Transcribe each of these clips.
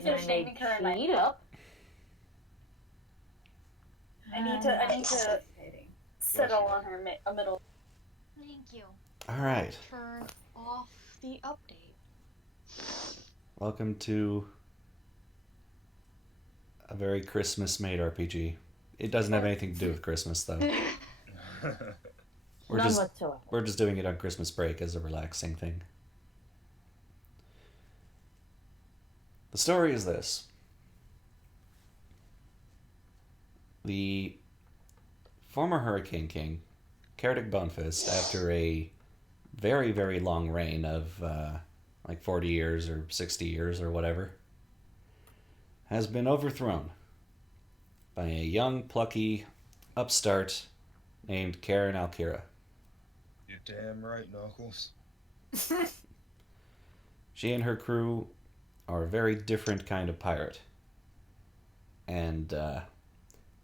to finish naming her and I up. I need to settle on her a middle. Thank you. All right. Turn off the update. Welcome to a very Christmas-made RPG. It doesn't have anything to do with Christmas, though. We're just doing it on Christmas break as a relaxing thing. The story is this. The former Hurricane King, Cerdic Bonefist, after a very, very long reign of like 40 years or 60 years or whatever, has been overthrown by a young, plucky upstart named Karen Alkira. You're damn right, Knuckles. She and her crew are a very different kind of pirate. And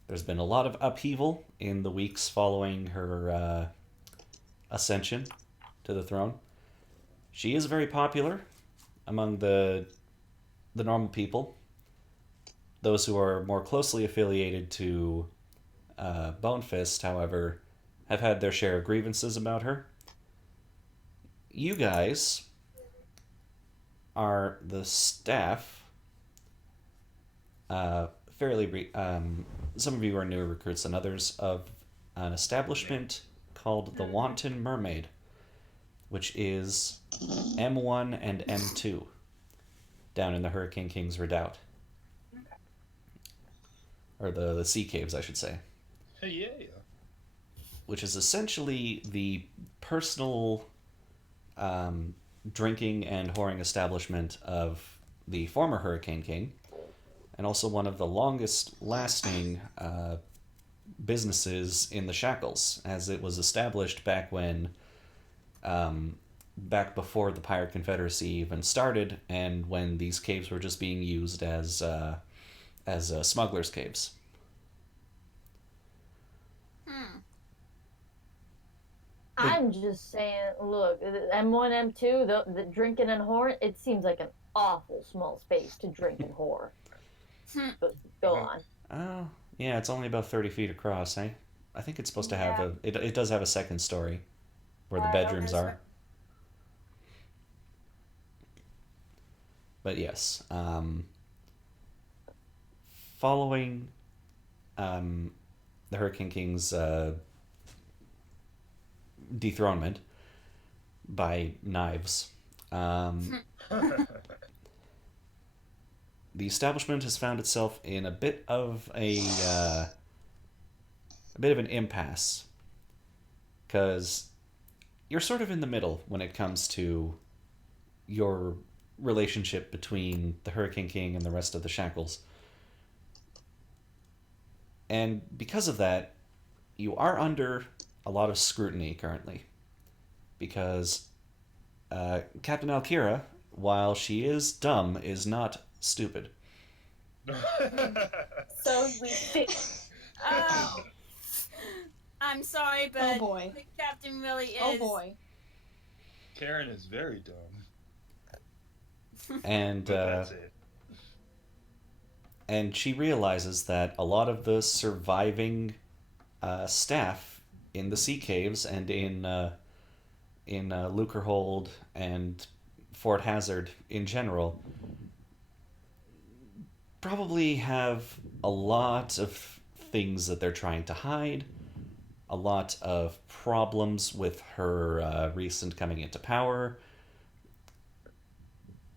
there's been a lot of upheaval in the weeks following her ascension to the throne. She is very popular among the normal people. Those who are more closely affiliated to Bonefist, however, have had their share of grievances about her. You guys are the staff. Some of you are newer recruits than others of an establishment called the Wanton Mermaid, which is M1 and M2 down in the Hurricane King's Redoubt. Or the Sea Caves, I should say. Hey, yeah. Which is essentially the personal drinking and whoring establishment of the former Hurricane King, and also one of the longest lasting businesses in the Shackles, as it was established back when, back before the Pirate Confederacy even started, and when these caves were just being used as smugglers' caves. I'm just saying, look, M1, M2, the drinking and whoring, it seems like an awful small space to drink and whore. But go on. Oh, yeah, it's only about 30 feet across, eh? I think it's supposed to have it does have a second story where the bedrooms are. But yes, following the Hurricane King's dethronement by knives, the establishment has found itself in a bit of an impasse, because you're sort of in the middle when it comes to your relationship between the Hurricane King and the rest of the Shackles. And because of that, you are under a lot of scrutiny currently. Because Captain Alkira, while she is dumb, is not stupid. So we think. Oh. I'm sorry, but the captain really is. Oh boy. Karen is very dumb. And that's it. And she realizes that a lot of the surviving staff in the Sea Caves and in Lucrehold and Fort Hazard in general probably have a lot of things that they're trying to hide, a lot of problems with her recent coming into power,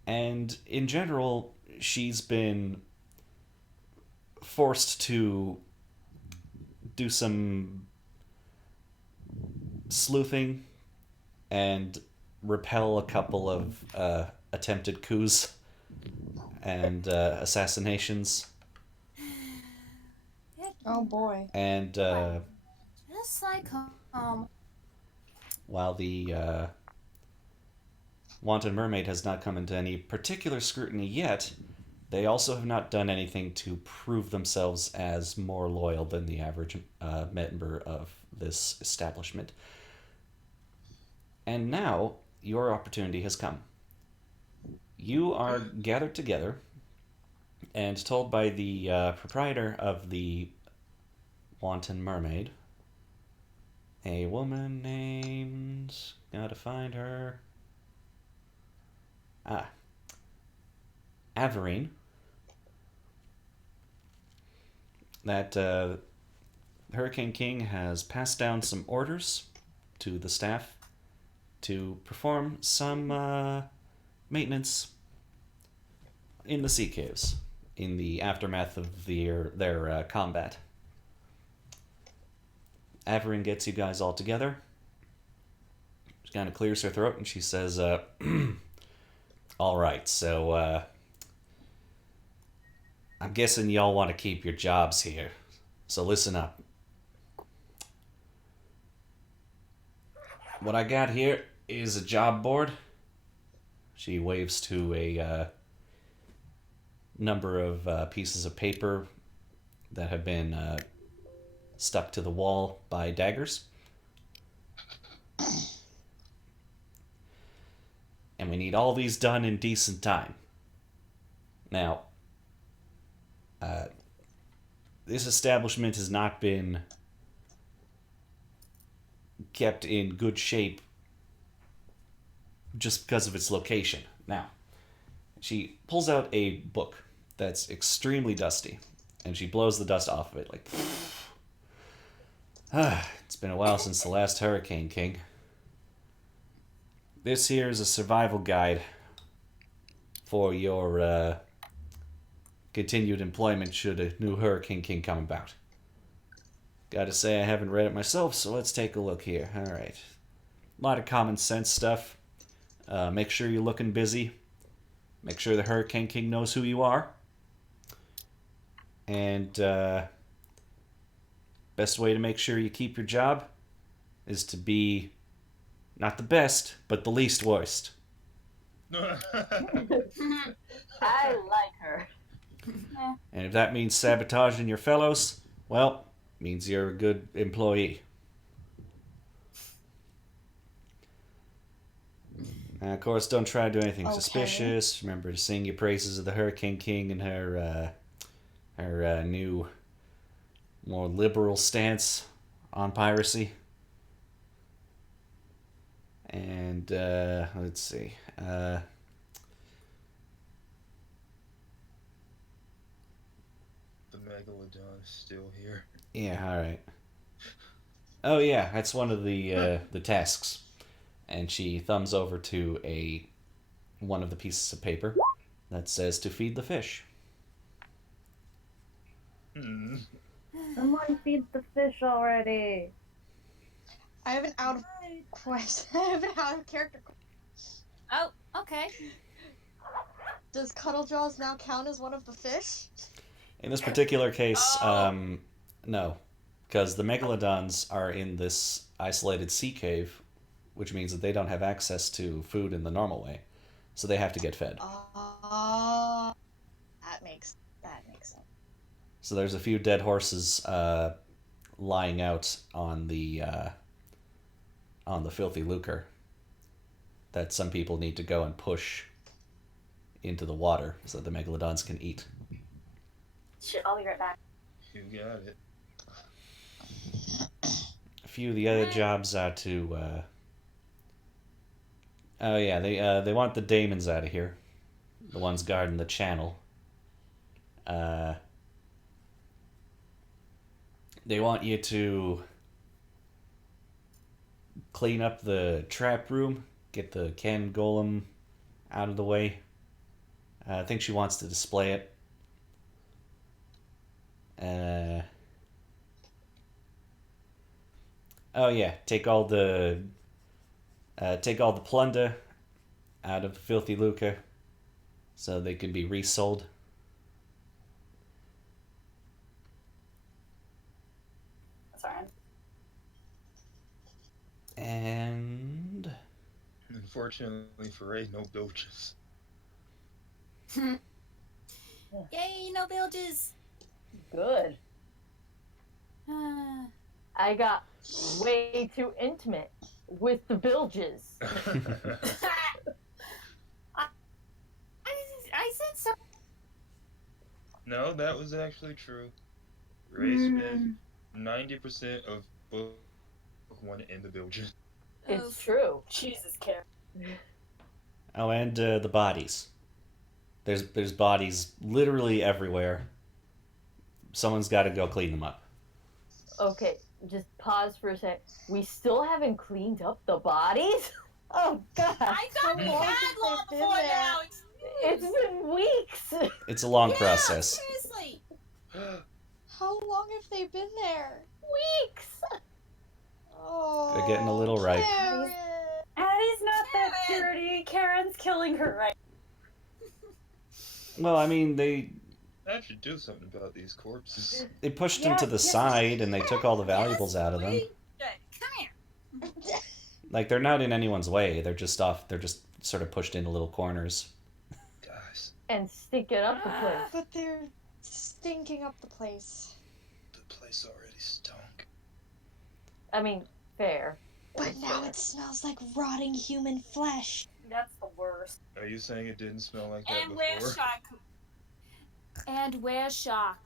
and in general, she's been forced to do some sleuthing and repel a couple of attempted coups and assassinations. Oh boy. And just like home. While the Wanton Mermaid has not come into any particular scrutiny yet, they also have not done anything to prove themselves as more loyal than the average member of this establishment. And now, your opportunity has come. You are gathered together and told by the proprietor of the Wanton Mermaid, a woman named... Gotta find her... Averine, that Hurricane King has passed down some orders to the staff to perform some maintenance in the sea caves in the aftermath of their combat. Averine gets you guys all together. She kind of clears her throat and she says, all right, so I'm guessing y'all want to keep your jobs here. So listen up. What I got here is a job board. She waves to a number of pieces of paper that have been stuck to the wall by daggers. And we need all these done in decent time. Now, this establishment has not been kept in good shape just because of its location. Now, she pulls out a book that's extremely dusty, and she blows the dust off of it like... It's been a while since the last Hurricane King. This here is a survival guide for your continued employment should a new Hurricane King come about. Gotta say I haven't read it myself, so let's take a look here. Alright. A lot of common sense stuff. Make sure you're looking busy. Make sure the Hurricane King knows who you are. And best way to make sure you keep your job is to be not the best, but the least worst. I like her. And if that means sabotaging your fellows, well, means you're a good employee. And of course, don't try to do anything suspicious. Remember to sing your praises of the Hurricane King and her new, more liberal stance on piracy. And let's see. The Megalodon is still here. Yeah, all right. Oh yeah, that's one of the tasks. And she thumbs over to one of the pieces of paper that says to feed the fish. Someone feed the fish already. I have an out of question. I have an out of character question. Oh, okay. Does Cuddlejaws now count as one of the fish? In this particular case, no. Because the megalodons are in this isolated sea cave, which means that they don't have access to food in the normal way. So they have to get fed. That makes sense. So there's a few dead horses lying out on the filthy lucre that some people need to go and push into the water so that the megalodons can eat. Shit, I'll be right back. You got it. A few of the other jobs are to... Oh yeah, they want the daemons out of here. The ones guarding the channel. They want you to clean up the trap room, get the cannon golem out of the way. I think she wants to display it. Oh yeah, take all the plunder out of the filthy lucre so they can be resold. Sorry. And Unfortunately for Ray, no bilges. Yay, no bilges. Good. I got way too intimate with the bilges. I said so. No, that was actually true. Ray spent 90% of book 1 in the Bilges. It's true. Jesus, Karen. Oh, and the bodies. There's bodies literally everywhere. Someone's got to go clean them up. Okay, just pause for a sec. We still haven't cleaned up the bodies? Oh, God. I thought we long had have law they been before there? now. It's been weeks. It's a long Yeah, process. seriously. How long have they been there? Weeks. Oh, They're getting a little ripe. Karen. Addie's not that Karen! dirty. Karen's killing her right. Well, I mean, they I should do something about these corpses. pushed him to the side and they took all the valuables out of them. Yes, we- Come here. Like, they're not in anyone's way. They're just sort of pushed into little corners. Guys, And stinking up the place. But they're stinking up the place. the place already stunk. I mean, fair. But now it smells like rotting human flesh. That's the worst. Are you saying it didn't smell like that And where's before? Shark? And where's Shark?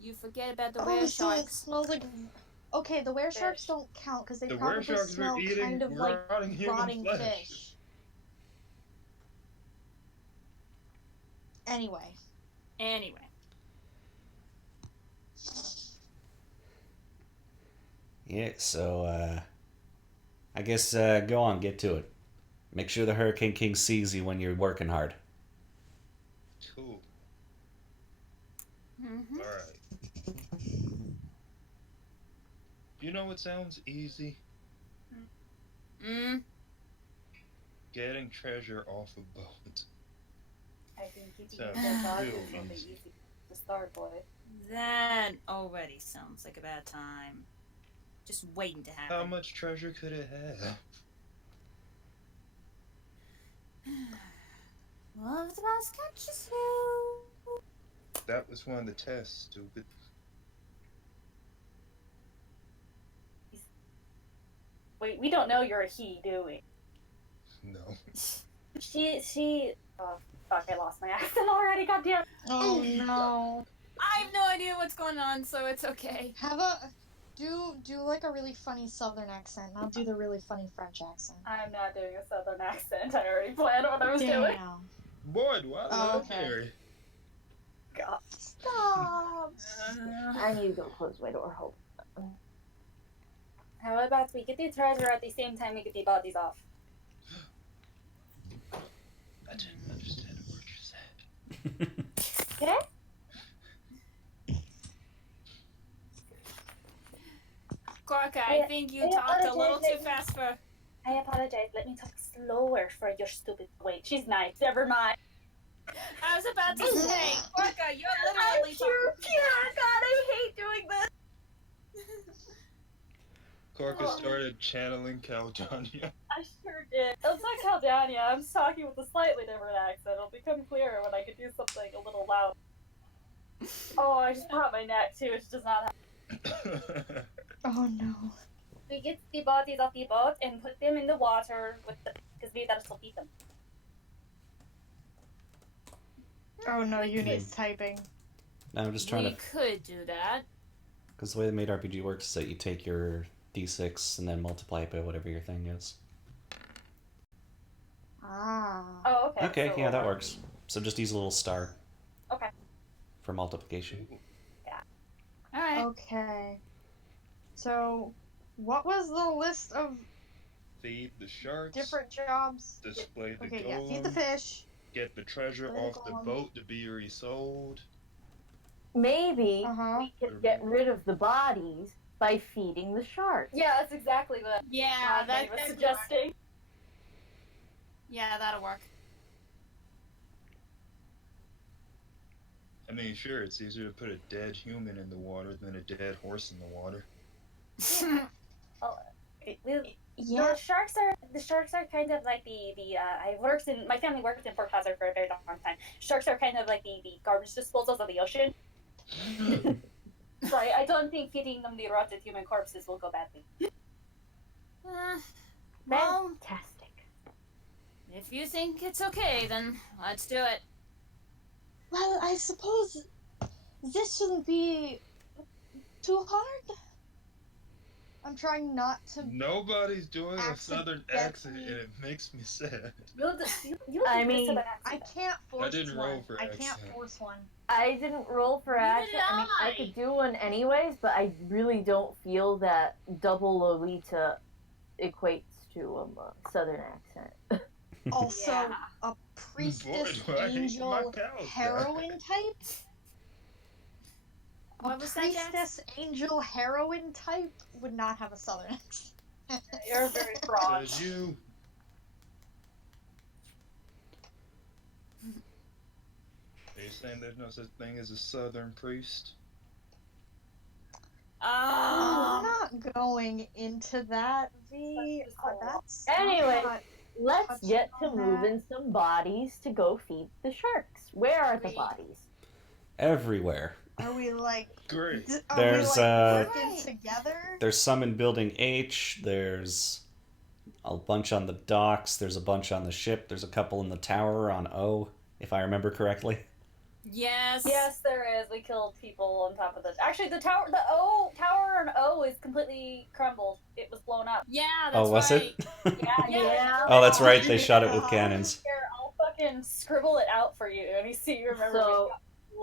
You forget about the Oh, were so it sharks. smells like. Okay, the were sharks Fish. don't count because they The probably were-sharks smell were eating kind of like rotting human rotting flesh. fish. Anyway. Anyway. Yeah, so, I guess, go on, get to it. Make sure the Hurricane King sees you when you're working hard. Cool. Mm-hmm. Alright. You know what sounds easy? Getting treasure off a boat. I think you can Sounds get that dog real is something easy. easy to start, boy. That already sounds like a bad time. Just waiting to happen. How much treasure could it have? Love the mouse catches you. That was one of the tests, stupid. Wait, we don't know you're a he, do we? No. She. Oh, fuck, I lost my accent already, goddamn. Oh no. I have no idea what's going on, so it's okay. Have a do like a really funny southern accent. I'll do the really funny French accent. I'm not doing a southern accent. I already planned what I was doing. Damn. Boy, do I Oh, love okay. Mary. God. Stop. I need to go close my door. Hold. How about we get the treasure at the same time we get the bodies off? I didn't understand a word you said. Okay? Gorka, I think you talked a little too fast for. I apologize. Let me talk slower for your stupid. Wait, she's nice. Never mind. I was about to say, Gorka, you're literally talking. God, I hate doing this. Corca started channeling Caldania. I sure did. It's not Caldania. I'm talking with a slightly different accent. It'll become clearer when I can do something a little loud. Oh, I just popped my neck too, which does not happen. Oh no. We get the bodies off the boat and put them in the water with the because we gotta still eat them. Oh no, Uni's typing. No, I'm just trying We to... could do that. Because the way the MAID RPG works is that you take your d6 and then multiply it by whatever your thing is. Ah. Oh, okay. Okay, so yeah, that we'll- works. So just use a little star. Okay. For multiplication. All right. Okay. So, what was the list of Feed the sharks. different jobs? Display the Okay, golem. yeah, feed the fish. Get the treasure Display the off the golem. boat to be resold. Maybe Uh-huh. we could get rid of the bodies by feeding the sharks. Yeah, that's exactly what Yeah, I was that's suggesting. Yeah, that'll work. I mean, sure, it's easier to put a dead human in the water than a dead horse in the water. Yeah. The sharks are kind of like my family worked in Port Hazard for a very long time. Sharks are kind of like the garbage disposals of the ocean. So I don't think feeding them the rotted human corpses will go badly. Well, Fantastic. if you think it's okay, then let's do it. Well, I suppose This shouldn't be too hard. I'm trying not to. Nobody's doing a southern accent, accidentally- and it makes me sad. I mean, I can't force didn't one. roll for I can't accent. force one. I didn't roll for Neither accent. did I mean, I I. could do one anyways, but I really don't feel that double Lolita equates to a southern accent. Also, Yeah. a priestess, Boy, do I hate my angel, cows, heroine type. What was that, Jax? Priestess, angel, heroine type would not have a southern accent. You're very broad. Says you. Are you saying there's no such thing as a southern priest? I'm Um, not going into that, V. That's Anyway, not- let's touch get to on that. moving some bodies to go feed the sharks. Where are the Agreed. bodies? Everywhere. Are we like? Great. Are There's, we like Right. working together? There's some in Building H. There's a bunch on the docks. There's a bunch on the ship. There's a couple in the tower on O, if I remember correctly. yes. Yes, there is. We killed people on top of the. Actually, the tower on O is completely crumbled. It was blown up. Yeah, that's Oh, was right. it? Yeah. Oh, that's right. They shot it with cannons. Here, I'll fucking scribble it out for you, and you see you remember.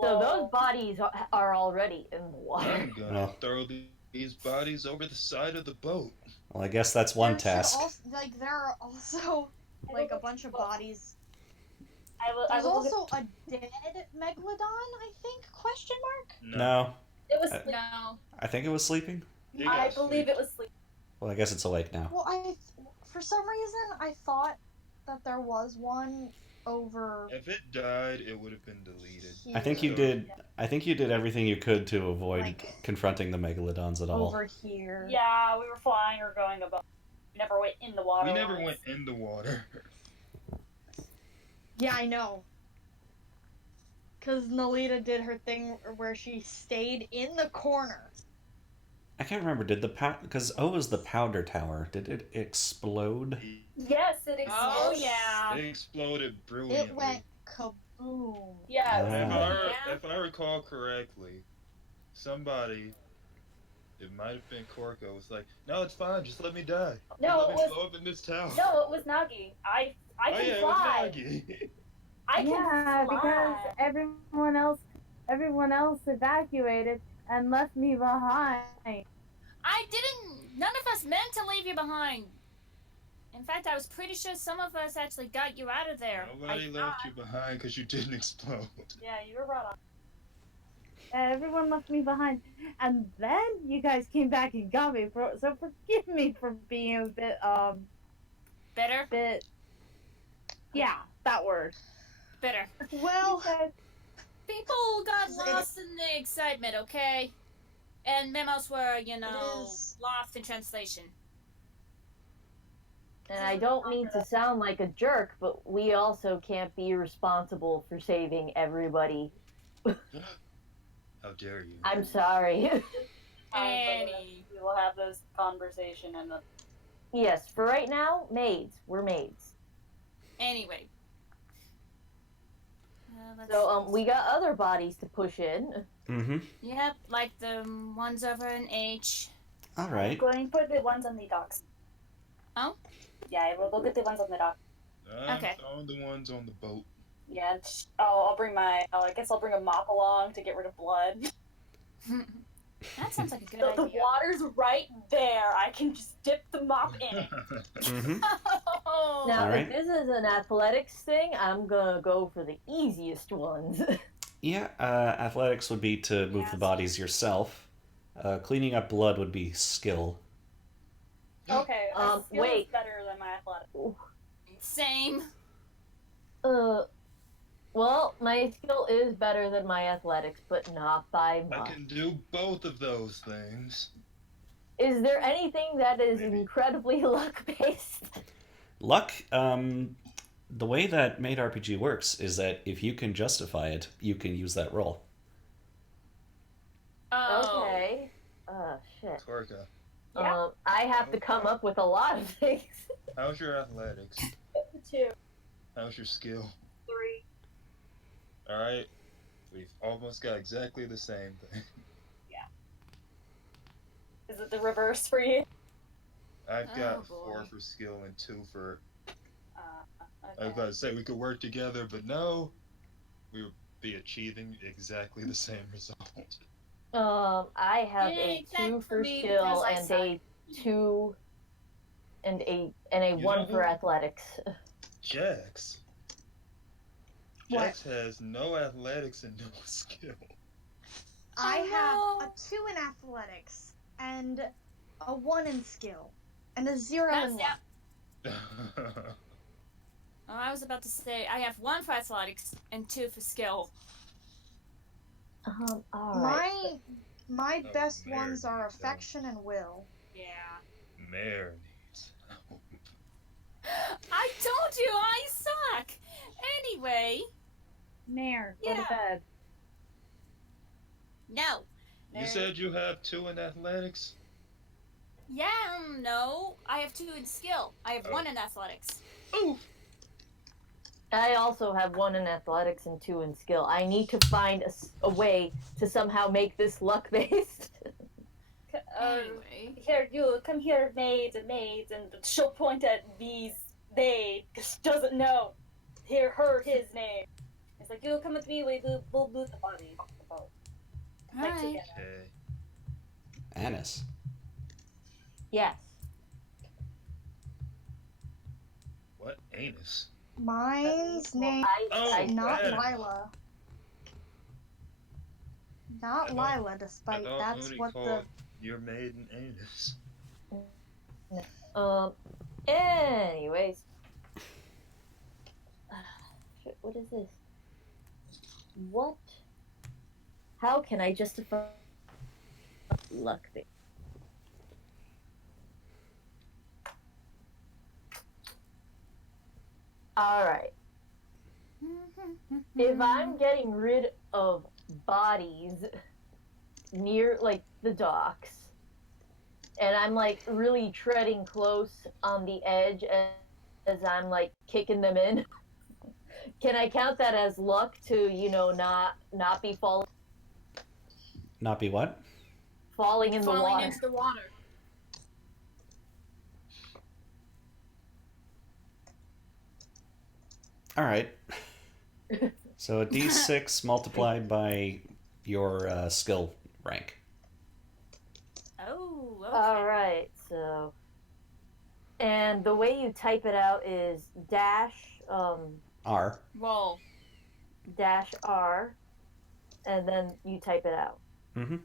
So those bodies are already in the water. I'm gonna Well. throw these bodies over the side of the boat. Well, I guess that's one There should task. there are also like a bunch of bodies. I There's will look also a dead megalodon, I think? Question mark. No, It was. No. I think it was sleeping. You I gotta believe sleep. it was sleep. Well, I guess it's awake now. Well, for some reason I thought that there was one over If it died, it would have been deleted. here. I think you did. I think you did everything you could to avoid Like- confronting the megalodons at all. Over here. Yeah, we were flying or going above. We never went in the water. We never once. went in the water. Yeah, I know. Because Nolita did her thing where she stayed in the corner. I can't remember. Did the because O was the powder tower? Did it explode? Yes, it exploded. Oh yeah. It exploded brilliantly. It went kaboom. Yeah, it was Ah. If I recall correctly, somebody, it might have been Corco, was like, "No, it's fine. Just let me die. No, let it me was- blow up in this tower." No, it was Nagi. I oh can yeah, fly. it was Nagi. I can Yeah, fly. because everyone else evacuated and left me behind. I didn't. None of us meant to leave you behind. In fact, I was pretty sure some of us actually got you out of there. Nobody left you behind because you didn't explode. Yeah, you were right on. Everyone left me behind, and then you guys came back and got me. So forgive me for being a Better. yeah, that word. Better. Well, Okay. People got It- lost in the excitement, okay? And memos were, you know, is- lost in translation. And I don't mean to sound like a jerk, but we also can't be responsible for saving everybody. How dare you? I'm sorry. Any. We will have this conversation and the. Yes, for right now, maids. We're maids. Anyway. Let's So see. we got other bodies to push in. Mm-hmm. Yep, like the ones over in H. All right. Going for the ones on the docks. Oh? Yeah, we'll go get the ones on the dock. I'm Okay. throwing the ones on the boat. Yeah, I'll bring my. I guess I'll bring a mop along to get rid of blood. That sounds like a good The idea. water's right there. I can just dip the mop in it. Mm-hmm. Oh. Now, Alright. if this is an athletics thing, I'm gonna go for the easiest ones. Yeah. Athletics would be to move the bodies yourself. Cleaning up blood would be skill. Okay, my skill wait. is better than my athletic. Same. Well, my skill is better than my athletics, but not by I much. can do both of those things. Is there anything that is Maybe. incredibly luck-based? Luck. The way that MAID RPG works is that if you can justify it, you can use that roll. Oh. Okay. Shit. Korka, Yeah. I have to come up with a lot of things. how's your athletics? 2, How's your skill? 3. Alright. We've almost got exactly the same thing. Is it the reverse for you? I've got Oh, 4 boy. for skill and 2 for. I was Okay. about to say we could work together, but no, we would be achieving exactly the same result. I have Yay, a thanks 2 for for me, skill because I and suck. a 2 and a You 1 know for who? athletics. Jax. What? Jax has no athletics and no skill. I Oh, have a 2 in athletics and a 1 in skill and a 0 That's in the- luck. Oh, I was about to say I have 1 for athletics and 2 for skill. All right. My Oh, best Mare ones are needs, affection and will. Yeah. Mare needs. I told you I suck. Anyway, Mare, go to Yeah. bed. no. You said you have 2 in athletics? Yeah, no. I have 2 in skill. I have Oh. 1 in athletics. Ooh! I also have 1 in athletics and 2 in skill. I need to find a way to somehow make this luck based. Anyway. Here, you come here, maid, and she'll point at these they, because she doesn't know his name. It's like, you come with me, we'll loot the body. Like Alright. together. Okay. Annis. Yes. What? Anus? Mine's Well, name Oh, not Adam. Lila. Not I Lila, I despite thought that's Mooney what called your maid an anus. Anyways. Shit, what is this? What? How can I justify luck based? Alright. If I'm getting rid of bodies near, like, the docks, and I'm, like, really treading close on the edge as I'm, like, kicking them in, can I count that as luck to, not be Not be what? falling in the Falling water? into the water. All right. So a d6 multiplied by your skill rank. Oh, okay. Alright, so. And the way you type it out is R. Roll. -R, and then you type it out. Mm-hmm.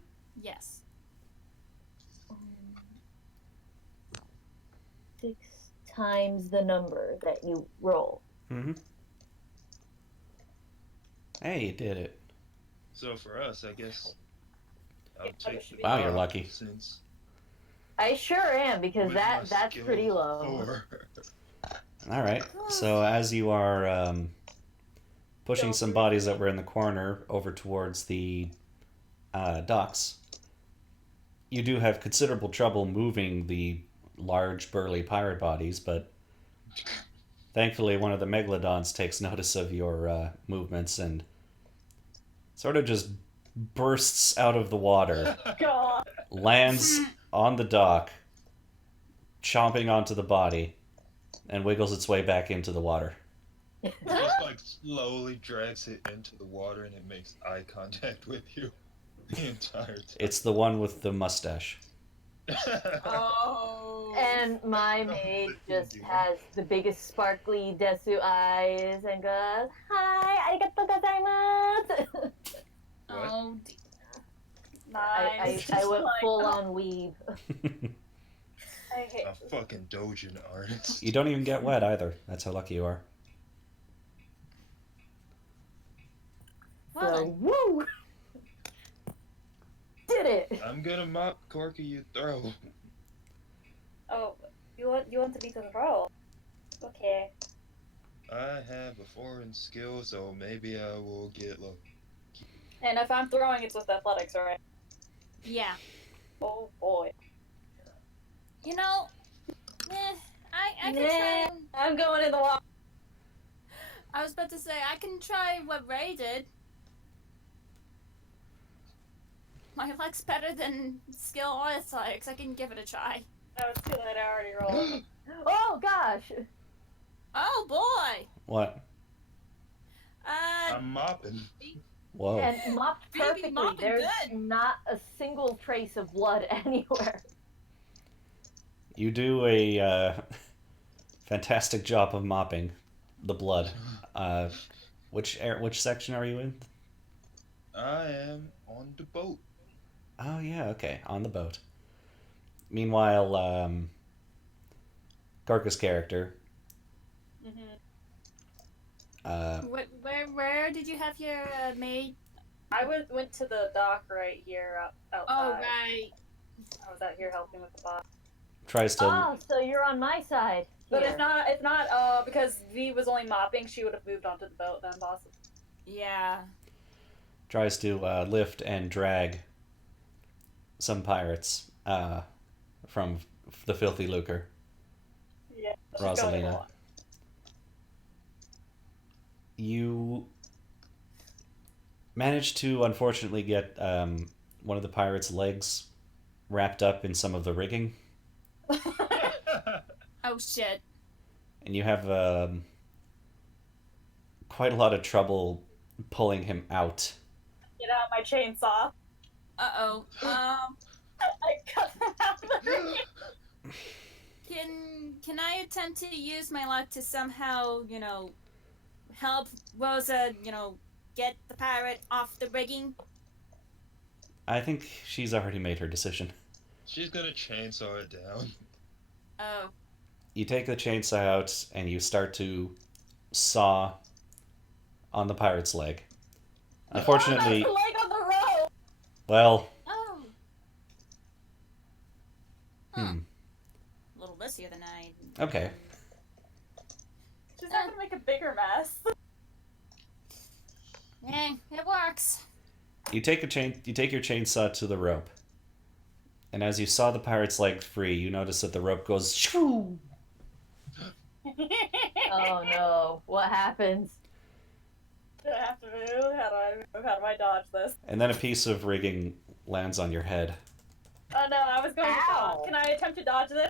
Yes. 6 times the number that you roll. Mm-hmm. Hey, you did it. So for us, I guess I'll take the Wow, you're bottom lucky. Since I sure am, because with my that's skill pretty low. 4. All right. So as you are pushing some bodies that were in the corner over towards the docks, you do have considerable trouble moving the large, burly pirate bodies, but thankfully one of the megalodons takes notice of your movements and sort of just bursts out of the water, God. lands on the dock, chomping onto the body, and wiggles its way back into the water. Just like slowly drags it into the water and it makes eye contact with you the entire time. It's the one with the mustache. Oh. And my maid just has the biggest sparkly Desu eyes and goes, "Hi, arigatou gozaimasu." Oh, dear. Nice. I went Like, full on weeb. I hate A fucking dojin artist. You don't even get wet either. That's how lucky you are. Well So, then. woo! Did it! I'm gonna mop Corky you throw. Oh, you want to be to the roll? Okay. I have a foreign skill, so maybe I will get low. And if I'm throwing, it's with athletics, alright? Yeah. Oh boy. You know, I can try. I'm going in the water. I was about to say I can try what Ray did. My luck's better than skill or athletics. I can give it a try. No, it's too late. I already rolled. Oh gosh! Oh boy! What? I'm mopping. Whoa. And mopped Baby, perfectly. mopping There's good. not a single trace of blood anywhere. You do a fantastic job of mopping the blood. Which section are you in? I am on the boat. Oh yeah, okay, on the boat. Meanwhile, Gorka's character, Mm-hmm. Where did you have your maid? I went to the dock right here outside. Oh right. I was out here helping with the boss. tries to Oh, so you're on my side. But here. if not, because V was only mopping, she would have moved onto the boat then, possibly. Yeah. lift and drag some pirates from the filthy lucre. Yeah. Rosalina. You managed to unfortunately get one of the pirates' legs wrapped up in some of the rigging, Oh shit. and you have quite a lot of trouble pulling him out. Get out my chainsaw. Uh-oh. I cut them out of the ring. Can I attempt to use my luck to somehow, help Rosa, get the pirate off the rigging? I think she's already made her decision. She's gonna chainsaw it down. Oh. You take the chainsaw out and you start to saw on the pirate's leg. Unfortunately, Oh, that's the leg on the rope. well, Oh. Huh. hmm. A little messier than I. Okay. She's not gonna make a bigger mess. It works. You take your chainsaw to the rope. And as you saw the pirate's leg free, you notice that the rope goes shoo. Oh no! What happens? Do I have to move? How do I move? How do I dodge this? And then a piece of rigging lands on your head. Oh no, I was going to Ow. dodge. Can I attempt to dodge this?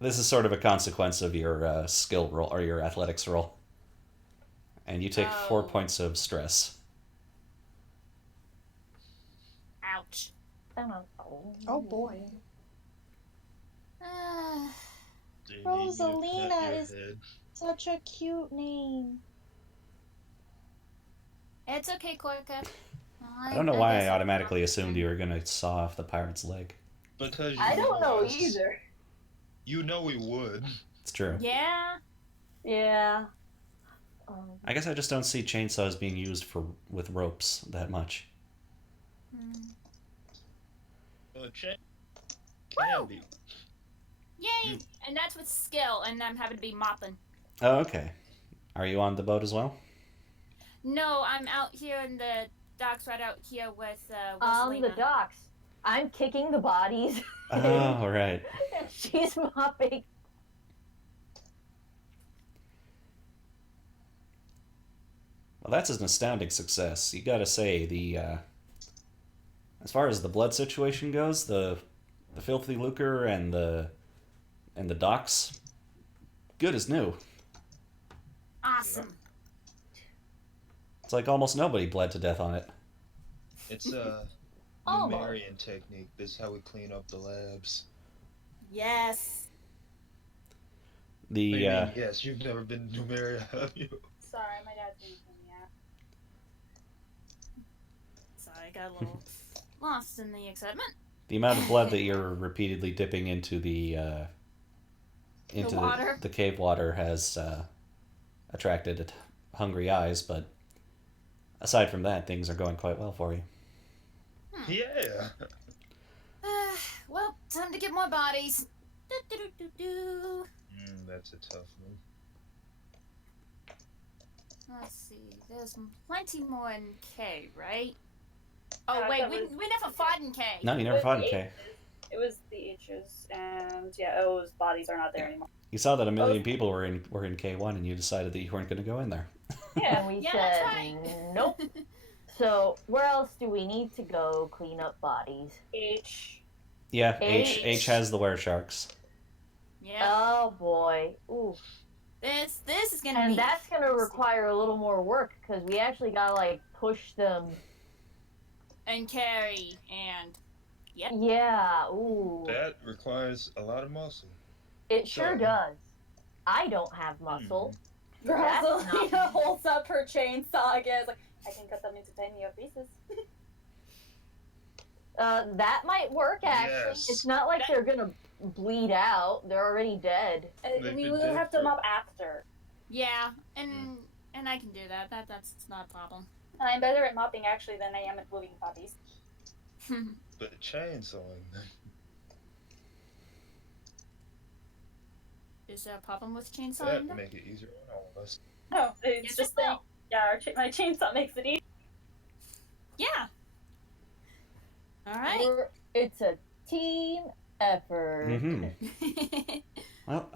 This is sort of a consequence of your skill roll or your athletics roll. And you take 4 Oh. points of stress. Ouch. Oh boy. Do you need me to pet Rosalina your is- head? Such a cute name. It's okay, Korka. I don't know why guess I I'm automatically not- assumed you were going to saw off the pirate's leg. Because I don't know was. either. You know he would. It's true. Yeah. Yeah. I guess I just don't see chainsaws being used with ropes that much. Can be. Yay! And that's with skill, and I'm having to be mopping. Oh, okay. Are you on the boat as well? No, I'm out here in the docks right out here with On the Rosalina. docks. I'm kicking the bodies. Oh, right. And she's mopping. Well, that's an astounding success. You gotta say, as far as the blood situation goes, the filthy lucre and the docks, good as new. Awesome. It's like almost nobody bled to death on it. It's a Almost. Numerian technique. This is how we clean up the labs. Yes. The Yes, you've never been to Numeria, have you? Sorry, my dad's gonna kill me out. Sorry, I got a little lost in the excitement. the amount of blood that you're repeatedly dipping into the water? the cave water has attracted hungry eyes, but aside from that, things are going quite well for you. Yeah. Well, time to get more bodies. Do-do-do-do-do. That's a tough one. Let's see. There's plenty more in K, right? Oh Yeah, wait, that we was- never fought in K. No, you never fought in K. It was the H's, and yeah, O's bodies are not there anymore. You saw that a million people were in K1, and you decided that you weren't going to go in there. And we Yeah, that's said, right. nope. So where else do we need to go clean up bodies? H. Yeah, H. H has the were-sharks. Yeah. Oh boy. Ooh. This is gonna And be. that's gonna require a little more work because we actually gotta like push them. And carry and. Yep. Yeah. Ooh. That requires a lot of muscle. It sure So- does. I don't have muscle. That's Rosalina not- holds up her chainsaw again. It's like, I can cut them into tinier pieces. That might work actually. Yes. It's not like they're gonna bleed out. They're already dead. They've We been will dead have them for- up after. Yeah, and I can do that. That's not a problem. I'm better at mopping actually than I am at moving bodies. But chainsawing them. Is there a problem with That chainsawing? would make it easier on all of us. No, it's Yes, just it will. my chainsaw makes it easy. Yeah. All right. It's a team effort. Mm-hmm. Well,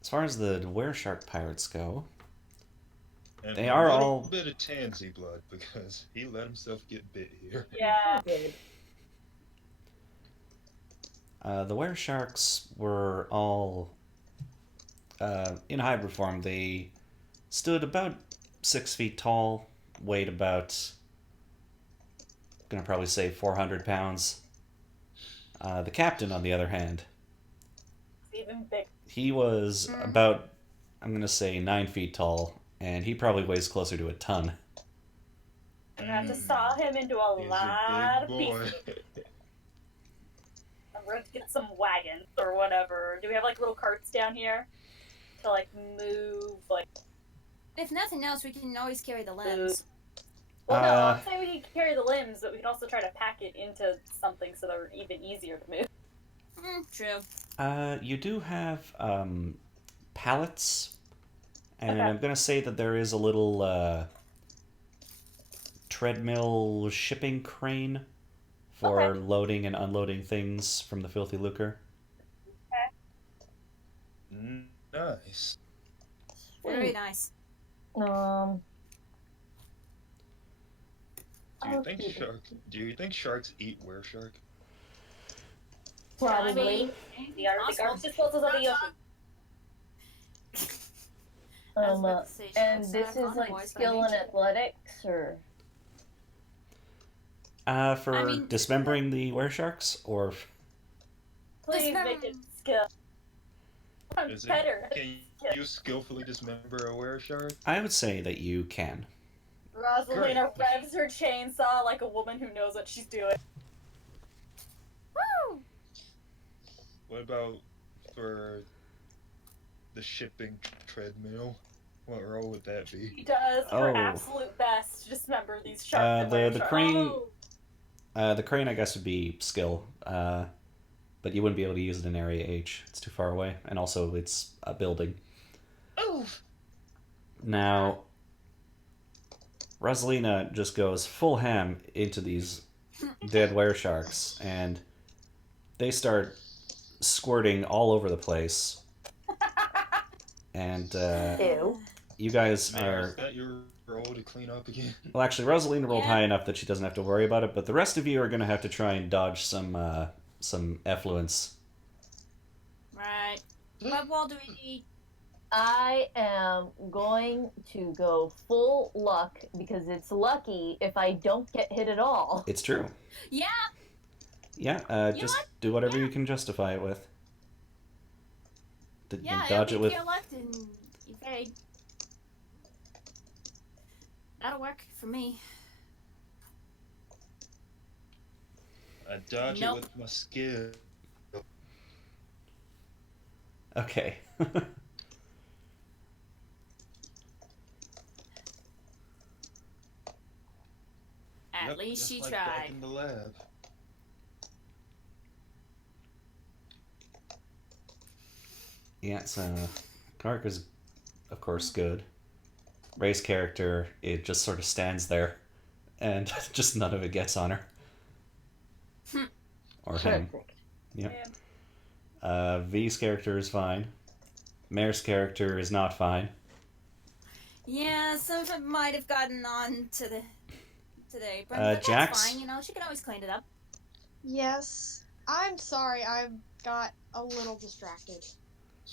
as far as the were-shark pirates go, And They a are little all- bit of Tansy blood because he let himself get bit here. Yeah. Good. the were-sharks were all in hybrid form. They stood about 6 feet tall, weighed about, gonna probably say 400 pounds. The captain, on the other hand, It's even big. he was about, I'm gonna say 9 feet tall, and he probably weighs closer to a ton. I'm gonna have to saw him into a He's lot a of big boy. pieces. I'm gonna have to get some wagons or whatever. Do we have like little carts down here to like move like? If nothing else, we can always carry the limbs. Well, no, Uh, I'm saying we can carry the limbs, but we can also try to pack it into something so they're even easier to move. True. You do have pallets, and Okay. I'm gonna say that there is a little treadmill shipping crane for Okay. loading and unloading things from the filthy lucre. Nice. Very nice. Do you think sharks eat were-shark? Probably. The garbage disposals of the ocean. I was about to say, And sharks this are is like carnivores by skill and nature. athletics, or For I mean- dismembering the were-sharks, or Please make it skill. I'm Is it? better. Can you skillfully dismember a were-shark? I would say that you can. Rosalina revs her chainsaw like a woman who knows what she's doing. Woo! What about for the shipping treadmill? What role would that be? She does her Oh. absolute best to dismember these sharks. that the wear crane- sharks. The crane, I guess, would be skill, but you wouldn't be able to use it in Area H. It's too far away, and also it's a building. Oh! Now, Rosalina just goes full ham into these dead were-sharks, and they start squirting all over the place. And ew. you guys Man, are... is that your role to clean up again? Well, actually, Rosalina rolled Yeah. high enough that she doesn't have to worry about it, but the rest of you are going to have to try and dodge some effluence. Right. What wall do we need? I am going to go full luck because it's lucky if I don't get hit at all. It's true. Yeah. Yeah, You just know what? do whatever you can justify it with. Yeah. Dodge it it'll be with... pure luck and evade. That'll work for me. I dodge Nope. it with my skill. Okay. At Yep, least just she like back tried. in the lab. Yeah, so Kark is, of course, good. Ray's character, it just sort of stands there, and just none of it gets on her. Or him. Perfect. Yep. V's character is fine. Mare's character is not fine. Yeah, some of it might have gotten on to the apron, but that's Jax? fine. You know, she can always clean it up. Yes. I'm sorry, I got a little distracted.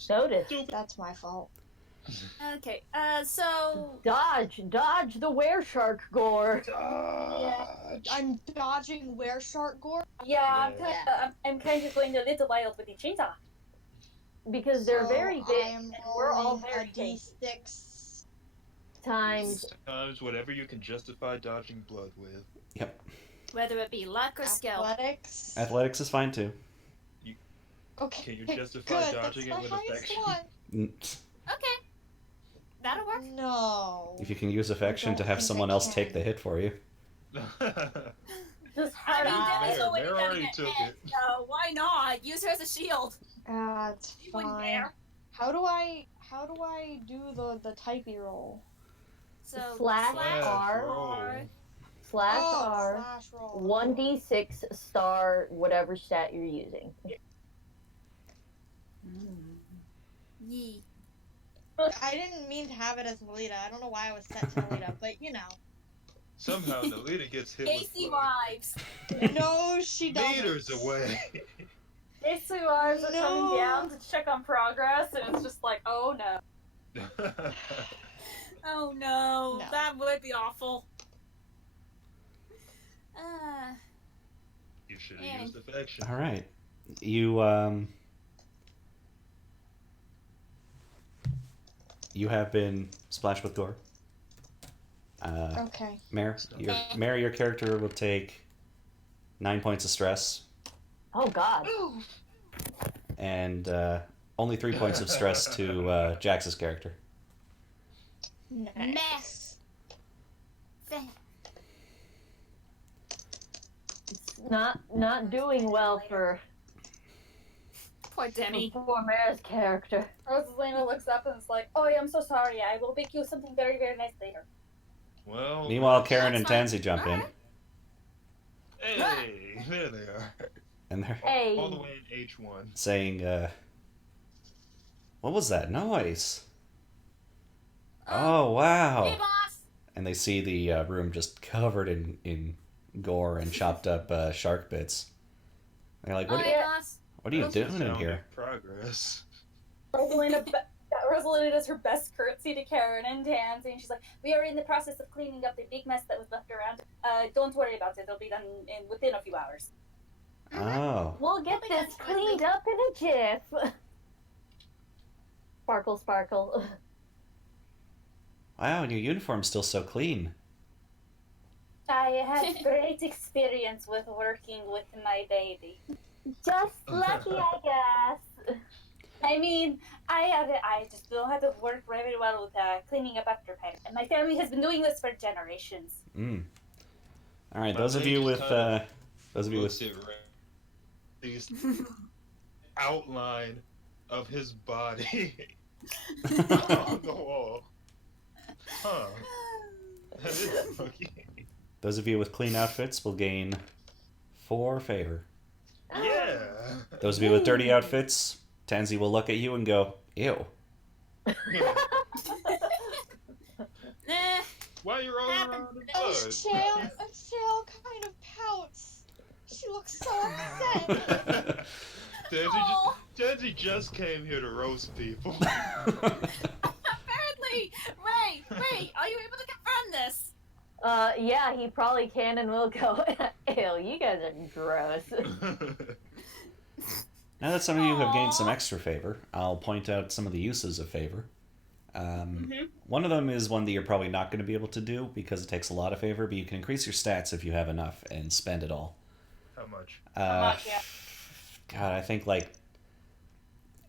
Notice. That's my fault. Okay. So Dodge the were-shark gore. Dodge. I'm dodging were shark gore. Yeah, Yeah. I'm kind of going a little wild with the chainsaw. Because they're So very big, I am and we're all rolling very a big. d6. Times Times whatever you can justify dodging blood with. Yep. whether it be luck or skill. Athletics. Athletics is fine too. Okay. Can you justify Good. dodging That's it my with highest affection? one. Okay. That'll work. No. If you can use affection I to don't have think someone I else can. take the hit for you. just I mean, hard Dennis Mare already already getting took hit, it. so why not? Use her as a shield. It's You wouldn't fine. dare. How do I do the typey roll? So Slash R. roll. slash Oh, R slash roll. 1d6 star whatever stat you're using. Yee. I didn't mean to have it as Melita. I don't know why I was set to Melita, but you know. Somehow Nalita gets hit with Casey blood. vibes. No, she doesn't. Meters away. Basically, wives are coming No. down to check on progress, and it's just like, oh no. Oh no, No. that would be awful. You should Yeah. have used affection. All right. You you have been splashed with gore. Okay. Mare, your character will take 9 points of stress Oh god. and only 3 points of stress to Jax's character. Nice. It's not doing well for Poor Demi. poor Mare's character. Rosalina looks up and is like, oh, I'm so sorry. I will make you something very, very nice later. Well. Meanwhile, Karen That's and fine. Tansy jump in, Alright. Hey, there they are. and they're Hey. All the way in H1. saying, "What was that noise? Oh wow!" Hey, boss. And they see the room just covered in gore and chopped up shark bits. They're like, "What? Hey, boss. What are you doing in Sound here?" of Progress. Rosalina does her best curtsy to Karen and Tansy, and she's like, we are in the process of cleaning up the big mess that was left around. Don't worry about it. It'll be done within a few hours. Oh, We'll get I'll be done this shortly. cleaned up in a jiff. Sparkle, sparkle. wow! And your uniform's still so clean. I had great experience with working with my baby. Just lucky, I guess. I mean, I just don't have to work very well with cleaning up after pirates. And my family has been doing this for generations. Mm. All right, My those of brain you just with kinda those of you Looks with at Ray's outline of his body on the wall. Huh. That is funky. those of you with clean outfits will gain 4 favor. Yeah. Those of you with dirty outfits, Tansy will look at you and go, "Ew." Eh, Why you rolling Happens. around in Oh, blood? Shale kind of pouts. She looks so upset. Tansy just came here to roast people. apparently. Ray, are you able to confirm this? Yeah, he probably can and will go, ew, you guys are gross. Now that some of you have gained some Aw. extra favor, I'll point out some of the uses of favor. One of them is one that you're probably not going to be able to do because it takes a lot of favor, but you can increase your stats if you have enough and spend it all. How much? much, yeah? God, I think like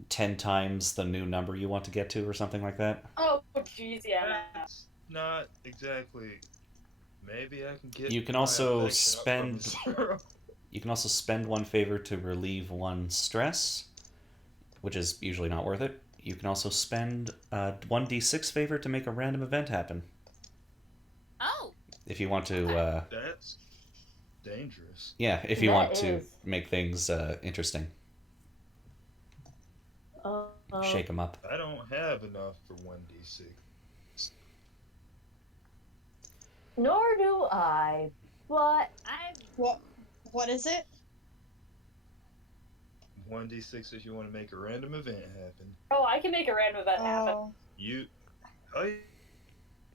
10 times the new number you want to get to or something like that. Oh, jeez, yeah. That's not exactly. Maybe I can get. You can my also affection up from zero. You can also spend 1 favor to relieve 1 stress, which is usually not worth it. You can also spend 1d6 favor to make a random event happen. Oh. If you want to, That's dangerous. yeah, if you That want to is. make things interesting. Shake them up. I don't have enough for 1d6. Nor do I. But I What is it? 1d6 if you want to make a random event happen. Oh, I can make a random event happen. Oh. You, oh,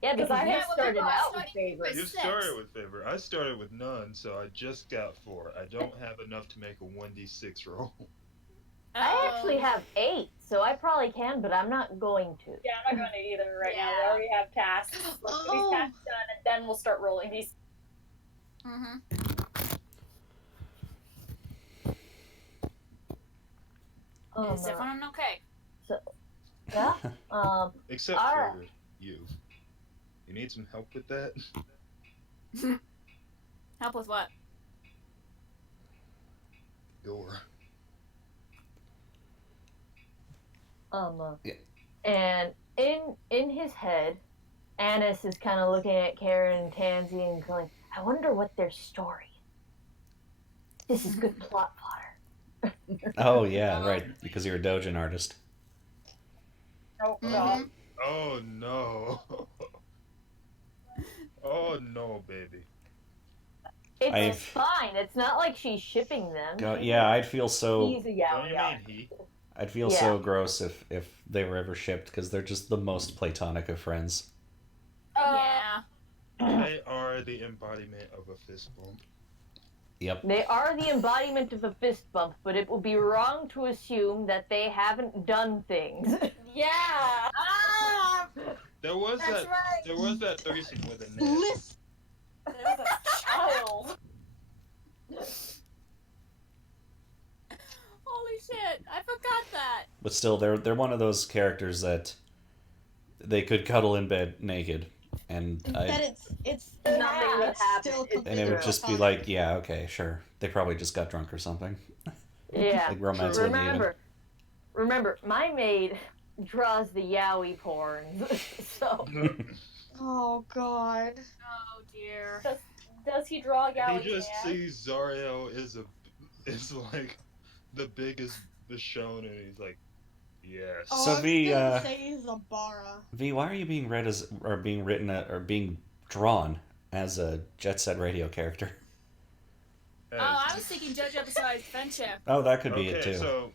yeah, because I Yeah, have well, started people are out with starting favorites. you Six. started with favor. I started with none, so I just got 4. I don't have enough to make a 1d6 roll. I actually Oh. have 8, so I probably can, but I'm not going to. Yeah, I'm not going to either right now. We Yeah. already have tasks. Let's get these Oh. tasks done, and then we'll start rolling these. Mm-hmm. Is everyone okay? Yeah. Except Alright. for you. You need some help with that? Help with what? Door. Yeah. And in his head, Annis is kind of looking at Karen and Tansy and going, I wonder what their story is. This is good plot fodder. Oh yeah, right. Because you're a Dojin artist. Oh, Mhm. Oh no. Oh no, baby. It's I've- fine. It's not like she's shipping them. Yeah, I'd feel so. He's a Don't yaoi you mean he? I'd feel Yeah. so gross if they were ever shipped because they're just the most platonic of friends. Yeah. They are the embodiment of a fist bump. Yep. They are the embodiment of a fist bump, but it would be wrong to assume that they haven't done things. Yeah. Ah! There was That's that. right. There was that threesome with a net. Listen. There's a child. Holy shit! I forgot that. But still, they're one of those characters that they could cuddle in bed naked, and That it's Nothing yeah, would it's happen. still It's and it would completely just be platonic. like, yeah, okay, sure. They probably just got drunk or something. Yeah. Like romance wouldn't even. Remember, my maid draws the yaoi porns, so Oh god. Oh dear. Does he draw He yaoi just man? sees Zariel is like the biggest Bishon, and he's like, yes. Oh, So I was V, gonna say he's a bara. V, why are you being read as, or being written, or being drawn as a Jet Set Radio character? Oh, I was thinking JoJo Bizarre Adventure. Oh, that could be okay, it too. so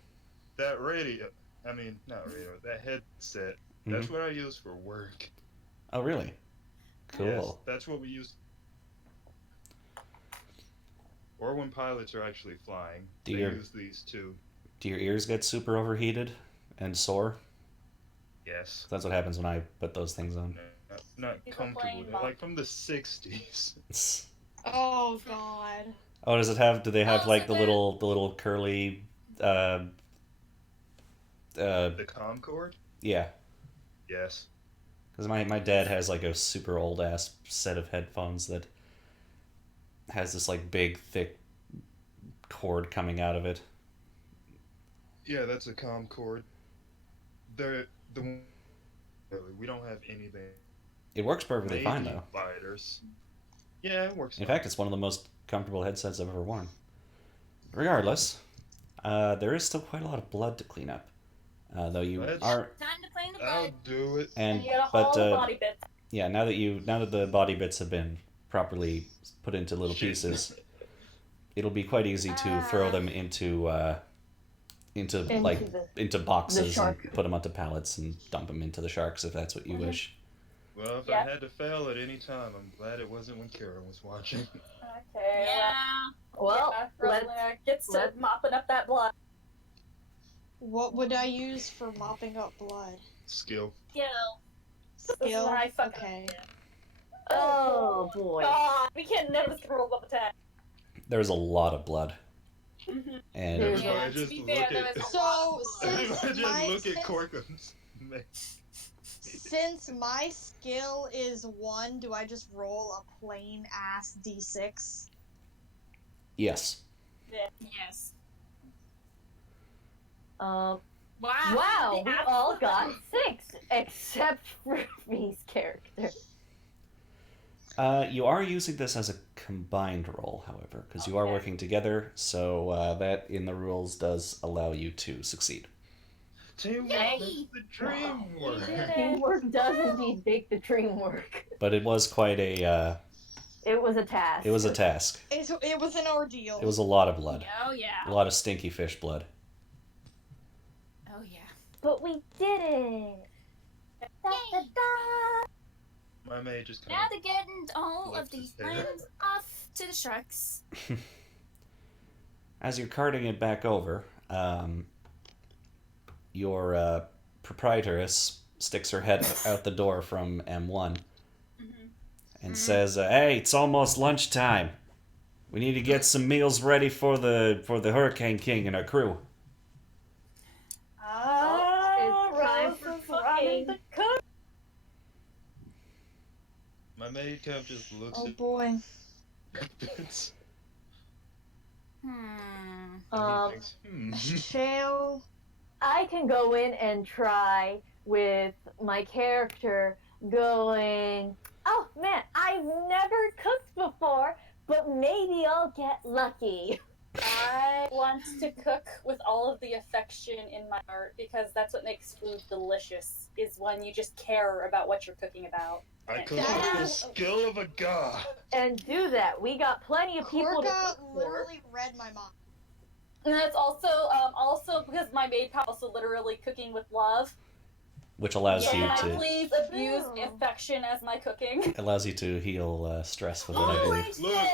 that radio, I mean, not radio, that headset, that's what I use for work. Oh, really? Cool. Yes, that's what we use. Or when pilots are actually flying, Do they your- use these too. Do your ears get super overheated and sore? Yes. That's what happens when I put those things on. Not People comfortable. playing They're Bob. like from the 60s. Oh god. Oh, does it have? Do they have Oh, like so the little curly? The Concorde? Yeah, Yes. because my dad has like a super old ass set of headphones that has this like big thick cord coming out of it. Yeah, that's a Concorde. We don't have anything. It works perfectly fine MAID though. Fighters. Yeah, it works. In fine. fact, it's one of the most comfortable headsets I've ever worn. Regardless, there is still quite a lot of blood to clean up. Though you Let's- are, Time to clean the I'll blood. do it. And and you gotta haul but the body bits. yeah, now that the body bits have been properly put into little Shit. pieces, it'll be quite easy to throw them into boxes shark. and put them onto pallets and dump them into the sharks if that's what you wish. Well, if Yeah. I had to fail at any time, I'm glad it wasn't when Karen was watching. Okay. Yeah. well, Gets to let's- mopping up that blood. What would I use for mopping up blood? Skill. Skill. This is Skill? where I fuck Okay. oh boy. God, we can't never roll above a 10. There's a lot of blood, Mhm. and There's- Yeah, Everybody to just be look fair, there at is a So, lot of blood. everybody my- just look at Corco's. Since my skill is 1, do I just roll a plain ass d6? yes, Yes. Wow, Wow. we all got 6 except for V's character. you are using this as a combined roll, however, because you are Okay. working together, so that in the rules does allow you to succeed. Teamwork Yay! makes the dream work. did it. Teamwork does indeed make the dream work. But it was quite a It was a task. It was a task. It was an ordeal. It was a lot of blood. Oh yeah. A lot of stinky fish blood. Oh yeah. But we did it. Da, da, da. My maid just Now kind they're getting all of Flips his these hair. lands off to the sharks. As you're carting it back over, your proprietress sticks her head out the door from M1 and says, "Hey, it's almost lunchtime. We need to get some meals ready for the Hurricane King and our crew." It's time Rose for is running cooking. the cook. my maid kind of just looks Oh at boy. Vince Hmm. and he thinks, Shale. I can go in and try with my character going, oh man, I've never cooked before, but maybe I'll get lucky. I want to cook with all of the affection in my heart because that's what makes food delicious. Is when you just care about what you're cooking about. I cook That with the is- skill of a god. And do that. We got plenty of people to Korka cook for. literally read my mind. And that's also because my maid pal also literally cooking with love. Which allows So you can I to please abuse affection as my cooking? heal stress with it, I believe. Look,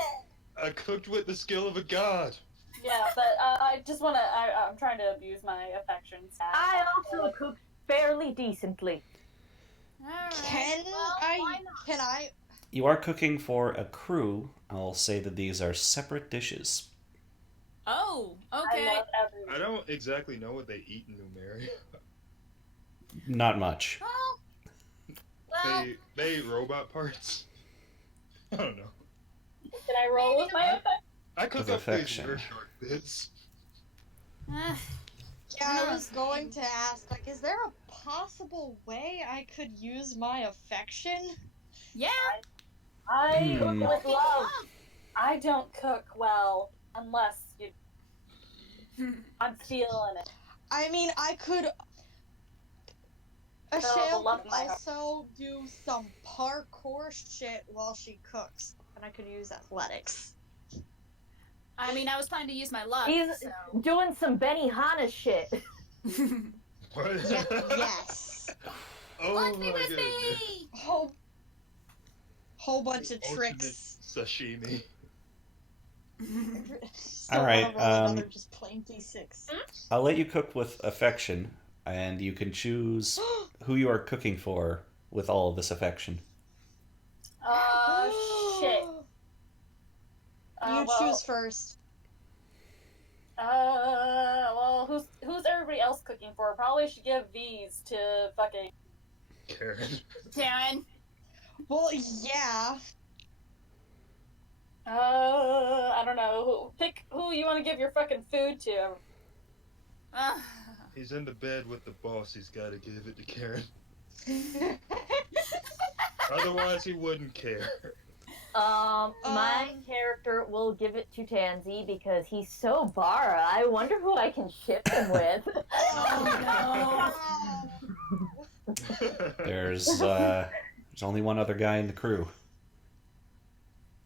I cooked with the skill of a god. Yeah, but I just want to. I'm trying to abuse my affection. I also cook fairly decently. Alright. Can well, I? why not? Can I? You are cooking for a crew. I'll say that these are separate dishes. Oh, I okay. love everyone. I don't exactly know what they eat in Numeria. Not much. Well, They eat robot parts. I don't know. Can I roll with my affection? I cook With up these affection. very short bits. uh, Yeah, I was going to ask. Like, is there a possible way I could use my affection? yeah. I Hmm. cook with love. I don't cook well unless you. I'm feeling it. I mean, I could. the Shale love could in my heart. also do some parkour shit while she cooks, and I could use athletics. I mean, I was planning to use my luck. He's So. doing some Benihana shit. What? Yes. Oh Lunch my me with goodness. me. Whole bunch of Ultimate tricks. Sashimi. Still Alright, wanna roll another just plain D6. I'll let you cook with affection, and you can choose who you are cooking for with all of this affection. Shit. You Well, choose first. well, who's everybody else cooking for? Probably should give these to fucking. Karen. Karen. Well, yeah. I don't know. Pick who you want to give your fucking food to. Uh, He's in the bed with the boss. He's got to give it to Karen. Otherwise, he wouldn't care. My character will give it to Tansy because he's so Bara. I wonder who I can ship him with. oh There's only one other guy in the crew.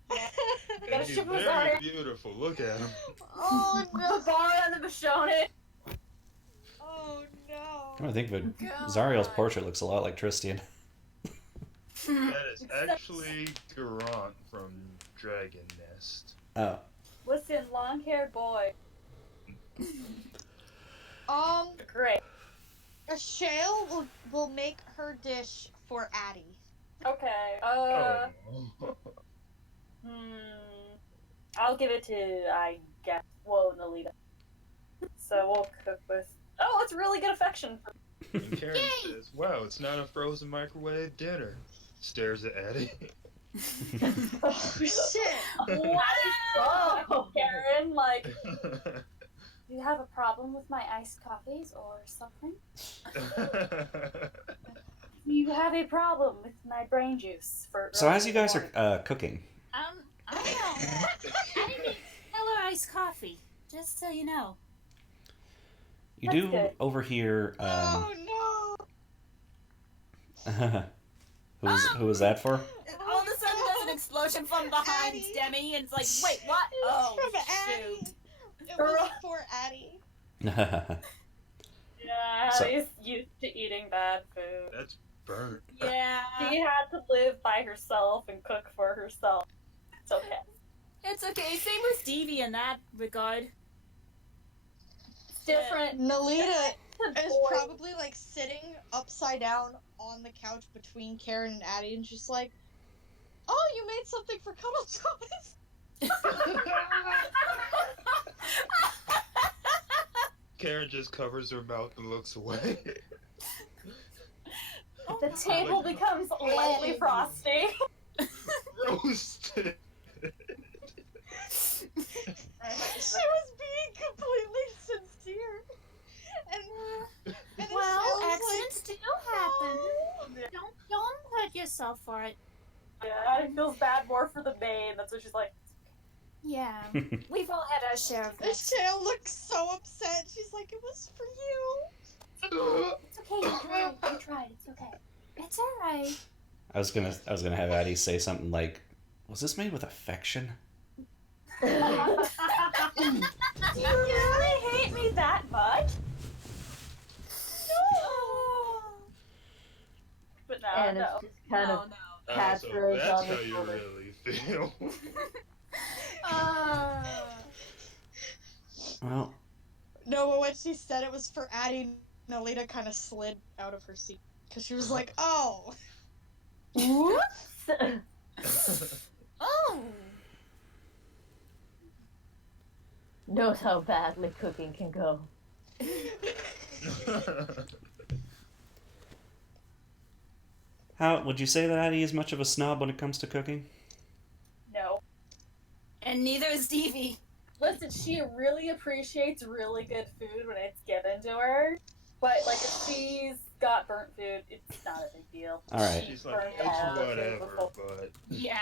gotta And he's ship him very Zarya. beautiful. Look at him. Oh no! The bar and the Michonne. Oh I no! don't think of God. Zariel's portrait looks a lot like Tristian. no. That is actually Garant from Dragon Nest. Oh, Listen, long-haired boy. Great. Shale will make her dish for Addie. Okay. Oh. I'll give it to, I guess, Nalita. So we'll cook with. Oh, it's really good affection. And Karen Yay! says, "Wow, it's not a frozen microwave dinner." Stares at Eddie. Oh shit! Oh, Karen, like, do you have a problem with my iced coffees or something? Do you have a problem with my brain juice for? so as you guys are cooking, I don't know. I didn't tell her iced coffee. Just so you know. you That's do good. overhear. Oh no! Who was that for? All of a sudden doesn't explosion from behind Addie. Demi, and it's like, wait, what? It was Oh, from shoot. Addie. It was for Addie. Yeah, So- Addie's used to eating bad food. That's burnt. Yeah. She had to live by herself and cook for herself. It's okay. It's okay. Same with Stevie in that regard. It's different. Nalita The is boy- probably like sitting upside down on the couch between Karen and Addie, and she's like, "Oh, you made something for Cuddle Toys." Karen just covers her mouth and looks away. The table becomes lightly frosty. Roasted. She was being completely sincere. And it Well, sounds accidents do happen. Don't hurt yourself for it. Yeah, Addie feels bad more for the maid. That's what she's like. Yeah. We've all had our share of like, this. Michelle looks so upset. She's like, "It was for you." It's okay, you tried. You tried. It's okay. It's alright. I was gonna have Addie say something like, "Was this made with affection?" Do you really hate me that much? But no, And no. it's just kind of no. Pat so throws that's on the how you shoulder. really feel. Well, No, but when she said it was for Addie, Nalita kind of slid out of her seat because she was like, "Oh." Whoops! Oh. Knows how badly cooking can go. how would you say that Addie is much of a snob when it comes to cooking? No. And neither is Stevie. Listen, she really appreciates really good food when it's given to her. But, like, if she's got burnt food, it's not a big deal. All right. She's like, Burnt it's all food whatever, before. but Yeah.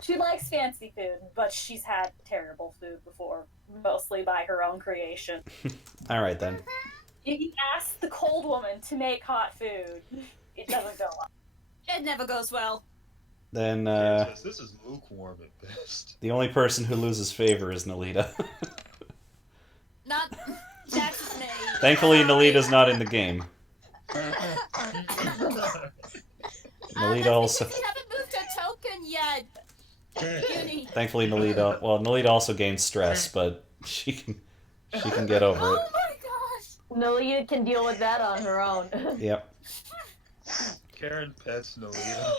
She likes fancy food, but she's had terrible food before, mostly by her own creation. All right then. You ask the cold woman to make hot food, it doesn't go well. It never goes well. Then Karen says, this is lukewarm at best. the only person who loses favor is Nalita. Not Jackson's maid. Thankfully, Nalita's not in the game. Nalita also. We haven't moved her token yet. Uni. Thankfully, Nalita also gains stress, but she can get over Oh it. my gosh. Nalita can deal with that on her own. Yep. Karen pets Nalita.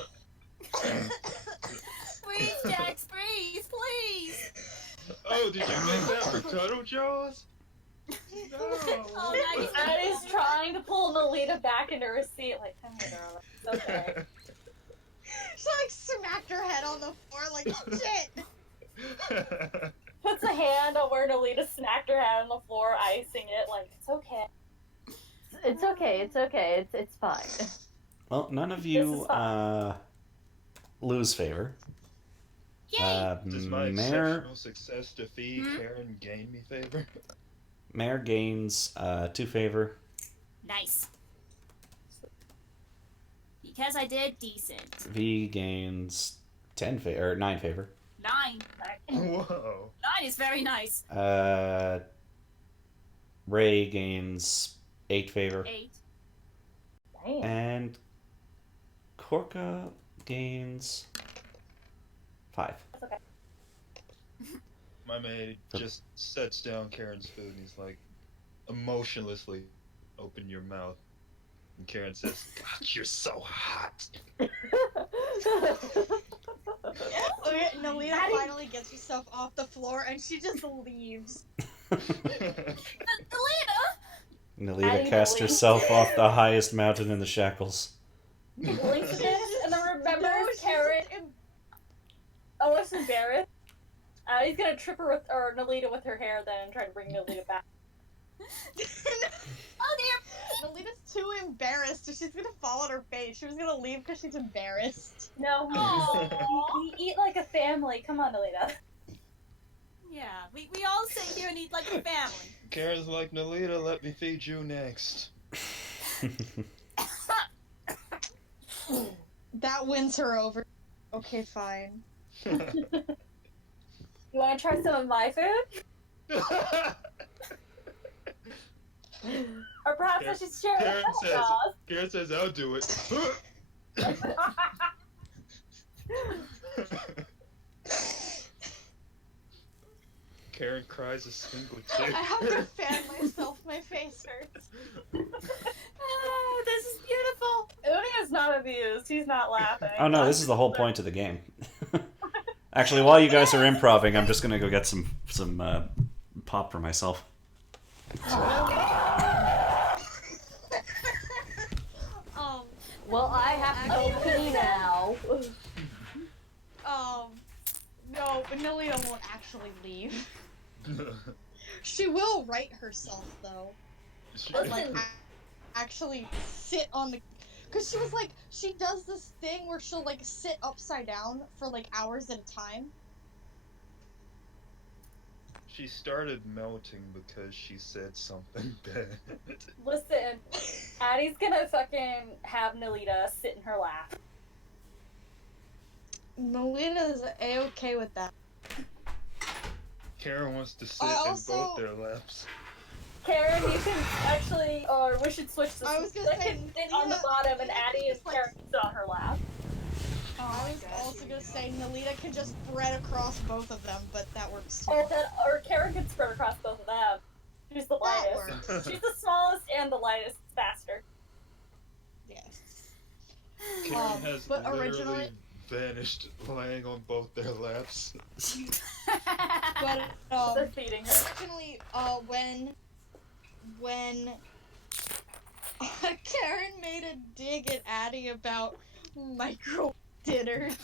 Please, Jax, please, please. Oh, did you make that for Cuddle Jaws? No. Oh, now you Addie's trying to pull Nalita back into her seat, like, come here, darling. It's okay. She like smacked her head on the floor like, "Shit." Puts a hand on where Nalita smacked her head on the floor, icing it, like, it's okay. It's okay. It's okay. It's fine. Well, none of This you is fine. lose favor. Yay. Does my Mayor exceptional success defeat Hmm? Karen gain me favor? Mayor gains 2 favor. Nice. Because I did decent. V gains 10 favor or 9 favor. 9. Whoa. 9 is very nice. Ray gains 8 favor. 8. Damn. And Korka gains 5. That's okay. My maid just sets down Karen's food and he's like, emotionlessly, open your mouth. And Karen says, God, you're so hot. Okay, Nalita finally gets herself off the floor and she just leaves. Alita! Nalita Adding cast the link. herself off the highest mountain in the Shackles. Blinks at this, and then remembers Karen. Oh, it's embarrassed. He's gonna trip her with, or Nalita with her hair then and try to bring Nalita back. Oh dear! Nalita's too embarrassed, so she's gonna fall on her face. She was gonna leave because she's embarrassed. No, we eat like a family. Come on, Nalita. Yeah, we all sit here and eat like a family. Karen's like, Nalita, let me feed you next. That wins her over. Okay, fine. You want to try some of my food? Or perhaps I should share it with Ross. Karen says, I'll do it. Karen cries a single tear. I have to fan myself. My face hurts. Oh, this is beautiful. Uni is not amused. He's not laughing. Oh no, this is the whole point of the game. Actually, while you guys are improving, I'm just gonna go get some pop for myself. Well, I have to go pee now. No, but Nalita won't actually leave. She will right herself, though. Like, actually sit on the... Because she was like, she does this thing where she'll, like, sit upside down for, like, hours at a time. She started melting because she said something bad. Listen, Addie's gonna fucking have Nalita sit in her lap. Nalita's A-okay with that. Karen wants to sit in both their laps. Karen, you can actually, or we should switch this. I was gonna say, can sit on the bottom, and Addie and Karen can sit on her lap. I was also gonna say Nalita can just spread across both of them, but that works too. Or Karen can spread across both of them. She's the lightest. She's the smallest and the lightest. Faster. Yes. Karen has but literally originally- vanished, laying on both their laps. But They're feeding her. originally, when Karen made a dig at Addie about micro dinners.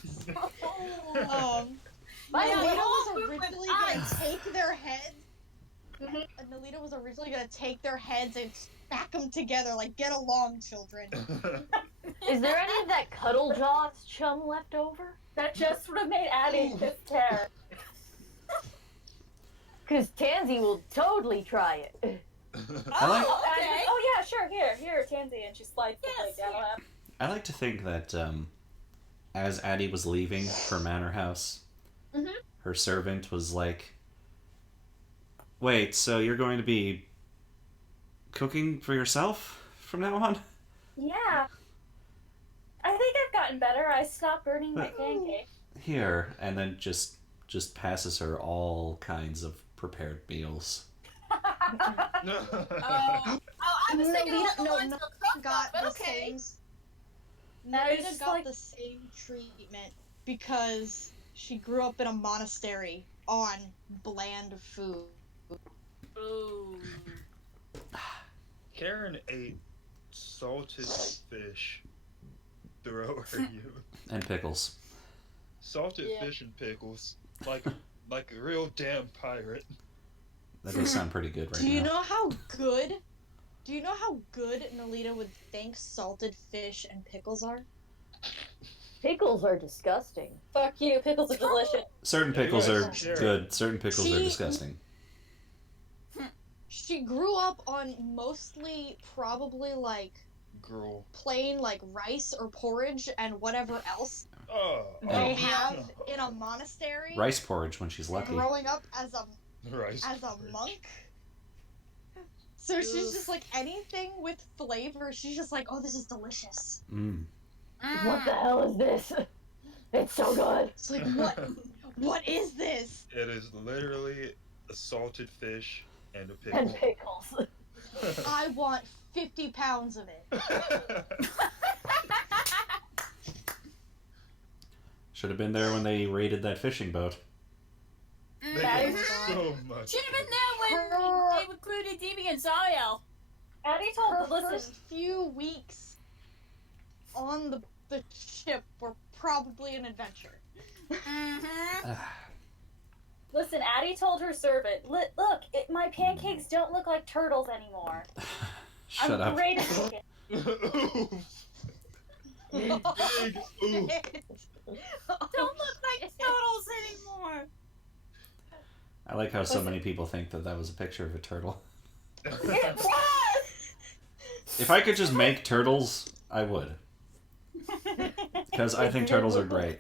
Nalita was originally gonna take their heads. Nalita was originally gonna take their heads and stack them together, like, get along, children. Is there any of that Cuddle Jaws chum left over? That just would have made Addie just tear. Because Tansy will totally try it. I like Okay. Oh yeah, sure. Here, Tansy, and she slides the plate down on him. I like to think that as Addie was leaving her manor house, her servant was like, "Wait, so you're going to be cooking for yourself from now on?" Yeah. I think I've gotten better. I stopped burning my pancake. Here, and then just passes her all kinds of prepared meals. I was thinking along the lines of cook got but the okay. same. Now it's Nalita just got like- the same treatment because she grew up in a monastery on bland food. Ooh. Karen ate salted fish throughout her youth. And pickles. Salted fish and pickles. Like a real damn pirate. That does sound pretty good right Do you now. know how good? Do you know how good Nalita would think salted fish and pickles are? Pickles are disgusting. Fuck you. Pickles are delicious. Certain pickles are Sure. good, certain pickles are She- disgusting. She grew up on mostly probably like Girl. plain like rice or porridge and whatever else Oh. they have in a monastery. Rice porridge when she's lucky. Growing up as a Rice porridge. monk. So she's just like anything with flavor. She's just like, oh, this is delicious. Mm. What the hell is this? It's so good. It's like what is this? It is literally a salted fish and a And pickle. pickles. I want 50 pounds of it. Should have been there when they raided that fishing boat. They That got is- so much. Should have been there when they recruited Demi and Zariel. Addie told Her her, listen, first few weeks on the ship were probably an adventure. Mm-hmm. listen, Addie told her servant, look, my pancakes don't look like turtles anymore. Shut I'm up. great at cooking. Big oof. Don't look like turtles anymore. I like how so many people think that was a picture of a turtle. It was! If I could just make turtles, I would. Because I think turtles are great.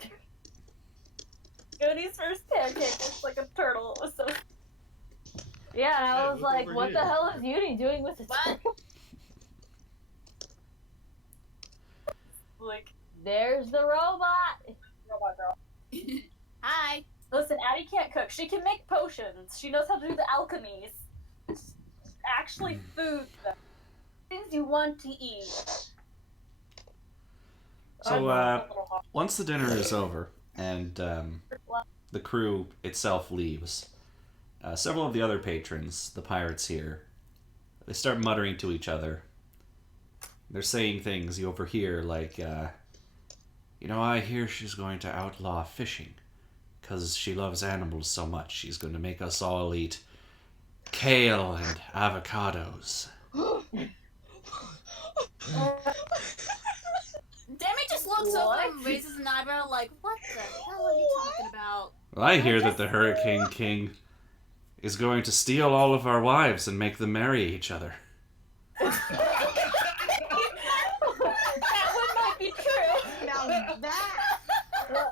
Goody's first pancake looks like a turtle. It was so. Yeah, and I Hey, was look like, over what the here. hell is Uni doing with it? What? Like, There's the robot. robot girl. Hi. Listen, Addie can't cook. She can make potions. She knows how to do the alchemies. Actually, food, though. Things you want to eat. So, once the dinner is over and the crew itself leaves, several of the other patrons, the pirates here, they start muttering to each other. They're saying things you overhear like, I hear she's going to outlaw fishing because she loves animals so much. She's going to make us all eat kale and avocados. Demi just looks over and raises an eyebrow like, what the hell are you talking about? Well, I hear that the Hurricane King is going to steal all of our wives and make them marry each other. That one might be true. Now that.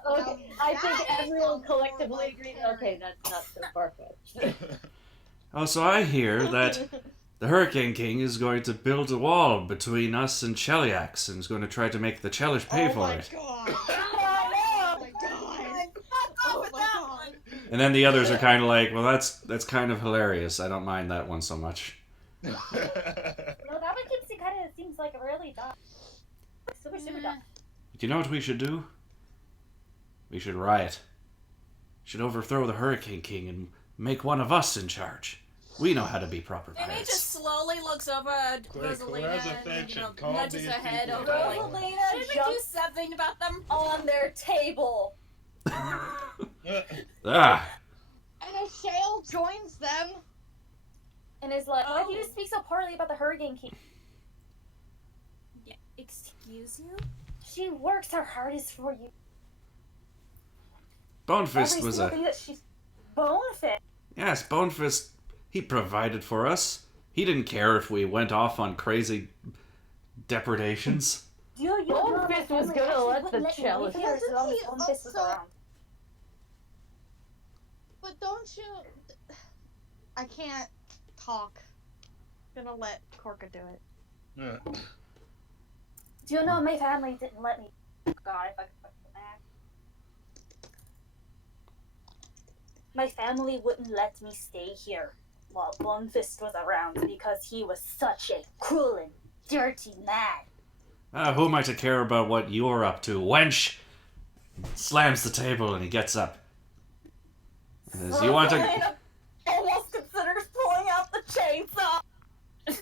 Okay, I think everyone collectively agreed. Okay, that's not so far-fetched. Oh, so I hear that the Hurricane King is going to build a wall between us and Cheliax and is going to try to make the Chelish pay for it. God. Oh my god. Oh my god. And then the others are kind of like, well, that's kind of hilarious. I don't mind that one so much. No, that one kind of seems like a really dumb. Super dumb. Do you know what we should do? We should riot. We should overthrow the Hurricane King and make one of us in charge. We know how to be proper Demi pirates. just slowly looks over at Quick, who has Rosalina and, affection? Calm nudges these her head people over down. like, Rosalina should we do jumps something about them? on their table. Ah, And a shale joins them. And is like, why do Oh. you speak so poorly about the Hurricane King? Yeah, excuse you? She works her hardest for you. Bonefist Every was single a... thing that she's Bonefist. Yes, Bonefist, he provided for us. He didn't care if we went off on crazy depredations. Bonefist was gonna let the Chalice. As long as Doesn't he Bonefist was also- around. But don't you... I can't talk. I'm gonna let Corka do it. Do you know my family didn't let me? God, if I could fucking act. My family wouldn't let me stay here while Bonefist was around because he was such a cruel and dirty man. Who am I to care about what you're up to, wench? Slams the table and he gets up. And says, you want to... Rosalina almost considers pulling out the chainsaw.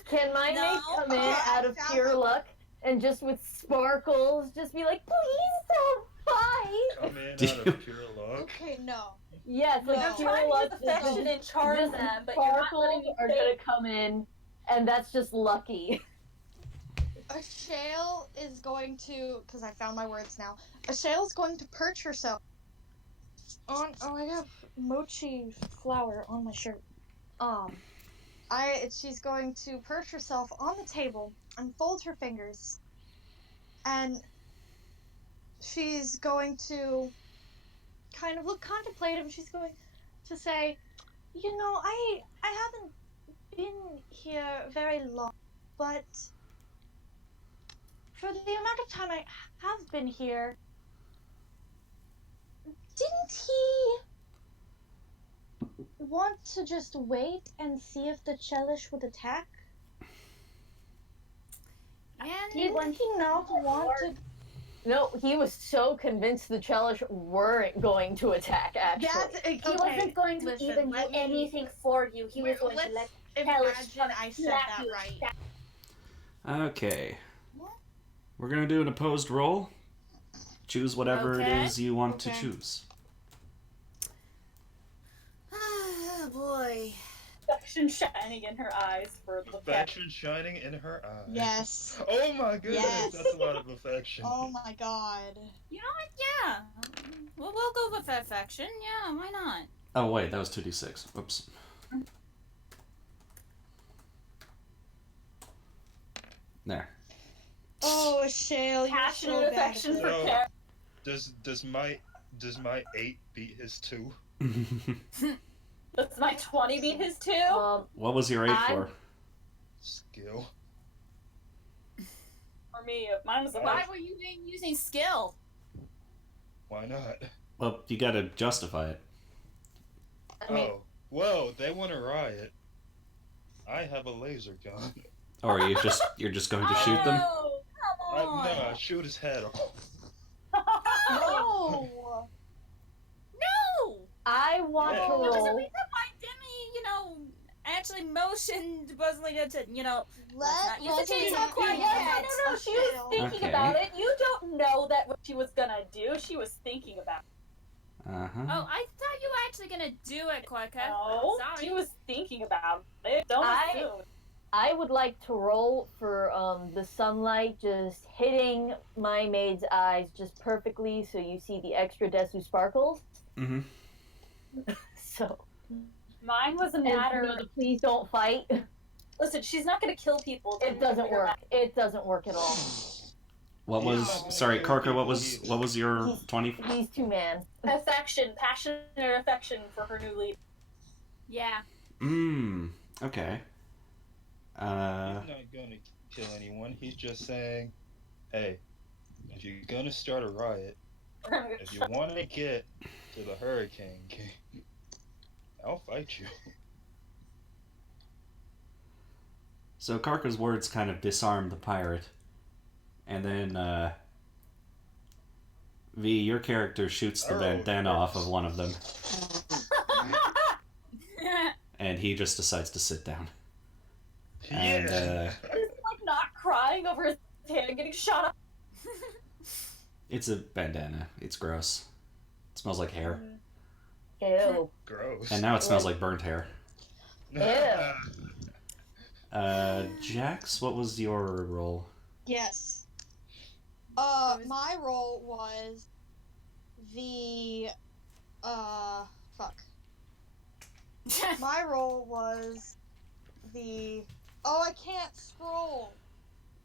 Can my No. mate come in out of pure luck and just with sparkles just be like, please don't fight? Come in Do out you- of pure luck. Okay, no. Yes, like No. pure Trying to luck. use affection and charm just them, but you're not letting sparkles me are gonna come in, and that's just lucky. A shale is going to... Because I found my words now. A shale is going to perch herself on... Oh, I have mochi flour on my shirt. She's going to perch herself on the table and fold her fingers. And she's going to kind of look contemplative. She's going to say, I haven't been here very long, but for the amount of time I have been here, didn't he want to just wait and see if the Chelish would attack? And Didn't he not want to... No, he was so convinced the Chelish weren't going to attack, actually. He wasn't going to listen, even do let me- anything for you. He was going to let Imagine I said slap that you. right. Okay. We're going to do an opposed roll. Choose whatever it Okay. is you want to Okay. choose. oh boy. affection shining in her eyes for the fact. Affection shining in her eyes. Yes. Oh my goodness, Yes. that's a lot of affection. Oh my god. You know what? Yeah. We'll go with affection. Yeah, why not? Oh, wait, that was 2d6. Oops. There. Oh, Shale, you're Passionate so bad affection at for this. No. Karen. Does my 8 beat his 2? Does my 20 beat his 2? What was your 8 for? Skill. For me, mine was a Why were you using skill? Why not? Well, you gotta justify it. I mean, Oh, well, they want to riot. I have a laser gun. Or you're just going to shoot them? Oh, come on. No, shoot his head off. No! No! I want Yeah. to There was a roll. reason why Demi, actually motioned supposedly to, Let use the chainsaw me quiet. get No, a she was shield. thinking Okay. about it. You don't know that what she was gonna do. She was thinking about it. Uh-huh. Oh, I thought you were actually gonna do it, Quokka. No, Sorry. she was thinking about it. Don't assume. I would like to roll for the sunlight just hitting my maid's eyes just perfectly, so you see the extra Desu sparkles. Mm-hmm. So. Mine was a And matter. for me to please don't fight. Listen, she's not gonna kill people. It doesn't work. It doesn't work at all. What was sorry, Korka, what was your 20? He's 2-man. Affection, passionate affection for her new lead. Yeah. Okay. He's not gonna kill anyone. He's just saying, hey, if you're gonna start a riot, if you want to get to the Hurricane King, I'll fight you. So Karka's words kind of disarm the pirate. And then, V, your character shoots the bandana off of one of them. And he just decides to sit down. And, He's like not crying over his hand getting shot up. it's a bandana. It's gross. It smells like hair. Ew. Gross. And now it smells like burnt hair. Ew. Jax, what was your role? Yes. My role was the My role was the I can't scroll.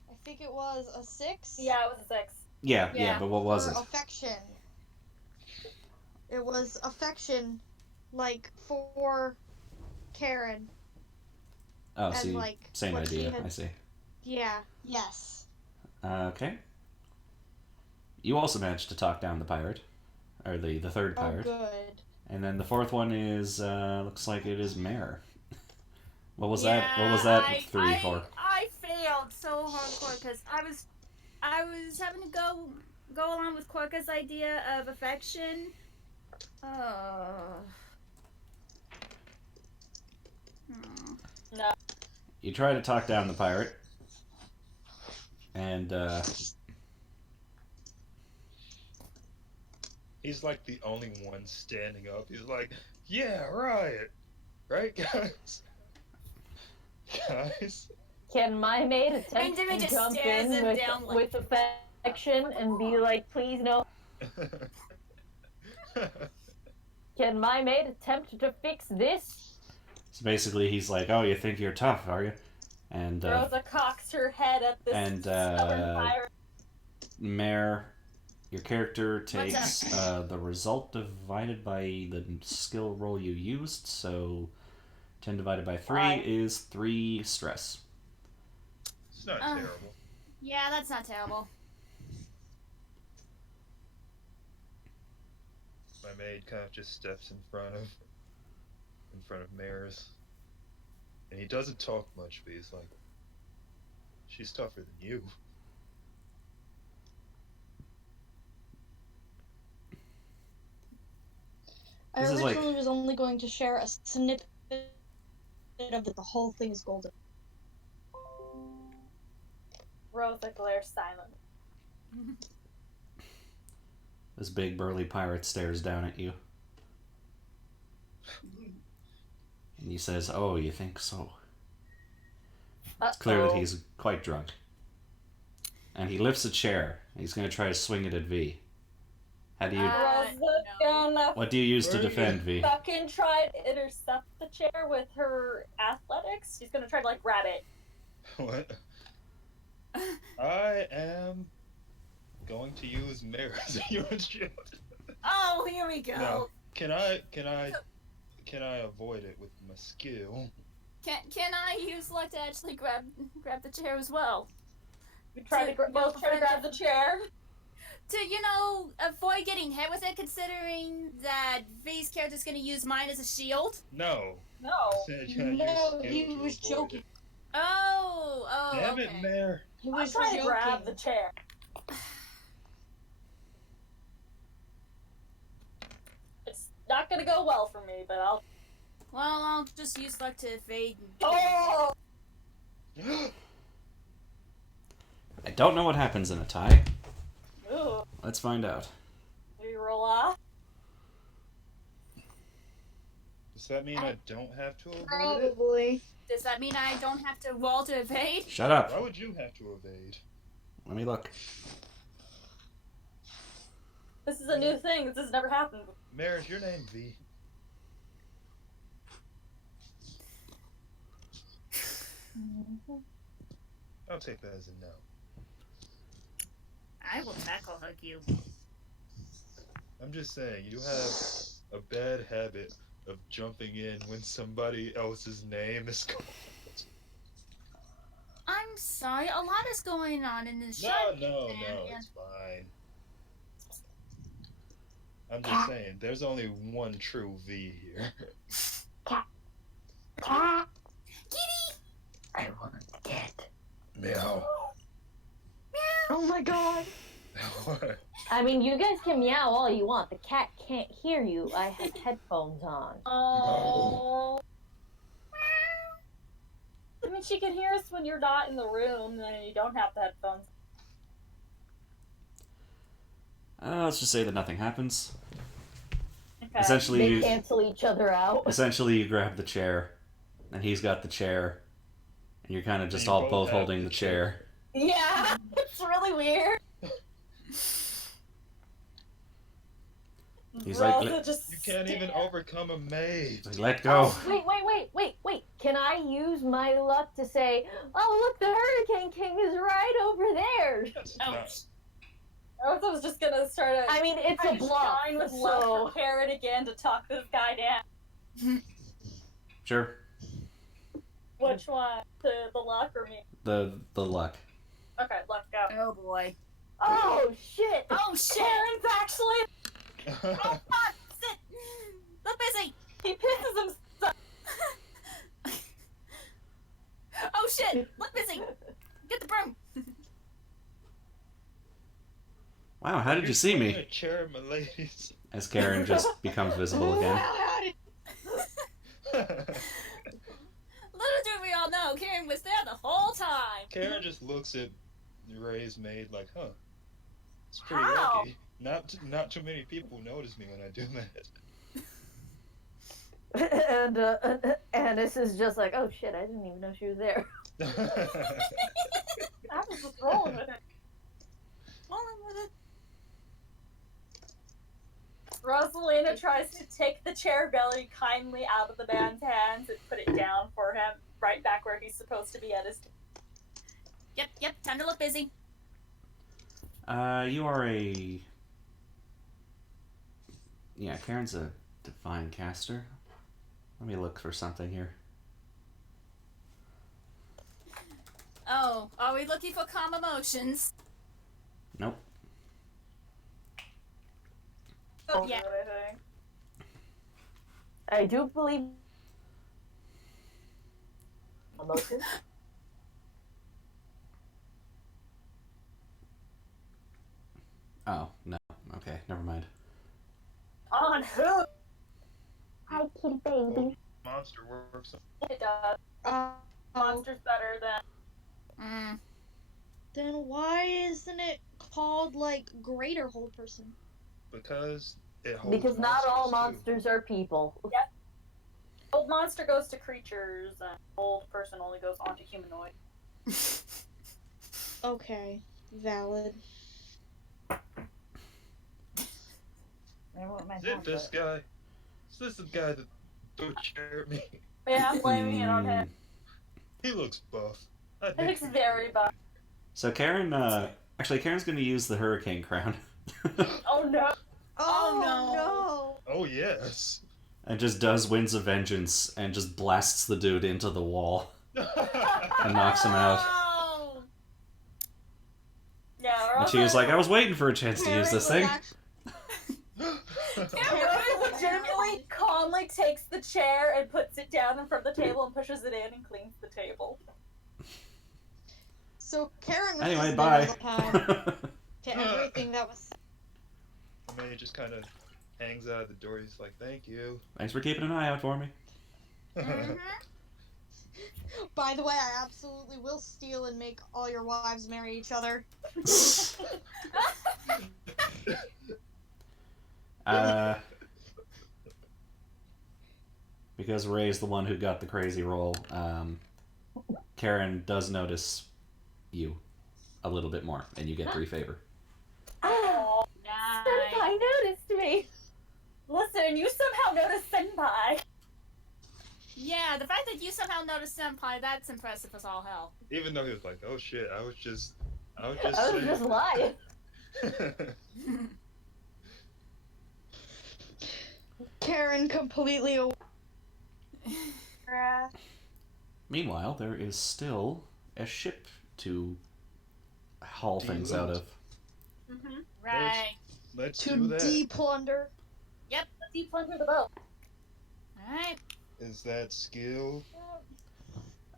I think it was a 6. Yeah, it was a 6. Yeah, but what was For it? affection. It was affection, like for Karen. Oh, and, see, like, same what she idea, had- I see. Yeah. Yes. Okay. You also managed to talk down the pirate. Or the third Oh, pirate. good. And then the fourth one is, looks like it is Mare. What was Yeah, that? What was that 3 for? I failed so hardcore because I was having to go along with Quokka's idea of affection. No. You try to talk down the pirate. And, He's like the only one standing up. He's like, yeah, riot. Right, guys? Guys? Can my maid And attempt Jimmy to just jump stares in him with, down like- with affection and be like, please no? Can my maid attempt to fix this? so basically he's like, oh, you think you're tough, are you? And, Rosa cocks her head at this and, stubborn pirate. Mare, your character takes up? the result divided by the skill roll you used, so 10 divided by 3 Why? is 3 stress. It's not terrible. Yeah, that's not terrible. My maid kind of just steps in front of Mare's. And he doesn't talk much, but he's like, she's tougher than you. I This is like- originally was only going to share a snippet of it. The whole thing is golden. Rosa glares silent. This big burly pirate stares down at you. And he says, oh, you think so? It's clear that he's quite drunk. And he lifts a chair. He's going to try to swing it at V. How do you... Rosa gonna what do you use to Where are you defend V? fucking try to intercept the chair with her athletics. She's gonna try to like grab it. What? I am going to use Mare as a human shield. Oh, here we go. No, Can I avoid it with my skill? Can I use luck to actually grab the chair as well? We try to both try to grab the chair. To, avoid getting hit with it, considering that V's character's gonna use mine as a shield? No. No. No, he was joking. Oh, Damn okay. it, Mare. He I'm was trying joking. to grab the chair. It's not gonna go well for me, but I'll... Well, I'll just use luck to evade. Oh! I don't know what happens in a tie. Ooh. Let's find out. We roll off. Does that mean I don't have to avoid it? Probably. Does that mean I don't have to roll to evade? Shut up. Why would you have to evade? Let me look. This is a new thing. This has never happened. Mare, is your name V? I'll take that as a no. I will tackle hug you. I'm just saying, you have a bad habit of jumping in when somebody else's name is called. I'm sorry, a lot is going on in this show. No, it's fine. I'm just saying, there's only one true V here. Kitty! I want to get. Meow. Oh my god. What? I mean, you guys can meow all you want. The cat can't hear you. I have headphones on. Oh. I mean, she can hear us when you're not in the room, and you don't have the headphones. Let's just say that nothing happens. Okay. Essentially, They you, cancel each other out. essentially, you grab the chair, and he's got the chair, and you're kind of just You all both both have holding the the chair. Yeah, it's really weird. He's We're like, also "Let- just You can't even overcome a maid. Let go. Oh, wait. Can I use my luck to say, oh, look, the Hurricane King is right over there? That's Oh. not- I was just gonna start a I mean, it's a bluff, shine with love so... for Parrot again to talk this guy down. Sure. Which one? The luck or me? The luck. Okay, let's go. Oh boy. Oh, shit! Oh shit! Karen's actually... Oh fuck! Sit! Look busy! He pisses himself. Oh shit! Look busy! Get the broom! Wow, how did you see In me? a chair, my ladies. As Karen just becomes visible again. How did Little do we all know, Karen was there the whole time! Karen just looks at Ray's maid like, huh. It's pretty How? lucky. Not too many people notice me when I do And Annis is just like, oh shit, I didn't even know she was there. that. I was just rolling with it. Rolling with it. Rosalina tries to take the chair belly kindly out of the man's hands and put it down for him, right back where he's supposed to be at his... Yep, time to look busy. You are a... Yeah, Karen's a divine caster. Let me look for something here. Oh, are we looking for calm emotions? Nope. Oh, yeah. I think. I do believe... Emotions? Oh, no. Okay, never mind. On who? Hi, kitty baby. Monster works. It does. Monster's better than... Then why isn't it called like Greater Whole Person? Because it holds Because not all monsters, too. monsters are people. Old monster goes to creatures, and old person only goes on to humanoid. Okay, valid. Is it this guy? Is this the guy that threw a chair at me? Yeah, I'm blaming it on him. He looks buff. I It looks very buff. So Karen, actually Karen's gonna use the Hurricane Crown. Oh no. Oh, no. Oh, yes. And just does Winds of Vengeance and just blasts the dude into the wall and knocks him out. Oh! Yeah, And she was like, I was waiting for a chance to use this thing. Karen legitimately calmly takes the chair and puts it down in front of the table and pushes it in and cleans the table. So Karen was Anyway, just bye. there the time to everything that was. And then he just kind of hangs out of the door. He's like, thank you. Thanks for keeping an eye out for me. By the way, I absolutely will steal and make all your wives marry each other. Because Ray's the one who got the crazy roll, Karen does notice you a little bit more, and you get 3 favor. Oh, Senpai noticed me. listen, you somehow noticed Senpai. Yeah, the fact that you somehow noticed Senpai, that's impressive as all hell. Even though he was like, oh shit, I was just I was just lying. Karen completely aware. Meanwhile, there is still a ship to haul things out of. Right. Let's To do that. de-plunder. Let's de-plunder the boat. Alright. Is that skill?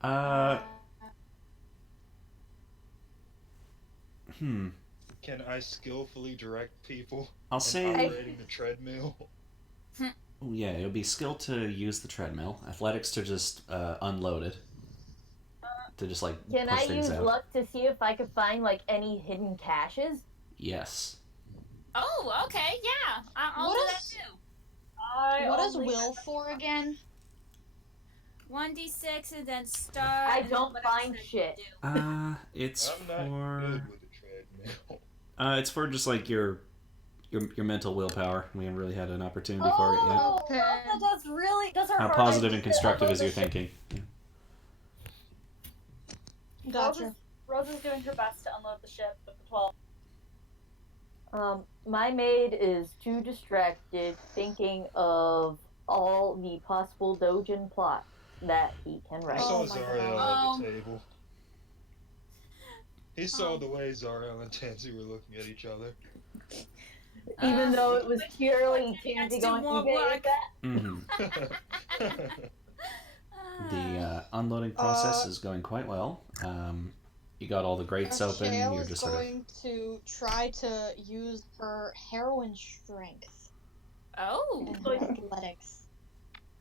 Can I skillfully direct people I'll in say... operating the treadmill? Oh, yeah, it would be skill to use the treadmill, athletics to just unload it. To just, like, Can push I things use out. luck to see if I could find, like, any hidden caches? Yes. Oh, okay, yeah. I'll do that too. What does will for again? 1d6 and then start. I and don't then whatever find you shit. do. It's I'm not for... good with the treadmill. It's for just, like, your mental willpower. We haven't really had an opportunity for it yet. Oh, Okay. Rosa does her How hardest positive and to constructive unload is the your ship. thinking? Yeah. Gotcha. Rosa's doing her best to unload the ship with the 12. My maid is too distracted thinking of all the possible Dojin plots that he can He write. saw Oh my Zariel God. at the table. He saw the way Zariel and Tansy were looking at each other. Even though it was purely Let's Tansy do going, more "You get work." that?" Mm-hmm. The unloading process is going quite well. You got all the grates open. Shale You're is just sort of... going to try to use her heroin strength Oh. and her athletics.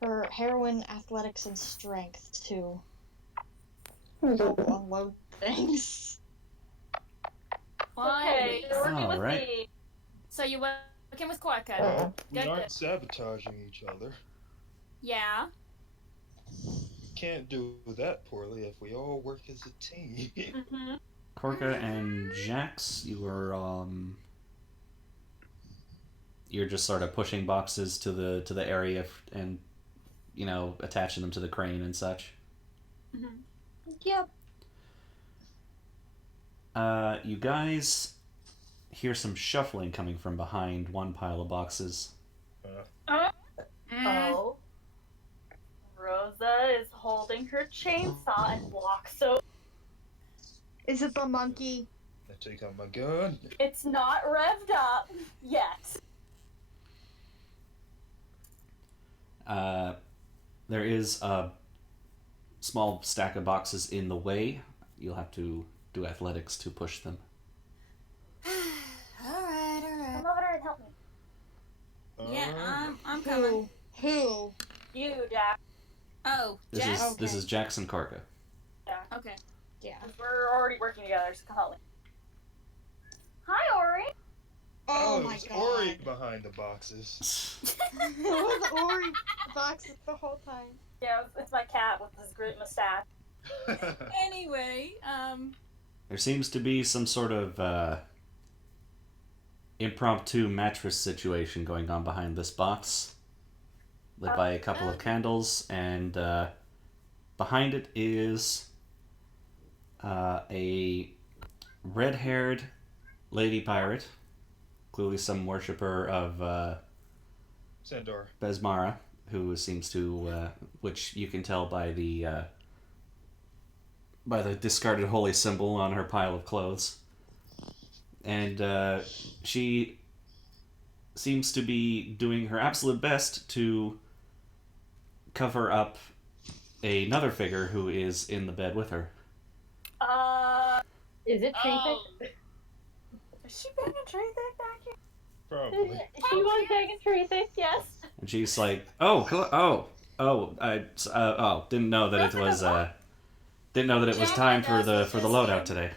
Her heroin, athletics, and strength to help unload things. Okay, you're working with Alright. me. So you're working with Korka. We Good, aren't good. sabotaging each other. Yeah. Can't do that poorly if we all work as a team. Korka and Jax, you're just sort of pushing boxes to the area and, you know, attaching them to the crane and such. Yep. You guys hear some shuffling coming from behind one pile of boxes. Oh. Rosa is holding her chainsaw and walks so. Is it the monkey? I take out my gun. It's not revved up yet. There is a small stack of boxes in the way. You'll have to do athletics to push them. Alright. Come over and help me. Yeah, I'm coming. Who? You, Jack. Oh, This Jack? is this is Jax and Korka. Okay. Yeah. We're already working together, so come help me. Hi, Ori. Oh it my was god. Ori behind the boxes. It was Ori boxes the whole time. Yeah, it's my cat with his great mustache. Anyway, There seems to be some sort of impromptu mattress situation going on behind this box, lit by a couple of candles, and behind it is a red-haired lady pirate, clearly some worshiper of Besmara, who seems to, which you can tell by the discarded holy symbol on her pile of clothes. And she seems to be doing her absolute best to cover up another figure who is in the bed with her. Is it Tree Oh. Thick? Is she banging Tree Thick back here? Probably. She was taking Tree Thick, yes. And she's like, didn't know that it was time for the loadout today.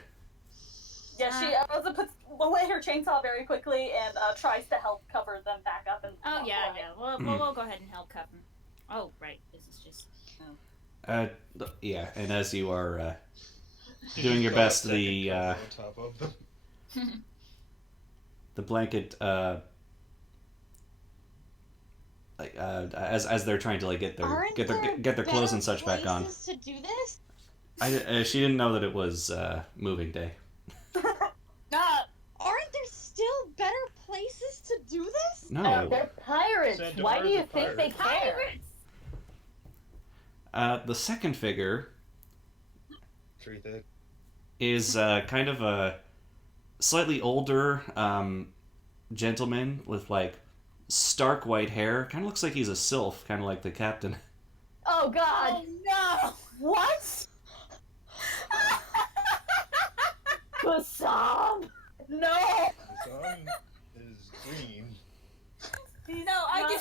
Yeah, she Rosa puts away her chainsaw very quickly and tries to help cover them back up. And Oh, yeah. We'll go ahead and help cover them. Oh, right. This is just... Yeah, and as you are doing your best, the blanket, as they're trying to like get their clothes and such back on. To do this? She didn't know that it was moving day. Aren't there still better places to do this? No. They're pirates. Sandomar's Why do you a think they care? The second figure Tree Thick. is kind of a slightly older gentleman with like stark white hair. Kind of looks like he's a sylph, kind of like the captain. Oh God! Oh no! What? Bassam! No! The sun is green. No, I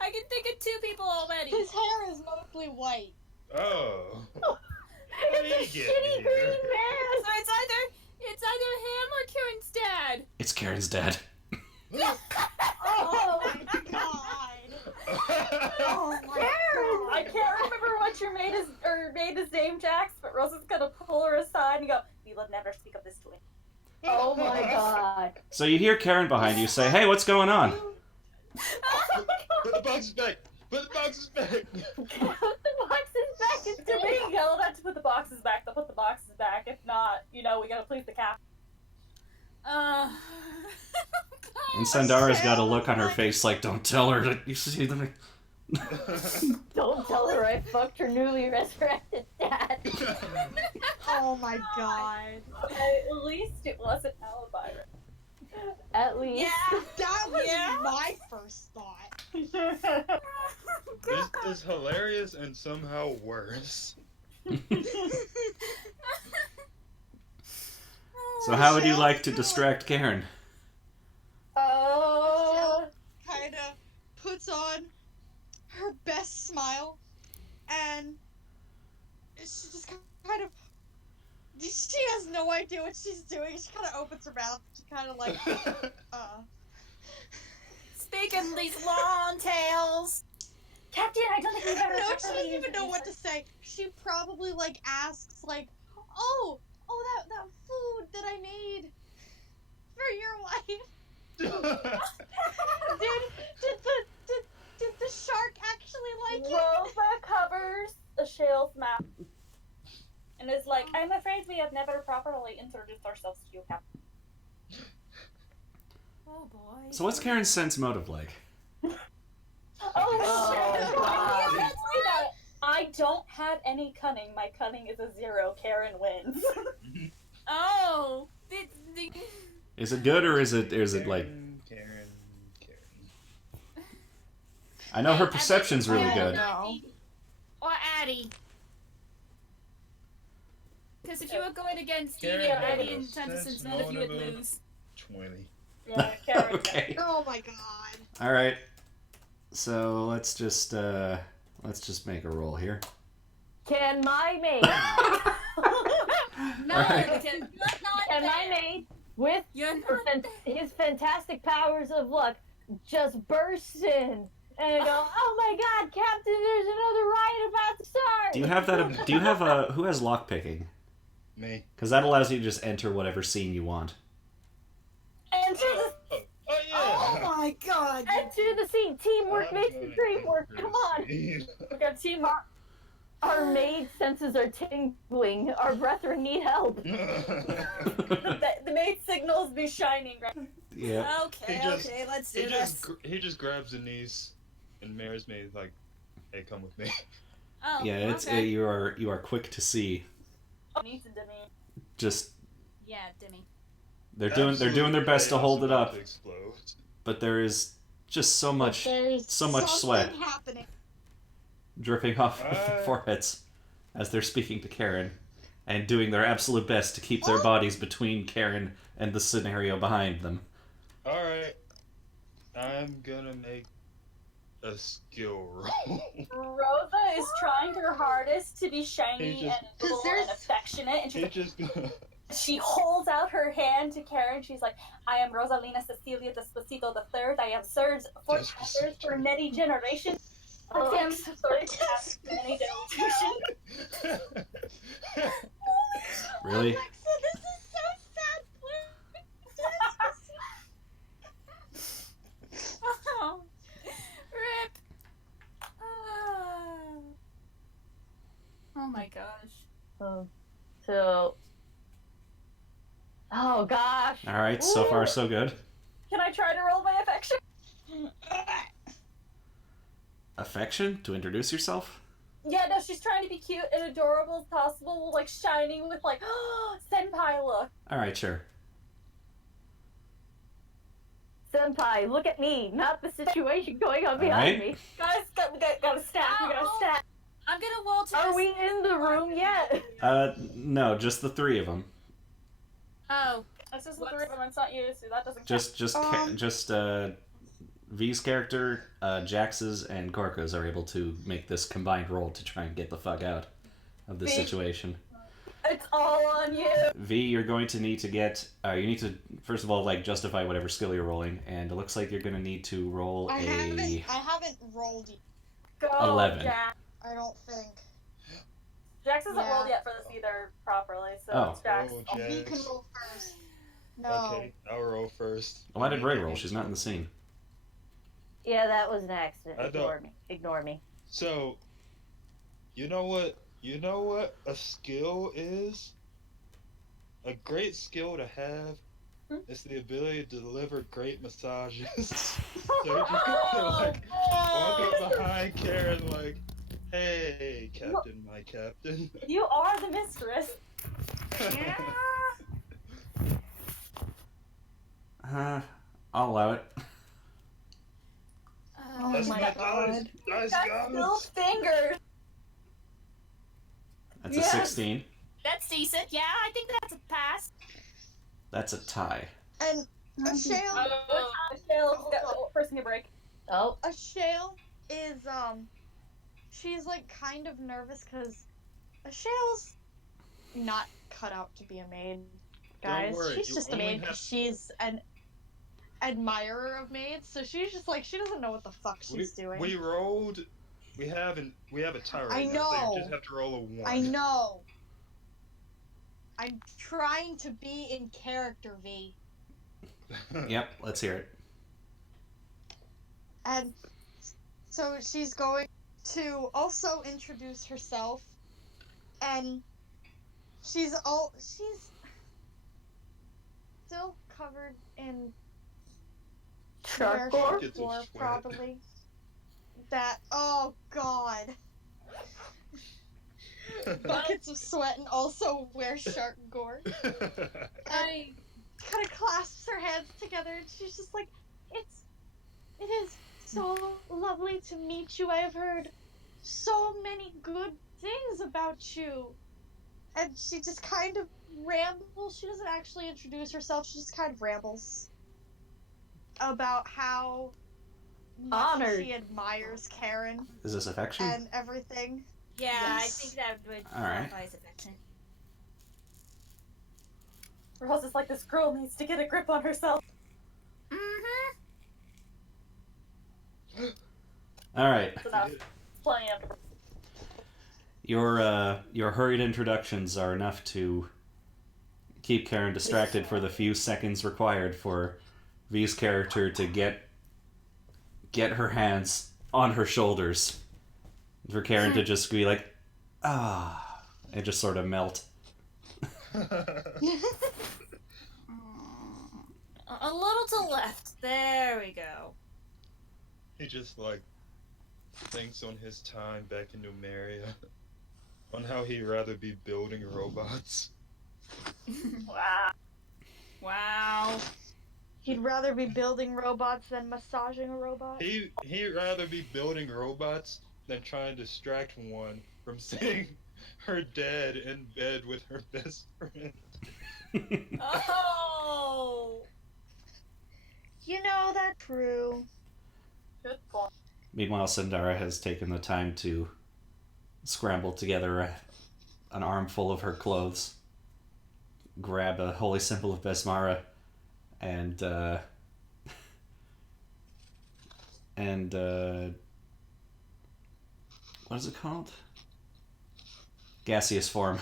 can think of two people already. His hair is mostly white. Oh. It's a shitty green man! So it's either him or Kieran's dad. It's Karen's dad. Oh my god! Oh my god! I can't remember what your maid is name, Jax, but Rosa's gonna pull her aside and go, "We will never speak of this to him." Oh my God! So you hear Karen behind you say, "Hey, what's going on?" Put the boxes back! Put the boxes back! Put the boxes back into If we yell at to put the boxes back, they'll put the boxes back. If not, we gotta please the captain. And Sandara's got a look on her face like, "Don't tell her that you see them." Don't tell her I fucked her newly resurrected dad. Oh my god! At least it wasn't alibi. At least. That was my first thought. This is hilarious and somehow worse. So how would you like to distract Karen? Kinda puts on her best smile and she just kind of. She has no idea what she's doing. She kind of opens her mouth. She kind of like, Speaking these long tails. Captain, I don't think we've ever. No, she doesn't even know what to say. She probably like asks like, "Oh, that food that I made for your wife. Did the shark actually like it?" Rosa covers the shale's mouth and is like, "I'm afraid we have never properly introduced ourselves to you, Captain." Oh boy. So what's Karen's sense motive like? Oh shit! God. Let's say that. I don't have any cunning. My cunning is a 0. Karen wins. Oh. Is it good or is it like? Karen. I know her perception's really good. No. Or Addie. Because if you were going against Karen Edie or has Addie a in terms of sense sense, none of you would motive. lose. 20. Yeah, Karen. Okay. Oh my god. All right. So let's just make a roll here. Can my maid? No, Alright. because you're not Can my there. maid, with You're her not his fantastic powers of luck, just bursts in and go, "Oh my God, Captain! There's another riot about to start." Do you have that? Do you have who has lockpicking? Me. Because that allows you to just enter whatever scene you want. Enter the Oh yeah! my god. Enter the scene. Teamwork I'm makes the gonna dream work. enter Come the on. scene. we got teamwork. Our maid senses are tingling. Our brethren need help. The maid signals be shining. Right? Yeah. Okay, let's do this. He just grabs the knees, and Mare's maid like, "Hey, come with me." Oh, Yeah, it's okay. you are quick to see. Needs to me. Just Yeah, Dimmy. they're doing their best to hold it up, To explode. but there is just so much sweat happening. dripping off of their foreheads as they're speaking to Karen and doing their absolute best to keep their bodies between Karen and the scenario behind them. All right, I'm gonna make a skill roll. Rosa is trying her hardest to be shiny and little and affectionate, and she holds out her hand to Karen. She's like, "I am Rosalina Cecilia Despacito III. I have served for many generations. I am sorry to have many generations." Really? Alexa, this is so sad. Oh, rip. Oh my gosh. So. Oh gosh. All right, so far so good. Can I try to roll my affection? Affection to introduce yourself? Yeah, no, she's trying to be cute and adorable as possible, like shining with like senpai look. All right, sure. Senpai, look at me, not the situation going on behind me. Guys, got a stack. We got a stack. I'm gonna wall to Are we in the room yet? No, just the three of them. Oh. That's just the three of them. It's not you, so that doesn't count. Just V's character, Jax's, and Gorka's are able to make this combined roll to try and get the fuck out of this situation. It's all on you. V, you're going to need to get. You need to first of all like justify whatever skill you're rolling, and it looks like you're going to need to roll I haven't rolled yet. Go, 11. Jax. I don't think. Jax hasn't rolled yet for this either properly, so it's Jax. You can roll first. No. Okay, I'll roll first. Why did Ray roll? She's not in the scene. Yeah, that was an accident. Ignore me. So, you know what? You know what a skill is? A great skill to have is the ability to deliver great massages. So you're just gonna like walk up behind Karen like, "Hey, Captain, my Captain." You are the mistress. Yeah. I'll allow it. Oh That's my god. Nice Got still fingers. That's a 16. That's decent. Yeah, I think that's a pass. That's a tie. And a shale. A shale. Person can break. Oh. A shale is she's like kind of nervous because a shale's not cut out to be a maid, guys. Don't worry, she's you just a only maid have- because she's an admirer of maids, so she's just like she doesn't know what the fuck she's doing. We rolled. We have a tie right I now, so know. you just have to roll a 1. I know. I'm trying to be in character, V. Yep, let's hear it. And so she's going to also introduce herself, and she's still covered in Shark gore, gore? probably. That, oh god. Buckets of sweat and also wear shark gore. I kind of clasps her hands together and she's just like, it is so lovely to meet you. I have heard so many good things about you. And she just kind of rambles. She doesn't actually introduce herself. She just kind of rambles about how much she admires Karen. Is this affection? And everything. Yeah, Yes. I think that would All right. qualify as affection. Rose is like, this girl needs to get a grip on herself. Mm-hmm. All right. It's enough. Plenty of. Your hurried introductions are enough to keep Karen distracted for the few seconds required for V's character to get her hands on her shoulders. For Karen to just be like, It just sort of melt. A little to left. There we go. He just like thinks on his time back in Numeria, on how he'd rather be building robots. Wow. Wow. He'd rather be building robots than massaging a robot? He'd rather be building robots than trying to distract one from seeing her dad in bed with her best friend. Oh! You know, that's true. Good point. Meanwhile, Sindara has taken the time to scramble together an armful of her clothes, grab a holy symbol of Besmara, and what is it called? Gaseous form.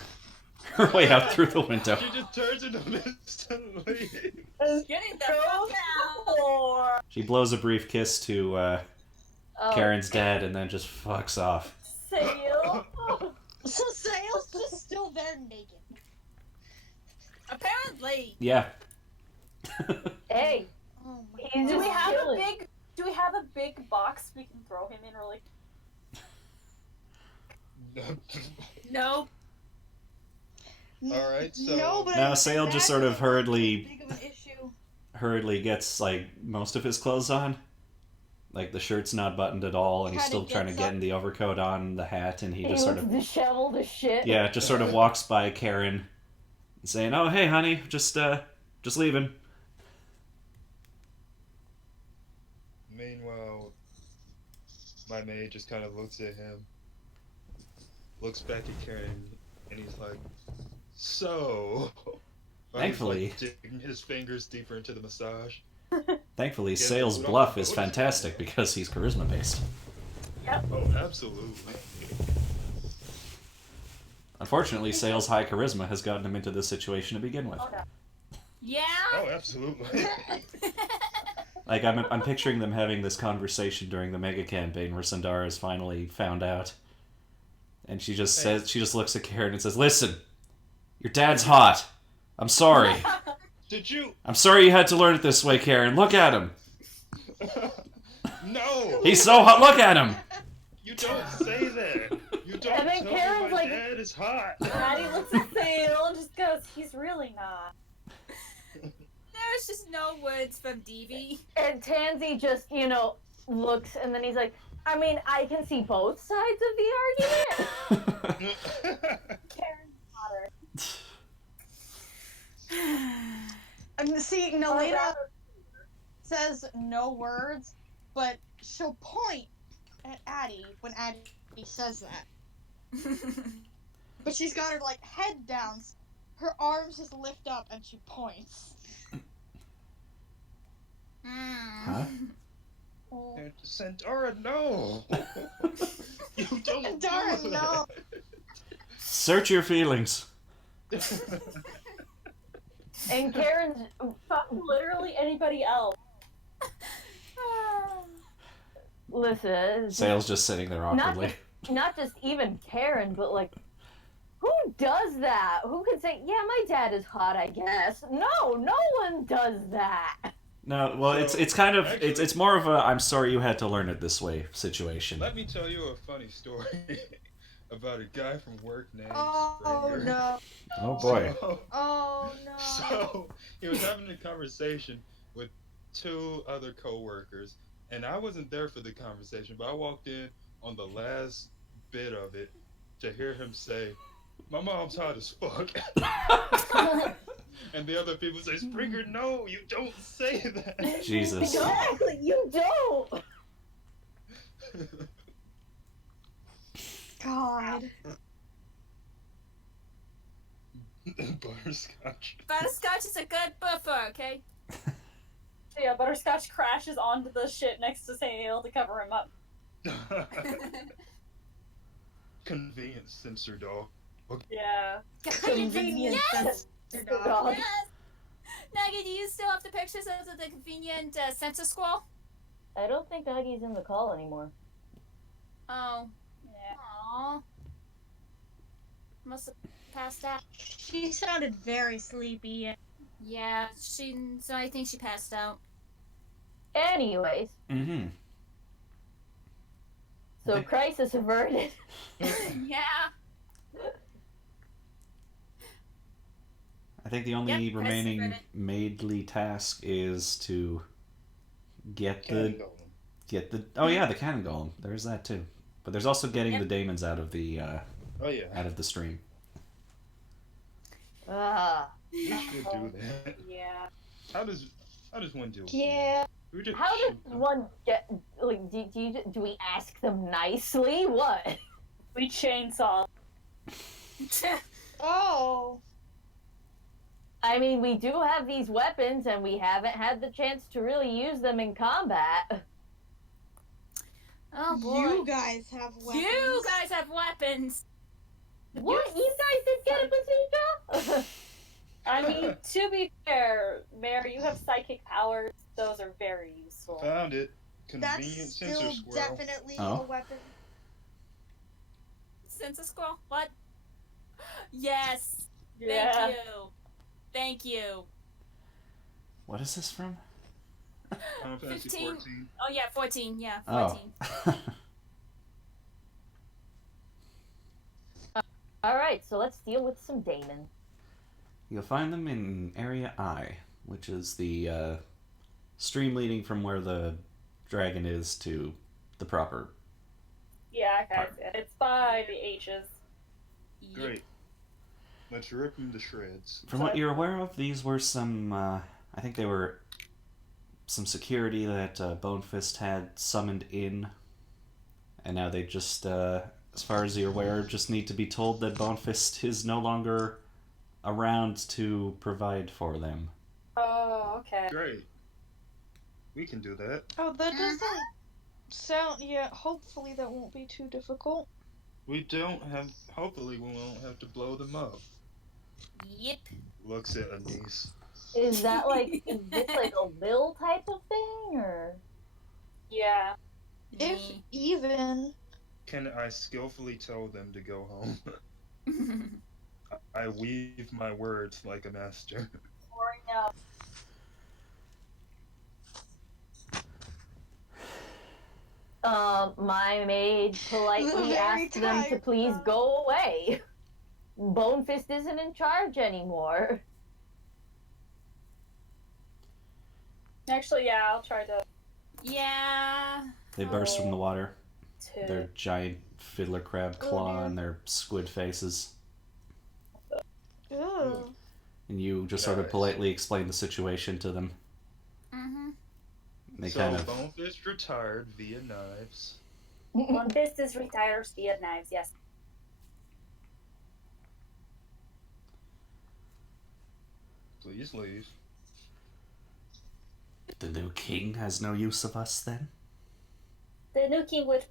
Her way out through the window. She just turns into mist and leaves. Getting the fuck out! She blows a brief kiss to Karen's dad and then just fucks off. Sail. So Sail's just still there naked. Apparently. Yeah. Hey, Oh my he's Do just we have chilling. do we have a big box we can throw him in really? No. Alright, so- No, but No, Sail just sort of hurriedly- Big of an issue. Hurriedly gets like most of his clothes on. Like the shirt's not buttoned at all, and he's Kinda still trying to gets get up. in the overcoat on, the hat, and he He just sort looks of disheveled as shit. just sort of walks by Karen, saying, "Oh, hey, honey, just leaving." Meanwhile, my maid just kind of looks at him, looks back at Karen, and he's like, "So." While he's, Thankfully- like, digging his fingers deeper into the massage. Thankfully, Yeah, Sail's but bluff what is is fantastic that? because he's charisma based. Oh, absolutely. Unfortunately, Sail's high charisma has gotten him into this situation to begin with. Oh, no. Yeah? Oh, absolutely. Like I'm picturing them having this conversation during the mega campaign where Sindara is finally found out, and she just says, she just looks at Karen and says, "Listen, your dad's hot. I'm sorry. Did you? I'm sorry you had to learn it this way, Karen. Look at him. No! He's so hot. Look at him." You don't say that! You don't And then tell Karen's me my like- dad is hot! Daddy looks at Sail and just goes, "He's really not." There's just no words from Devi. And Tansy just, looks, and then he's like, I mean, I can see both sides of the argument. Karen's hotter. See, Nalita says no words, but she'll point at Addie when Addie says that. But she's got her, head down. Her arms just lift up and she points. Huh? Centaura, no! You don't Centaura, do no. Search your feelings. that. And Karen's, Fuck literally anybody else. listen, Sail's just sitting there awkwardly. not just even Karen, but who does that? Who can say, yeah, my dad is hot, I guess? No, no one does that. No, well, So, it's kind of actually- it's more of a "I'm sorry you had to learn it this way" situation. Let me tell you a funny story about a guy from work named Oh Springer. no. Oh boy. So, Oh no. so he was having a conversation with two other co-workers, and I wasn't there for the conversation, but I walked in on the last bit of it to hear him say, "My mom's hot as fuck." And the other people say, "Springer, no, you don't say that." Jesus. Exactly, you don't. God. Butterscotch. Butterscotch is a good buffer, okay? So yeah, Butterscotch crashes onto the shit next to Sail to cover him up. Convenience sensor dog. Yeah. Convenient. Yes! Dog. Yes! Nugget, do you still have the pictures of the convenient sensor squall? I don't think Augie's in the call anymore. Oh. Yeah. Aww. must have passed out. She sounded very sleepy. Yeah, so I think she passed out. Anyways, Mm-hmm. so crisis averted. Yeah. I think the only Yep, remaining maidly task is to get Cannon the golem. oh yeah, the cannon golem. There's that too. But there's also getting Yep. the daemons out of the Oh yeah. out of the stream. We should do that. Yeah. How does one do it? Yeah. We just How does shoot them. one get like? Do we ask them nicely? What? We chainsaw. Oh. I mean, we do have these weapons, and we haven't had the chance to really use them in combat. Oh boy. You guys have weapons. You guys have weapons. What? You guys did get a bazooka? I mean, to be fair, Mary, you have psychic powers. Those are very useful. Found it. Convenient That's sensor still squirrel. definitely Oh. a weapon. Sensor scroll. What? Yes. Yeah. Thank you. Thank you. What is this from? Final Fantasy 15. 14. Oh yeah, 14. Yeah, Oh. 14. All right, so let's deal with some daemons. You'll find them in Area I, which is the stream leading from where the dragon is to the proper. Yeah, okay. It's by the H's. Great. Let's rip them to shreds. From what you're aware of, these were some. I think they were some security that Bonefist had summoned in, and now they just, as far as you're aware, just need to be told that Bonefist is no longer around to provide for them. Oh, okay. Great. We can do that. Oh, that doesn't sound. Yeah, hopefully that won't be too difficult. We don't have. Hopefully, we won't have to blow them up. Yep. Looks at Anise. Is that like is this like a will type of thing or? Yeah. If even. Can I skillfully tell them to go home? I weave my words like a master. Or no. My maid politely Very asked them to tired, please go away. Bonefist isn't in charge anymore. Actually, yeah, I'll try to. Yeah. They burst from the water. to... Their giant fiddler crab claw and their squid faces. Ew. And you just sort of Nice. politely explain the situation to them. Mm-hmm. They So kind of. Bonefist retired via knives. One fist is retires via knives, yes. Please leave. The new king has no use of us then? The new king would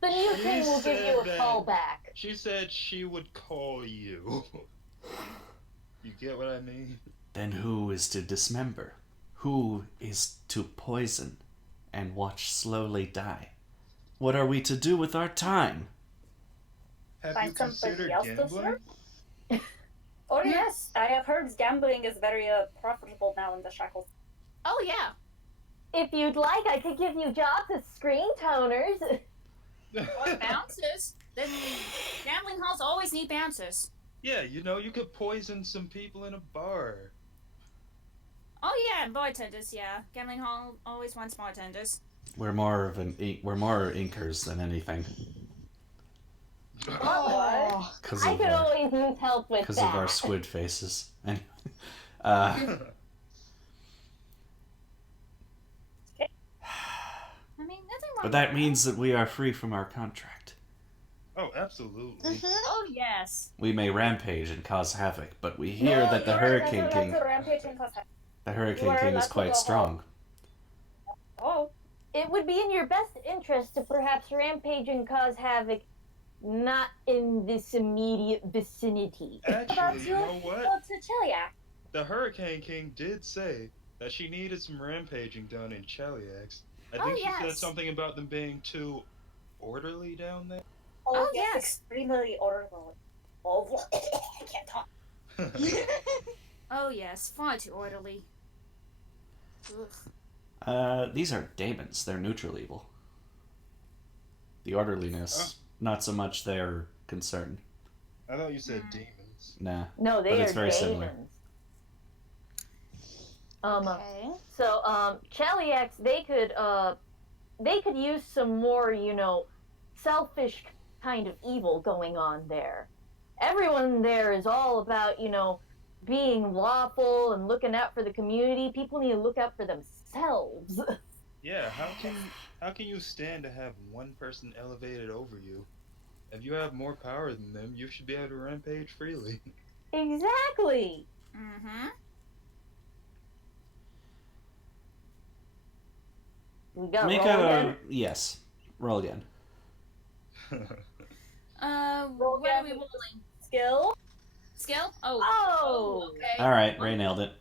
The new She king will give said you a that- call back. She said she would call you. You get what I mean? Then who is to dismember? Who is to poison and watch slowly die? What are we to do with our time? Have Find you somebody considered else to gambling? Oh yes, I have heard gambling is very profitable now in the Shackles. Oh yeah. If you'd like, I could give you jobs as screen toners. Or bouncers. Then gambling halls always need bouncers. Yeah, you know, you could poison some people in a bar. Oh yeah, and bartenders. Yeah, gambling hall always wants bartenders. We're more inkers than anything Oh. because I of could always use help with that. our squid faces. Anyway, I mean, nothing wrong. but with that means that we are free from our contract. Oh, absolutely. Oh yes. We may rampage and cause havoc, but we hear that the Hurricane King, is quite strong. Oh, It would be in your best interest to perhaps rampage and cause havoc, not in this immediate vicinity. Actually, you know what? go to Chiliac. The Hurricane King did say that she needed some rampaging done in Cheliax. I Oh, think she said yes. something about them being too orderly down there. Oh, yes. Extremely orderly. Oh, I can't talk. Oh, yes. Far too orderly. Ugh. These are daemons. They're neutral evil. The orderliness, not so much their concern. I thought you said demons. Nah. No, they But are it's very demons. similar. Okay. So, Cheliax, they could use some more, selfish kind of evil going on there. Everyone there is all about, being lawful and looking out for the community. People need to look out for themselves. Yeah, how can you stand to have one person elevated over you? If you have more power than them, you should be able to rampage freely. Exactly. Mm-hmm. We got Make roll a again. yes. Roll again. Roll What are again. we rolling? Skill? Skill? Oh. Oh. Okay. All right, Ray nailed it.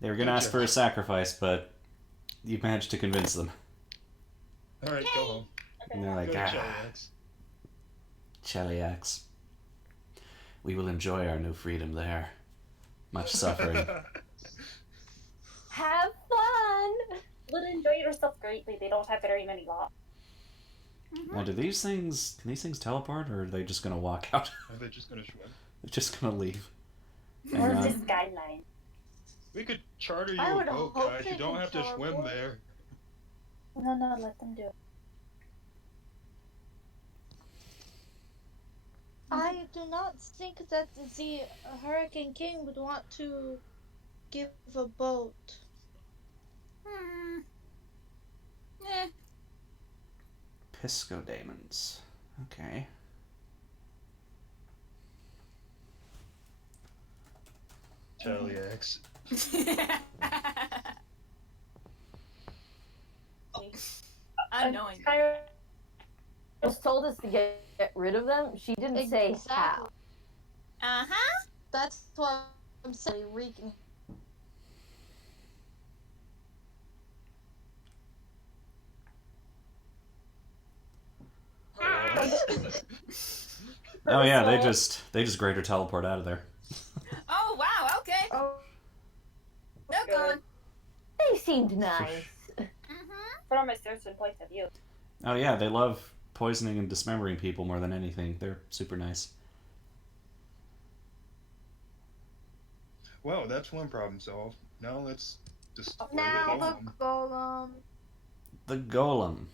They were gonna Good ask job. for a sacrifice, but you managed to convince them. All right, go home. And they're Go like, to ah, Cheliax. Cheliax. We will enjoy our new freedom there. Much suffering. Have fun. Would enjoy yourself greatly. They don't have very many laws. Now, do these things can these things teleport, or are they just gonna walk out? Are they just gonna swim? They're just gonna leave. Or Hang on. just skyline. We could charter you I a would boat, hope guys. they You don't can have to swim teleport. there. No, let them do it. I do not think that the Hurricane King would want to give a boat. Eh. Pisco daemons. Okay. Cheliax. Unknowing. Just told us to get rid of them. She didn't say how. Uh-huh. That's why I'm saying wreaking. Oh yeah, they just greater teleport out of there. Oh, wow. Okay. Oh, They're good. gone. They seemed nice. Mm-hmm. From a certain point of view. Oh yeah, they love poisoning and dismembering people more than anything. They're super nice. Well, that's one problem solved. Now let's display Now the the golem. golem. The golem.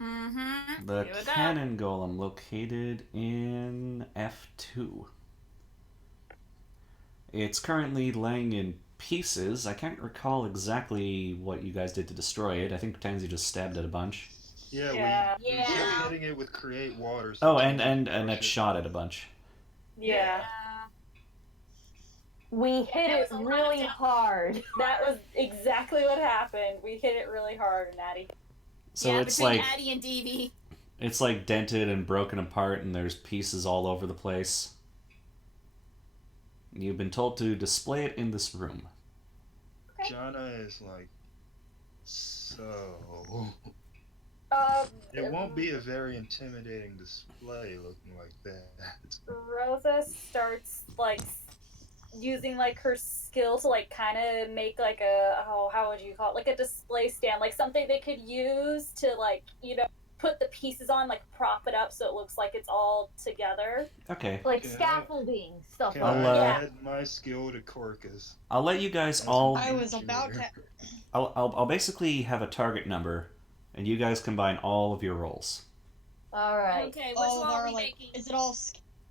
Mm-hmm. The Here we go. cannon golem located in F2. It's currently laying in pieces. I can't recall exactly what you guys did to destroy it. I think Tansy just stabbed it a bunch. Yeah, Yeah. we Yeah. kept hitting it with create water. Oh, so and Tansy it crushed shot it a bunch. Yeah. We hit there it was a lot of really damage. hard. That was exactly what happened. We hit it really hard, and Natty. So yeah, it's between like Addie and Deevee. it's like dented and broken apart, and there's pieces all over the place. You've been told to display it in this room. Jana is like, so. Uh, It won't be a very intimidating display looking like that. Rosa starts like using like her skill to like kind of make like a how would you call it, like a display stand, like something they could use to like put the pieces on, like prop it up so it looks like it's all together. Okay. Like Can I- scaffolding, stuff Can like I'll, I that. add my skill to Corcus? I'll let you guys As all. an I was about engineer? to. I'll basically have a target number, and you guys combine all of your rolls All right. Okay, which All one of are our we like. making? Is it all?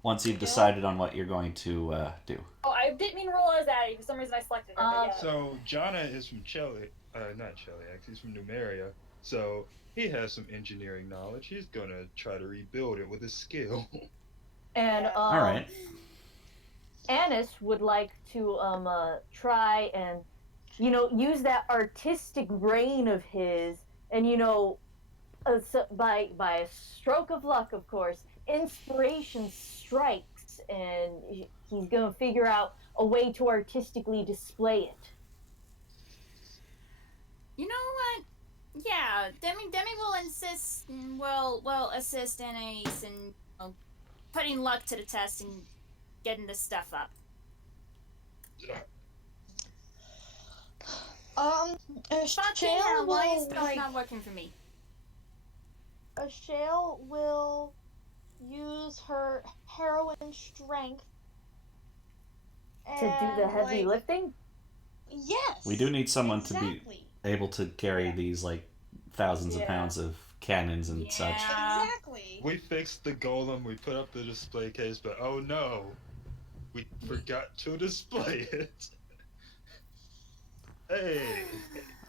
once you've Skill? decided on what you're going to do. Oh, I didn't mean to roll as Addie. For some reason, I selected her. But yeah. So Jana is from not Cheliax. He's from Numeria. So he has some engineering knowledge. He's gonna try to rebuild it with his skill. And All right. Annis would like to try and use that artistic brain of his, and so by a stroke of luck, of course, inspiration strikes, and he's gonna figure out a way to artistically display it. You know what? Yeah, Demi will insist and will assist in Ace and putting luck to the test and getting this stuff up. Shale why is will stuff not working for me? Shale will use her heroin strength To do the heavy like, lifting? Yes. We do need someone to be able to carry these like thousands of pounds of cannons and such. Exactly. We fixed the golem, we put up the display case, but oh no, we forgot to display it. Hey.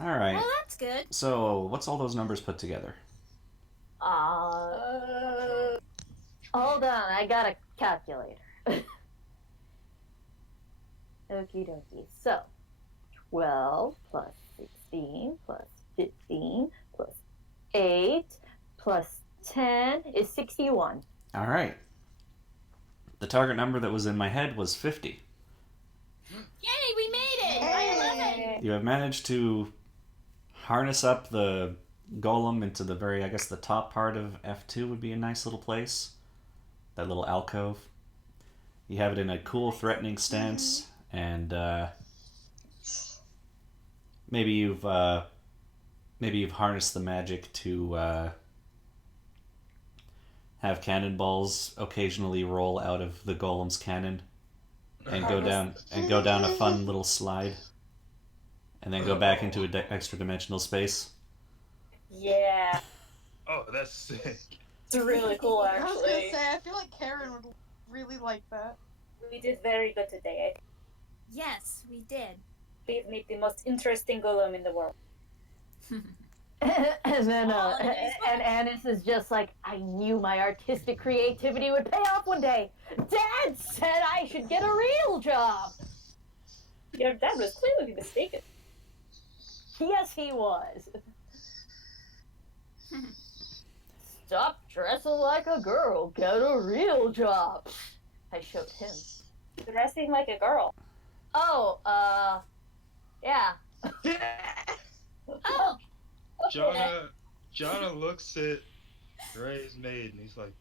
All right. Well, that's good. So, what's all those numbers put together? Hold on, I got a calculator. Okie dokie. So, 12 plus 16 plus 15 plus 8 plus 10 is 61. All right. The target number that was in my head was 50. Yay, we made it! I love it! You have managed to harness up the golem into the very, I guess the top part of F2 would be a nice little place. That little alcove. You have it in a cool, threatening stance, and maybe you've harnessed the magic to have cannonballs occasionally roll out of the golem's cannon and go down a fun little slide, and then go back into an extra dimensional space. Yeah. Oh, that's sick. It's really cool, actually. I was gonna say, I feel like Karen would really like that. We did very good today. Yes, we did. We've made the most interesting golem in the world. And then and Annis is just like, I knew my artistic creativity would pay off one day. Dad said I should get a real job. Your dad was clearly mistaken. Yes, he was. Stop dressing like a girl. Get a real job. I showed him. Dressing like a girl. Oh, yeah. Oh! Jonna looks at Ray's maid and he's like,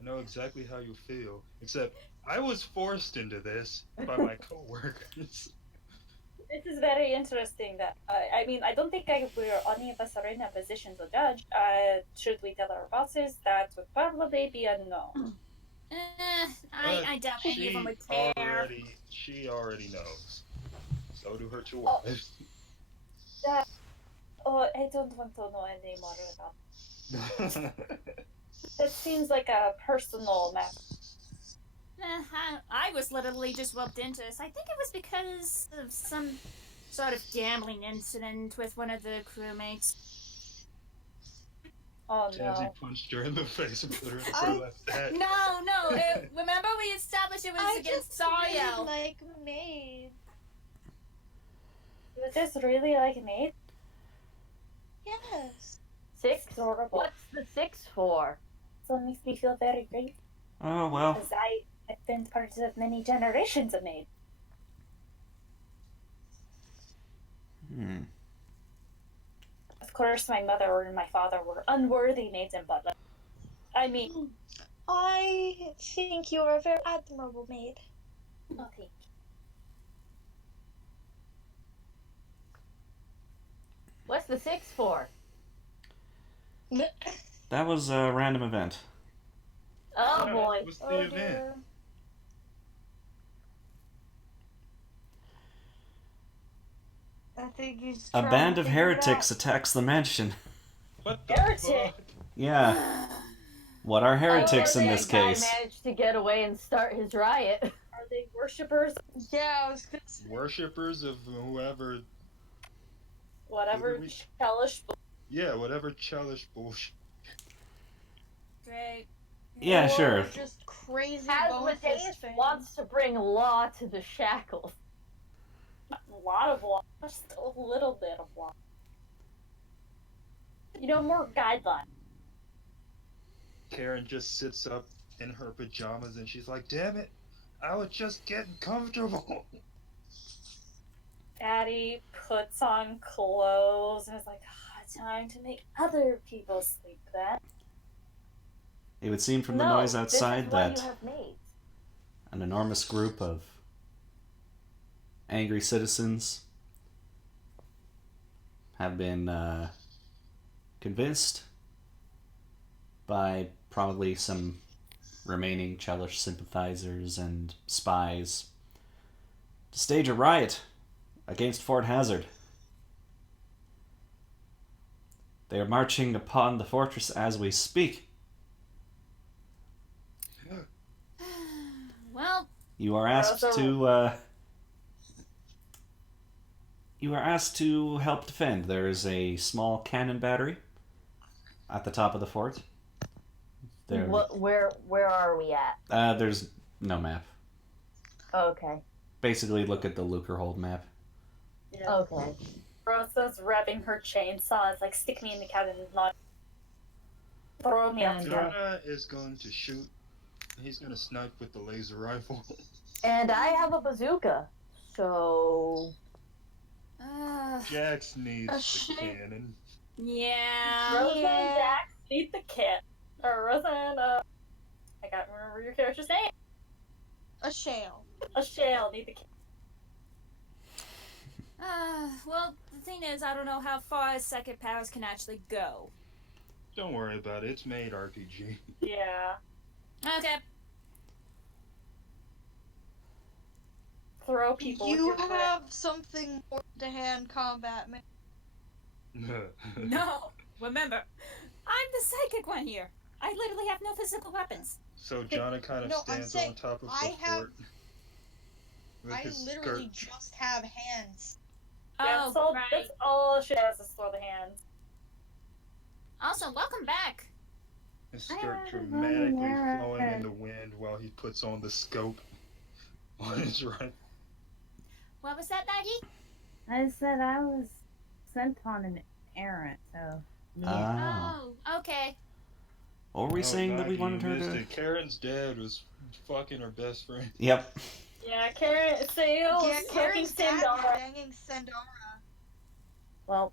I know exactly how you feel, except I was forced into this by my coworkers. This is very interesting. That I mean, I don't think any of us are in a position to judge. Should we tell our bosses? That would probably be a no. I doubt any of them would care. She already knows. So do her two wives. I don't want to know any more about it. It seems like a personal matter. I was literally just roped into this. I think it was because of some sort of gambling incident with one of the crewmates. Oh Tansy no. punched her in the face and put her in her left hat. No. Remember we established it was against Sario. Like MAID. Was this really like MAID? Yes. 6? Horrible. What's the 6 for? So it makes me feel very great. Oh, well. Because I've been part of many generations of MAID. Of course, my mother and my father were unworthy maids and butlers. I mean... I think you are a very admirable maid. Oh, thank you. What's the 6 for? That was a random event. Oh boy. What's the event? I think he's A band of heretics attacks the mansion. What the Heretic? fuck? Yeah. What are heretics in this case? Guy managed to get away and start his riot. Are they worshippers? Yeah, I was gonna say. Worshippers of whoever. Whatever hellish. Yeah, whatever childish bullshit. Great. Yeah, Or sure. Just crazy Asmodeus Boneface fans. wants to bring law to the Shackles. A lot of law. Just a little bit of law. You know, more guidelines. Karen just sits up in her pajamas and she's like, damn it, I was just getting comfortable. Addie puts on clothes and is like, oh, it's time to make other people sleep then. It would seem from the No, noise outside this is why that you have maids. an enormous group of angry citizens have been convinced by probably some remaining Chelish sympathizers and spies to stage a riot against Fort Hazard. They are marching upon the fortress as we speak. Well, You are asked to help defend. There is a small cannon battery at the top of the fort. There, Where are we at? there's no map. Okay. Basically, look at the Lucrehold map. Yeah. Okay. Rosa's revving her chainsaw. It's like, stick me in the cabin and not throw me out. Jonah is going to shoot. He's going to snipe with the laser rifle. And I have a bazooka, so... Jax needs the shit. cannon. Yeah. Rosa and Jax need the kit. Or Rosa and, I can't remember your character's name. A shale. A shale need the kit. Well, the thing is, I don't know how far second powers can actually go. Don't worry about it. It's MAID RPG. Yeah. Okay. Throw people You with your have something more to hand combat, man. No. Remember, I'm the psychic one here. I literally have no physical weapons. So Jonah kind of No, I'm stands saying on top of the I have- fort. With I his literally skirt. just have hands. Yeah, Oh, that's all she has is throw the hands. Also, welcome back. His skirt dramatically flowing in the wind while he puts on the scope on his rifle. What was that, Maggie? I said I was sent on an errand, so. Oh, okay. What were we saying that we Maggie, wanted you her missed to... it. Karen's dad was fucking her best friend. Yep. Yeah, Karen, Sales, Yeah, fucking Karen's dad was Sandara. banging Sandara. Well,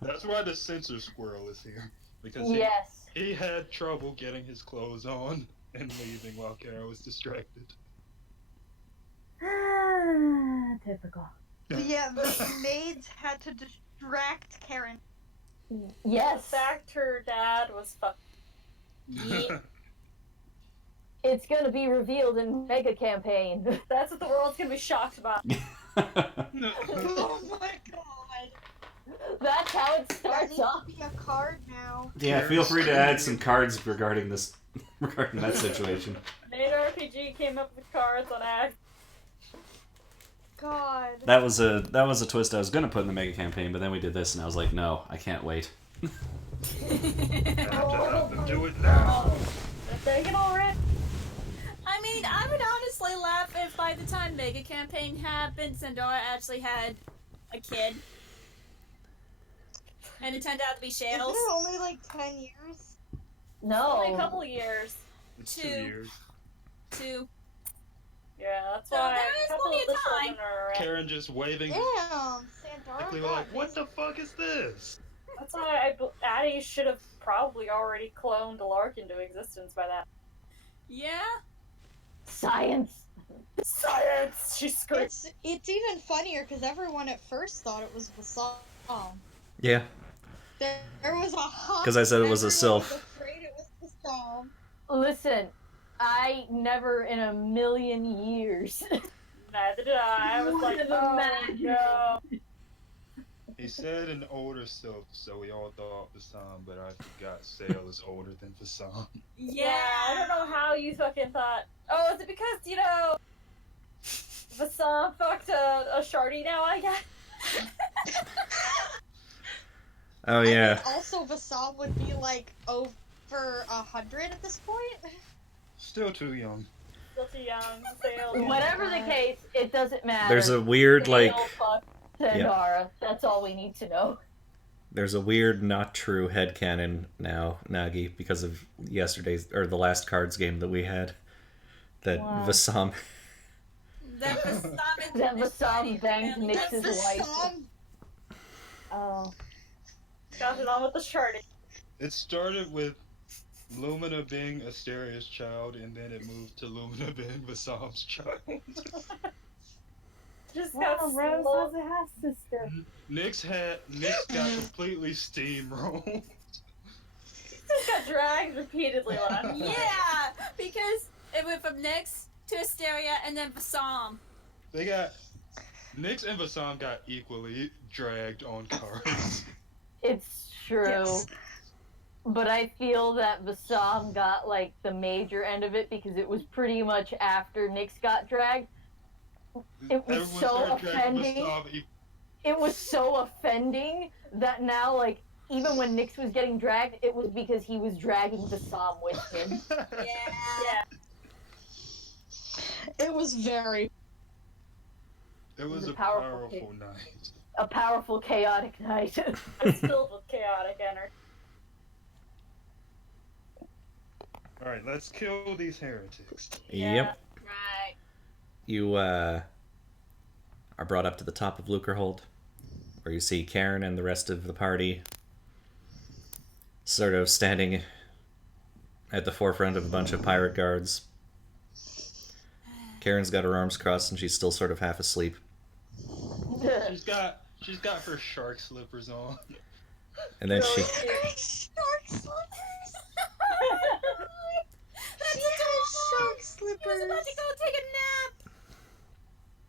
That's why the censor squirrel is here. Because Yes. he had trouble getting his clothes on and leaving while Karen was distracted. typical. Yeah, the maids had to distract Karen. The Yes. fact her dad was fucked. Yeah. It's gonna be revealed in Mega Campaign. That's what the world's gonna be shocked about. Oh my god. That's how it That starts needs off. to be a card now. Yeah, feel free to add some cards regarding this, regarding that situation. MAID RPG came up with cards on Act. God. That was a twist I was gonna put in the mega campaign, but then we did this, and I was like, no, I can't wait. I have to have them do it now. Take it already. I mean, I would honestly laugh if by the time Mega Campaign happened, Sandora actually had a kid. And it turned out to be Isn't Shackles. it only like 10 years? Only a No. couple of years. It's 2 2 years. 2. Yeah, that's So why there a is couple plenty of the of time. children are around. Karen just waving. Damn, Sandara. Like, we were like, what the fuck is this? That's why Addie should have probably already cloned a Lark into existence by that. Yeah? Science. Science! She screamed. It's even funnier because everyone at first thought it was the song. Yeah. There was a hot. 'Cause I said it was a everyone sylph. was afraid it was the song. Listen, I never in a million years. Neither did I. I was like, Would've oh imagined. no. He said an older self, so we all thought Vasam, but I forgot Sale is older than Vasam. Yeah, I don't know how you fucking thought. Oh, is it because, you know, Vasam fucked a Shardy now, I guess? Oh I mean, yeah. also, Vasam would be like over 100 at this point. Still too young. Still too young. Sail. Whatever the case, it doesn't matter. There's a weird Sail like, fucked Sandara. That's all we need to know. there's a weird not true headcanon now, Nagi, because of yesterday's or the last cards game that we had. That Wow. Vasam. That Vasam That Vasam banged Nix's wife. Vasam, Oh. Got it on with the charting. It started with Lumina being Asteria's child, and then it moved to Lumina being Vasam's child. Just Wow, got Rose slow. has a half sister. Nyx got completely steamrolled. Just got dragged repeatedly last. Yeah, because it went from Nyx to Asteria and then Vasam. Nyx and Vasam got equally dragged on cards. It's true. Yes. But I feel that Vasam got like the major end of it because it was pretty much after Nyx got dragged. It was Everyone so started dragging offending. Vasam It was so offending that now, like, even when Nyx was getting dragged, it was because he was dragging Vasam with him. Yeah. It was very. It was a a powerful powerful night. A powerful, chaotic night. It's filled with chaotic energy. Alright, let's kill these heretics. Yep. Right. You are brought up to the top of Lucrehold, where you see Karen and the rest of the party sort of standing at the forefront of a bunch of pirate guards. Karen's got her arms crossed and she's still sort of half asleep. She's got her shark slippers on. And then she Shark slippers. That's She adorable. has shark I was slippers. about to go take a nap.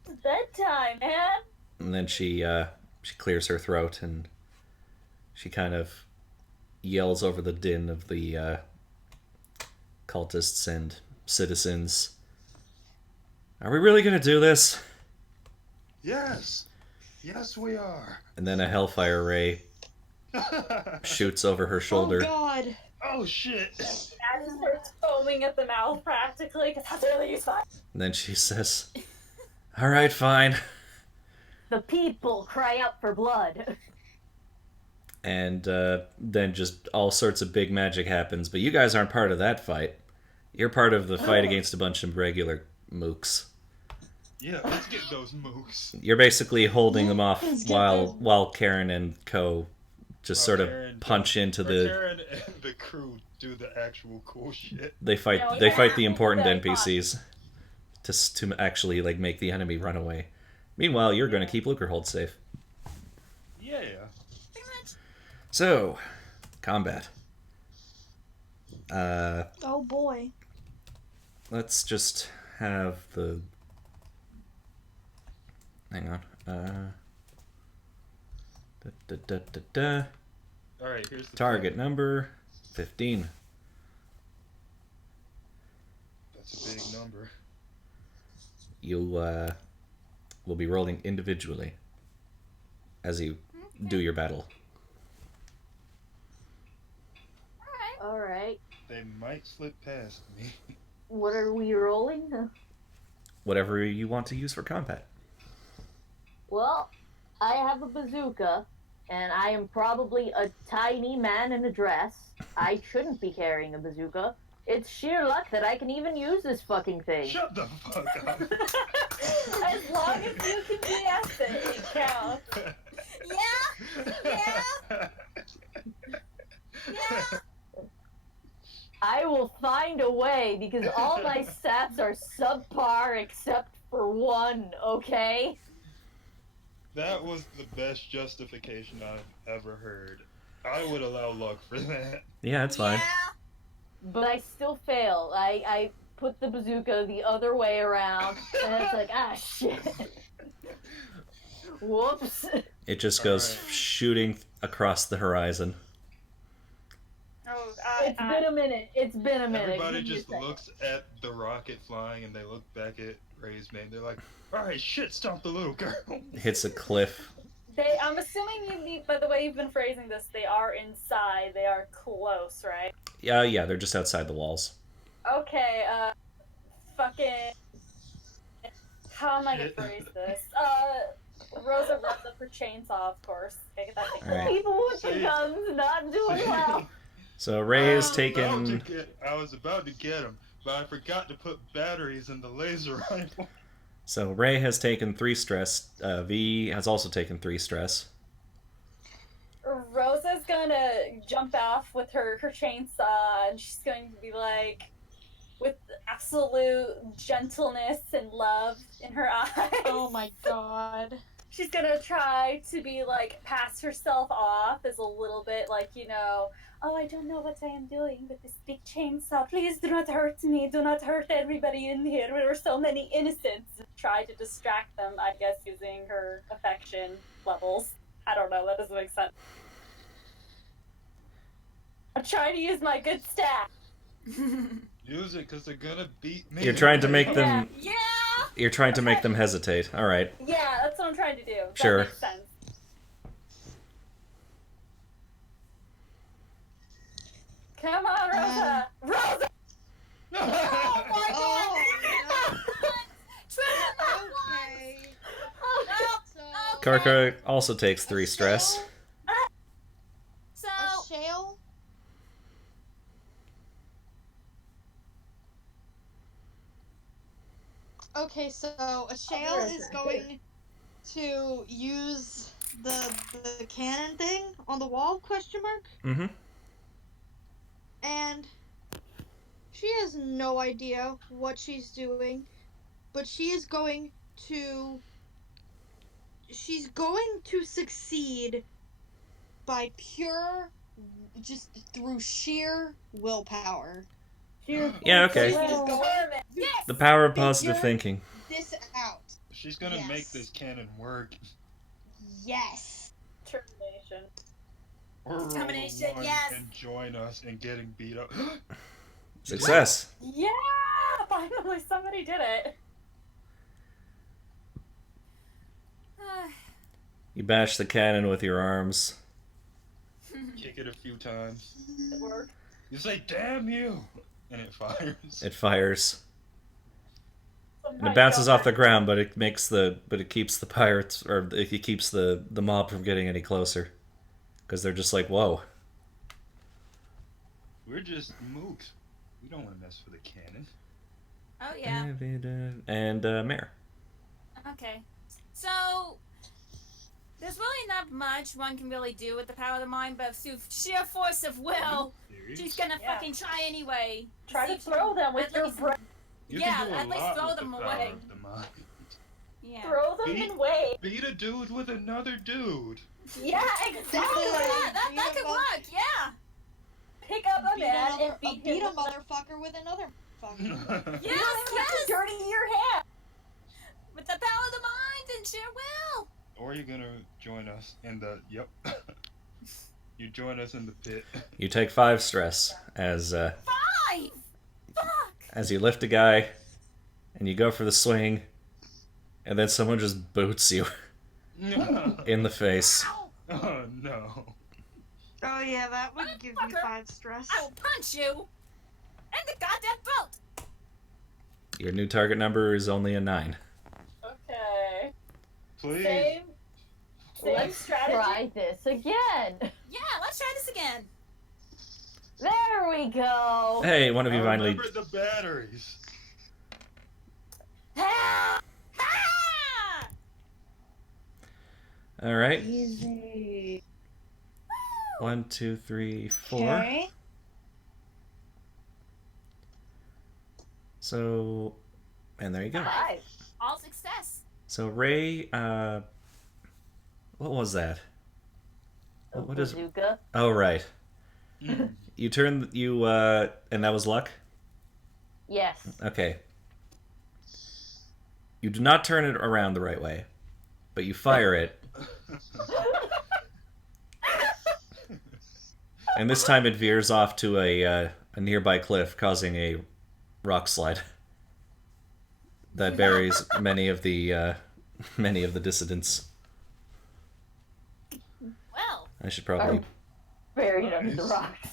It's bedtime, man. and then she clears her throat and she kind of yells over the din of the cultists and citizens. Are we really gonna do this? Yes! Yes, we are! And then a hellfire ray shoots over her shoulder. Oh God. Oh shit! I just starts foaming at the mouth practically because that's really useful. And then she says, "All right, fine." The people cry out for blood. And then just all sorts of big magic happens. But you guys aren't part of that fight. You're part of the fight against a bunch of regular mooks. Yeah, let's get those mooks. You're basically holding them off Let's get while Karen and Co. just sort of Karen punch into the. Karen and the crew do the actual cool shit. They fight. No, They yeah. fight the important Very NPCs to actually like make the enemy run away. Meanwhile, you're going to keep Lucrehold safe. Yeah. Pretty much. So, combat. Oh boy. Let's just have the. Hang on. Alright, here's the Target number 15. That's a big number. You will be rolling individually as you do your battle. Alright. They might slip past me. What are we rolling? Whatever you want to use for combat. Well, I have a bazooka, and I am probably a tiny man in a dress. I shouldn't be carrying a bazooka. It's sheer luck that I can even use this fucking thing. Shut the fuck up. As long as you can guess it, it counts. Yeah. I will find a way because all my stats are subpar except for one, okay? That was the best justification I've ever heard. I would allow luck for that. Yeah, it's fine. But I still fail. I put the bazooka the other way around, and it's like, ah, shit. Whoops. It just goes Alright. shooting across the horizon. Oh, It's been a minute. It's been a minute. Everybody Give me a just second. looks at the rocket flying and they look back at Ray's man. They're like, alright, shit, stop the little girl. Hits a cliff. I'm assuming you need, by the way you've been phrasing this, they are inside, they are close, right? Yeah, they're just outside the walls. Okay, fucking... How am I gonna phrase this? Rosa runs up her chainsaw, of course. Okay, get that thing. Alright. People with the guns not doing well. So Ray has I taken. was about to get him, but I forgot to put batteries in the laser rifle. So Ray has taken 3 stress. V has also taken 3 stress. Rosa's gonna jump off with her chainsaw, and she's going to be like, with absolute gentleness and love in her eyes. Oh my god. She's gonna try to be like, pass herself off as a little bit like, oh, I don't know what I am doing with this big chainsaw. Please do not hurt me. Do not hurt everybody in here. There are so many innocents. Try to distract them, I guess, using her affection levels. I don't know. That doesn't make sense. I'm trying to use my good stat. Use it, because they're gonna beat me. You're trying to make them... Yeah! You're trying to make them hesitate. All right. Yeah, that's what I'm trying to do. Sure. That makes sense. Come on, Rosa! Rosa! Oh my Oh, god! okay. So, Karka also takes 3 stress. So, a shale? Okay, so a shale is going to use the cannon thing on the wall, question mark? Mm-hmm. And she has no idea what she's doing, but she's going to succeed by just through sheer willpower. Yeah, okay. Yes! The power of positive Figure thinking. this out. She's gonna Yes. make this cannon work. Yes. Determination. Or roll a Determination, one yes. and join us in getting beat up. Success. Yeah! Finally, somebody did it. You bash the cannon with your arms. Kick it a few times. It worked. You say, "Damn you!" and it fires. It fires. And Sometimes it bounces don't off the hurt. ground, but it keeps the pirates, or it keeps the mob from getting any closer. Because they're just like, whoa. We're just mooks. We don't want to mess with a cannon. oh yeah. And Mare. Okay. So, there's really not much one can really do with the power of the mind, but through sheer force of will, she's gonna Yeah. fucking try anyway. Try See to if she throw can them with at your least- brain. You Yeah, can do a at least lot throw with them the power away. of the mind. Yeah. Throw them Beat- in waves. Beat a dude with another dude. Yeah, exactly. Yeah, that could work, yeah. Pick up a man and beat beat him a with a- motherfucker with another fucker. You Yes, don't even have yes. to dirty your hand. With the power of the mind and sheer will. Or you're gonna join us in the... Yep. You join us in the pit. You take 5 stress as 5! Fuck! as you lift a guy, and you go for the swing, and then someone just boots you in the face. Oh no. Oh yeah, that would give me Motherfucker. 5 stress. I will punch you in the goddamn throat. Your new target number is only a 9. Okay. Please. Same Let's strategy. try this again. Yeah, let's try this again. There we go. Hey, one of you I finally... remember the batteries. Ha! Ha! Alright. Easy. 1, 2, 3, 4. Okay. So... And there you go. 5. All success. So Ray, what was that? What is... Bazooka. Oh, right. Mm. And that was luck? Yes. Okay. You do not turn it around the right way, but you fire it, and this time it veers off to a nearby cliff, causing a rock slide that buries many of the dissidents. Well, I should probably... Buried under the Nice. rocks.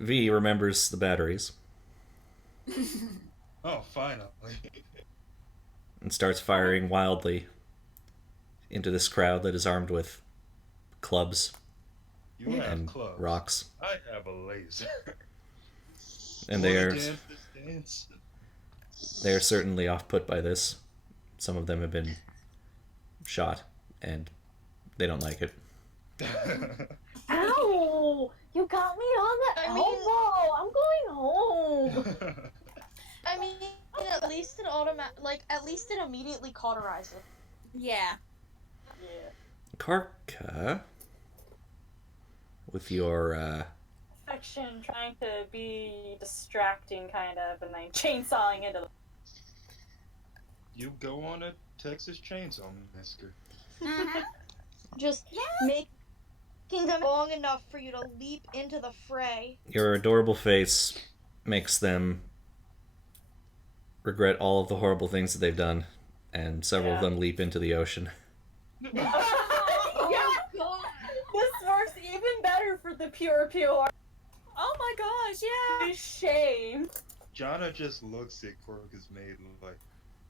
V remembers the batteries Oh, finally. and starts firing wildly into this crowd that is armed with clubs You have and clubs. rocks. I have a laser. And Wanna they are... dance this dance? They are certainly off put by this. Some of them have been shot and they don't like it. Ow! You got me on the elbow. I'm going home. I mean, at least it immediately cauterized it. Yeah. Yeah. Karka, with your Affection trying to be distracting, kind of, and then chainsawing into the. You go on a Texas Chainsaw Massacre. Just making them long enough for you to leap into the fray. your adorable face makes them regret all of the horrible things that they've done, and several of them leap into the ocean. Yeah. This works even better for the pure. Oh my gosh, yeah. Shame. Jana just looks at Korka's maid like,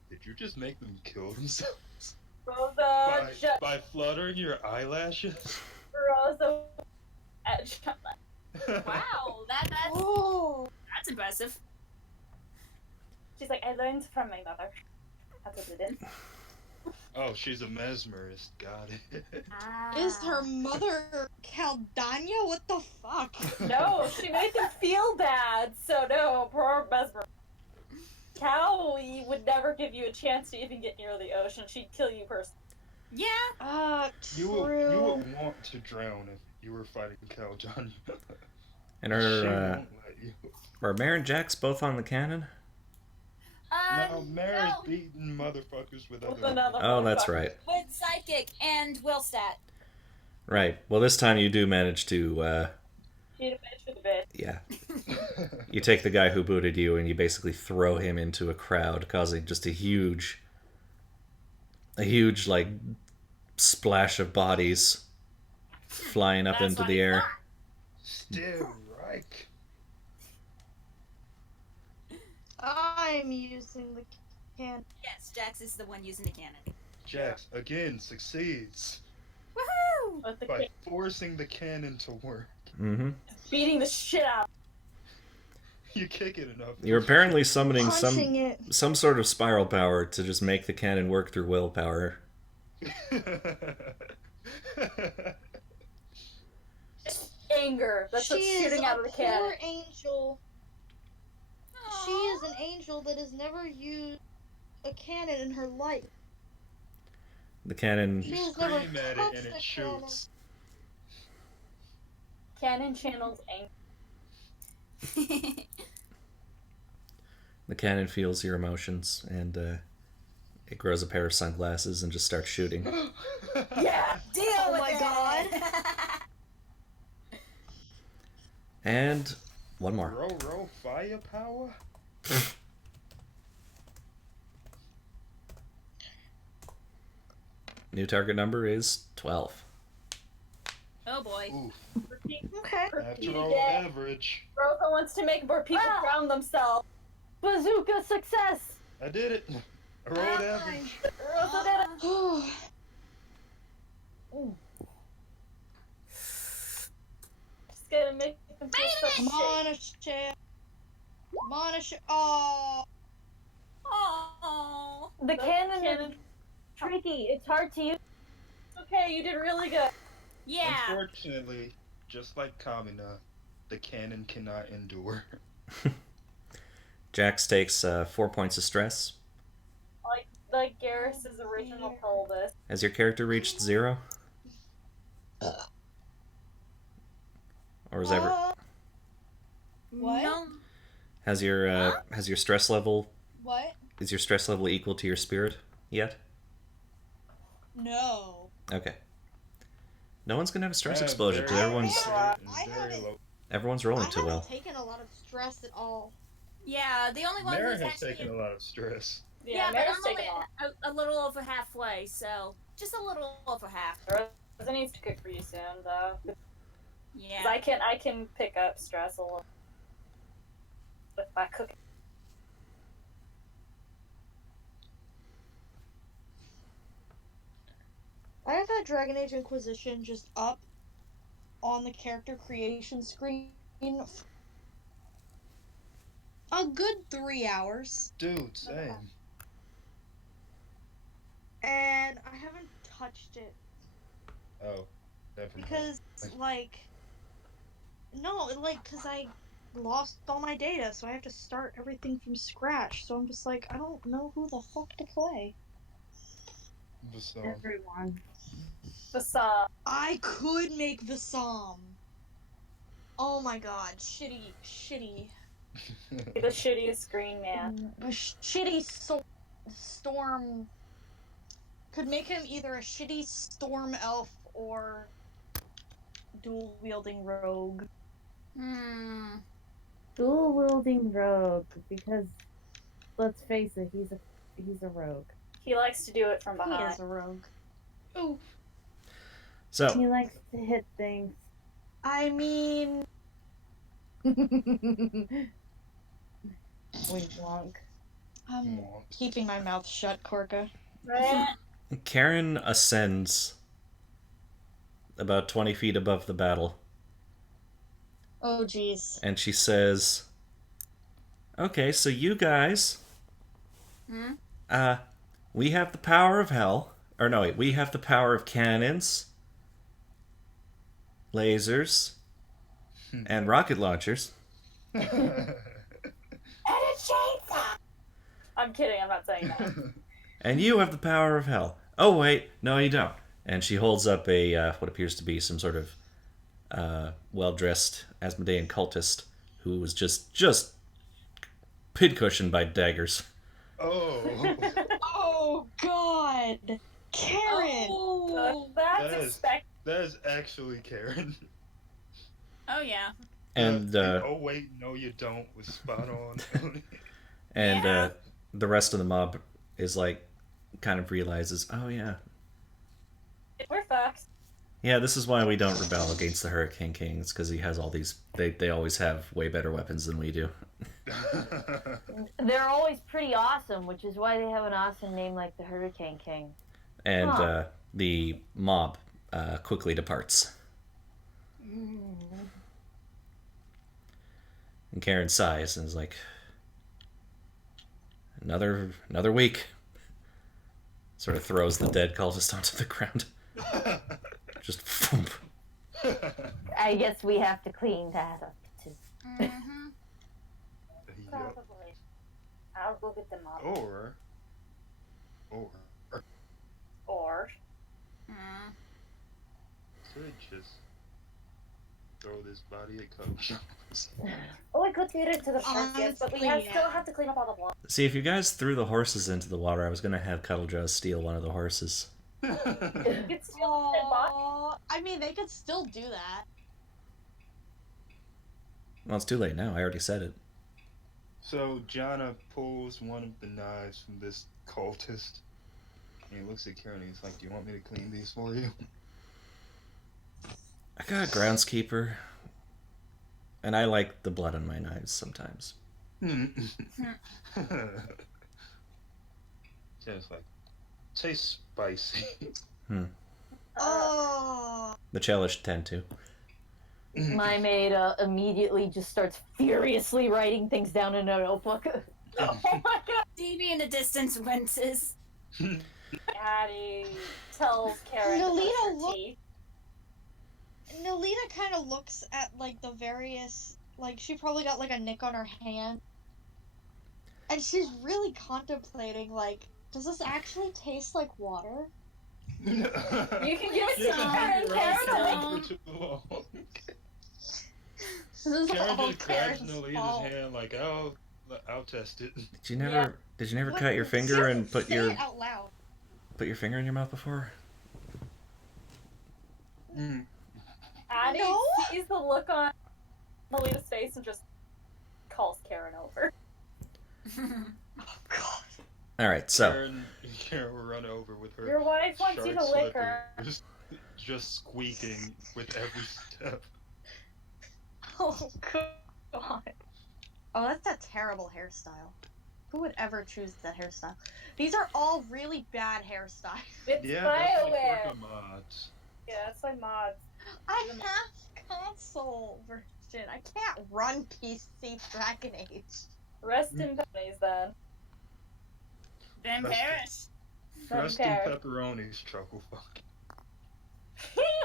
did you just make them kill themselves? Rosa. By fluttering your eyelashes? Rosa. Wow, that's impressive. She's like, I learned from my mother. That's what it is. Oh, she's a mesmerist. Got it. Is her mother Caldania? What the fuck? No, she made them feel bad. So no, poor Mesmer. Cowie would never give you a chance to even get near the ocean. She'd kill you personally. Yeah. You would want to drown if you were fighting Caldania. And She won't let you. are Mare and Jax both on the cannon? No, Mary's beating motherfuckers with other. Oh, that's right. With Psychic and Willstat. Right. Well, this time you do manage to, Shoot a bitch with a bitch. yeah. You take the guy who booted you and you basically throw him into a crowd, causing just a huge, like, splash of bodies flying up into the air. Still right. I'm using the can. Yes, Jax is the one using the cannon. Jax again succeeds Woohoo! by forcing the cannon to work. Mm-hmm. Beating the shit out. You kick it enough. You're apparently summoning Punching it. some sort of spiral power to just make the cannon work through willpower. Anger. That's what's shooting out of the cannon. Poor angel. She is an angel that has never used a cannon in her life. The cannon... You She's scream never at it touched and the it shoots. Cannon channels anger. The cannon feels your emotions, and it grows a pair of sunglasses and just starts shooting. Yeah! Deal Oh with my it! god. And one more. Row, firepower? New target number is 12. Oh boy. Oof. Okay. Natural average. Rosa wants to make more people drown themselves. Bazooka success. I did it. I rolled average. Rosa did it. Just gonna make them feel so shit. Oh. Oh. The cannon is tricky. It's hard to use. Okay, you did really good. Yeah. Unfortunately, just like Kamina, the cannon cannot endure. Jax takes 4 points of stress. Like Garrus's original told us. Has your character reached 0? Or is ever... What? No. Has your stress level... What? Is your stress level equal to your spirit yet? No. Okay. No one's gonna have a stress Yeah, explosion because everyone's rolling too well. I haven't taken a lot of stress at all. Yeah, the only one Mara who's has actually... taken a lot of stress. Yeah, but Mara's I'm taken only off. a little over halfway, so... Just a little over half. Rosa needs to cook for you soon, though. Yeah. 'Cause I can pick up stress a little by cooking. I have had Dragon Age Inquisition just up on the character creation screen a good 3 hours. Dude, same. And I haven't touched it. Oh, definitely. Because, like... No, because I lost all my data, so I have to start everything from scratch. So I'm just like, I don't know who the fuck to play. Everyone. Vasam. I could make Vasam. Oh my god, shitty. The shittiest green man. A shitty storm. Could make him either a shitty storm elf or dual wielding rogue. Dual wielding rogue, because let's face it, he's a rogue. He likes to do it from He behind. is a rogue. Oh. So He likes to hit things. I mean, Wink wonk. I'm keeping my mouth shut, Korka. Right? Karen ascends about 20 feet above the battle. Oh, jeez. And she says, okay, so you guys, we have the power of hell. Or no, wait, we have the power of cannons, lasers, and rocket launchers. And a chainsaw! I'm kidding, I'm not saying that. And you have the power of hell. Oh, wait, no, you don't. And she holds up a, what appears to be some sort of well-dressed Asmodean cultist who was just pincushioned by daggers. Oh. Oh, God. Karen! Oh, that's expected. That is actually Karen. Oh, yeah. And, oh, wait, no, you don't, was spot on. and Yeah. the rest of the mob is like, kind of realizes, oh, yeah. We're fucked. Yeah, this is why we don't rebel against the Hurricane Kings, because he has all these... They always have way better weapons than we do. They're always pretty awesome, which is why they have an awesome name like the Hurricane King. And the mob quickly departs. And Karen sighs and is like, another week. Sort of throws the dead cultist onto the ground. Just thump. I guess we have to clean that up too. Probably. I'll go get them up. Or. Could just throw this body at Coach. Oh, I could get it to the front, yes, but we still have to clean up all the blood. See, if you guys threw the horses into the water, I was going to have Cuddlejaw steal one of the horses. You could steal the dead body. I mean, they could still do that. Well, it's too late now. I already said it. So, Jana pulls one of the knives from this cultist. And he looks at Karen and he's like, do you want me to clean these for you? I got a groundskeeper. And I like the blood on my knives sometimes. Just like, tastes spicy. Oh. The Chelish tend to. My maid immediately just starts furiously writing things down in a notebook. Oh my god! Davey in the distance winces. Addie tells Karen to brush her teeth. Nolita kind of looks at, like, the various... Like, she probably got, like, a nick on her hand. And she's really contemplating, like, does this actually taste like water? You can give it to Karen. Karen This is Karen all just grabs Karen's Nolita's fault. hand like, I'll test it. Did you never cut your finger and put Say your it out loud. finger in your mouth before? Addie sees the look on Melita's face and just calls Karen over. Oh god. Alright, so. Karen will run over with her. Your wife wants you to lick her. Just squeaking with every step. Oh god. Oh, that's a terrible hairstyle. Who would ever choose that hairstyle? These are all really bad hairstyles. It's Yeah, BioWare. that's mods. Yeah, that's my mods. I have console version. I can't run PC Dragon Age. Rest in ponies then. Then That's perish. Crusty pepperonis, truckle fuck.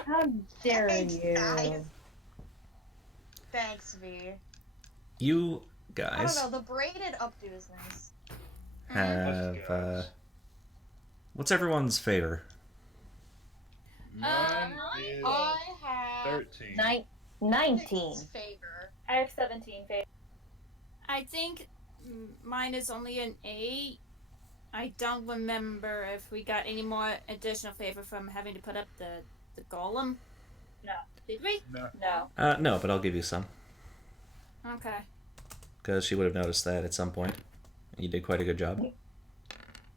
How dare Thanks, you? guys. Thanks, V. You I don't guys know, the braided updo is nice. have what's everyone's favor? Mine is I have 13. 19. favor. I have 17 favor. I think mine is only an 8. I don't remember if we got any more additional favor from having to put up the golem. No. Did we? No. No. No, but I'll give you some. Okay. Because she would have noticed that at some point. You did quite a good job.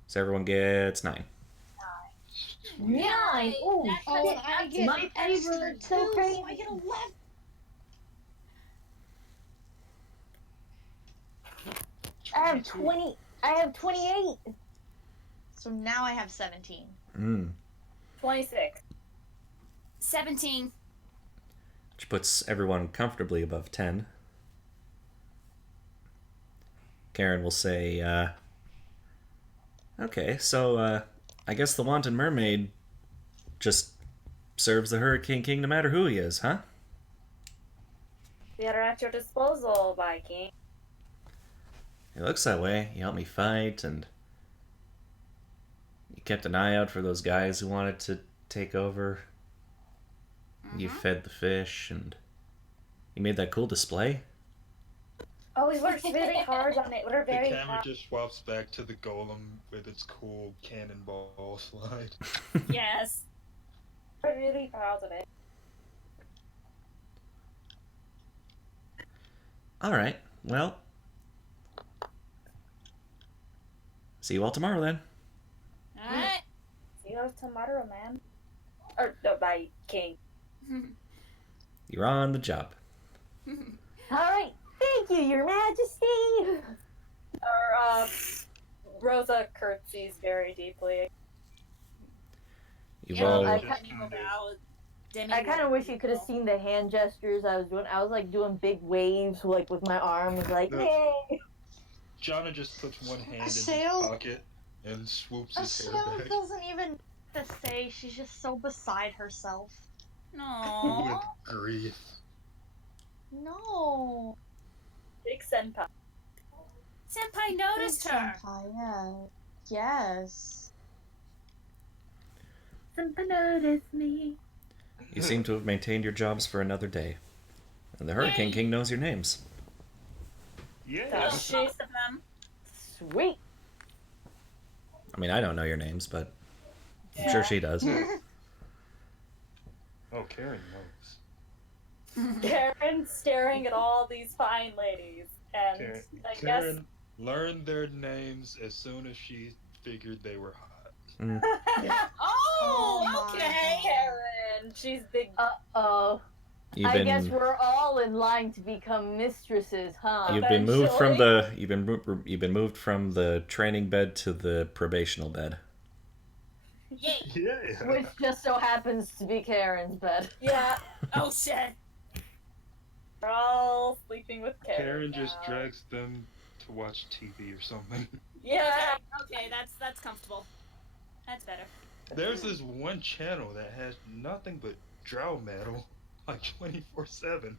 So everyone gets 9. 9. Ooh, Oh, and I get my extra favorite. 2, So crazy. so I get 11. I have 20. I have 28. So now I have 17. 26. 17. Which puts everyone comfortably above 10. Karen will say, okay, so I guess the Wanton Mermaid just serves the Hurricane King no matter who he is, huh? We are at your disposal, Viking. It looks that way. You helped me fight, and you kept an eye out for those guys who wanted to take over. You fed the fish, and you made that cool display. Oh, we worked really hard on it. We're The very camera proud. just swaps back to the golem with its cool cannonball slide. Yes. We're really proud of it. Alright, well. See you all tomorrow then. Alright. See you tomorrow, man. Or, no, Viking. You're on the job. All right. Thank you, Your Majesty. Or, Rosa curtsies very deeply. You've Yeah, all. I kind of wish you could have seen the hand gestures I was doing. I was like doing big waves, like with my arms, like, No. hey. Jonna just puts one hand in his Ashale- pocket and swoops his hair Ashale back. doesn't even to say, she's just so beside herself. No. With grief. No. Big senpai. Senpai noticed her. Senpai, yeah. Yes. Something noticed me. You seem to have maintained your jobs for another day. And the Hurricane Yay. King knows your names. Yeah. Does Both of them. Sweet. I mean, I don't know your names, but I'm sure she does. Oh, Karen knows. Karen staring at all these fine ladies. And Karen, I guess. Karen learned their names as soon as she figured they were hot. Oh, Oh my okay. Karen. She's big. Uh-oh. You've I guess been we're all in line to become mistresses, huh? you've been moved from eventually. the you've been moved from the training bed to the probational bed. Yay. Yeah. Which just so happens to be Karen's bed. Yeah. Oh shit. We're all sleeping with Karen. Karen just now. drags them to watch TV or something. Yeah. Okay, that's comfortable. That's better. There's this one channel that has nothing but drow metal, like 24/7.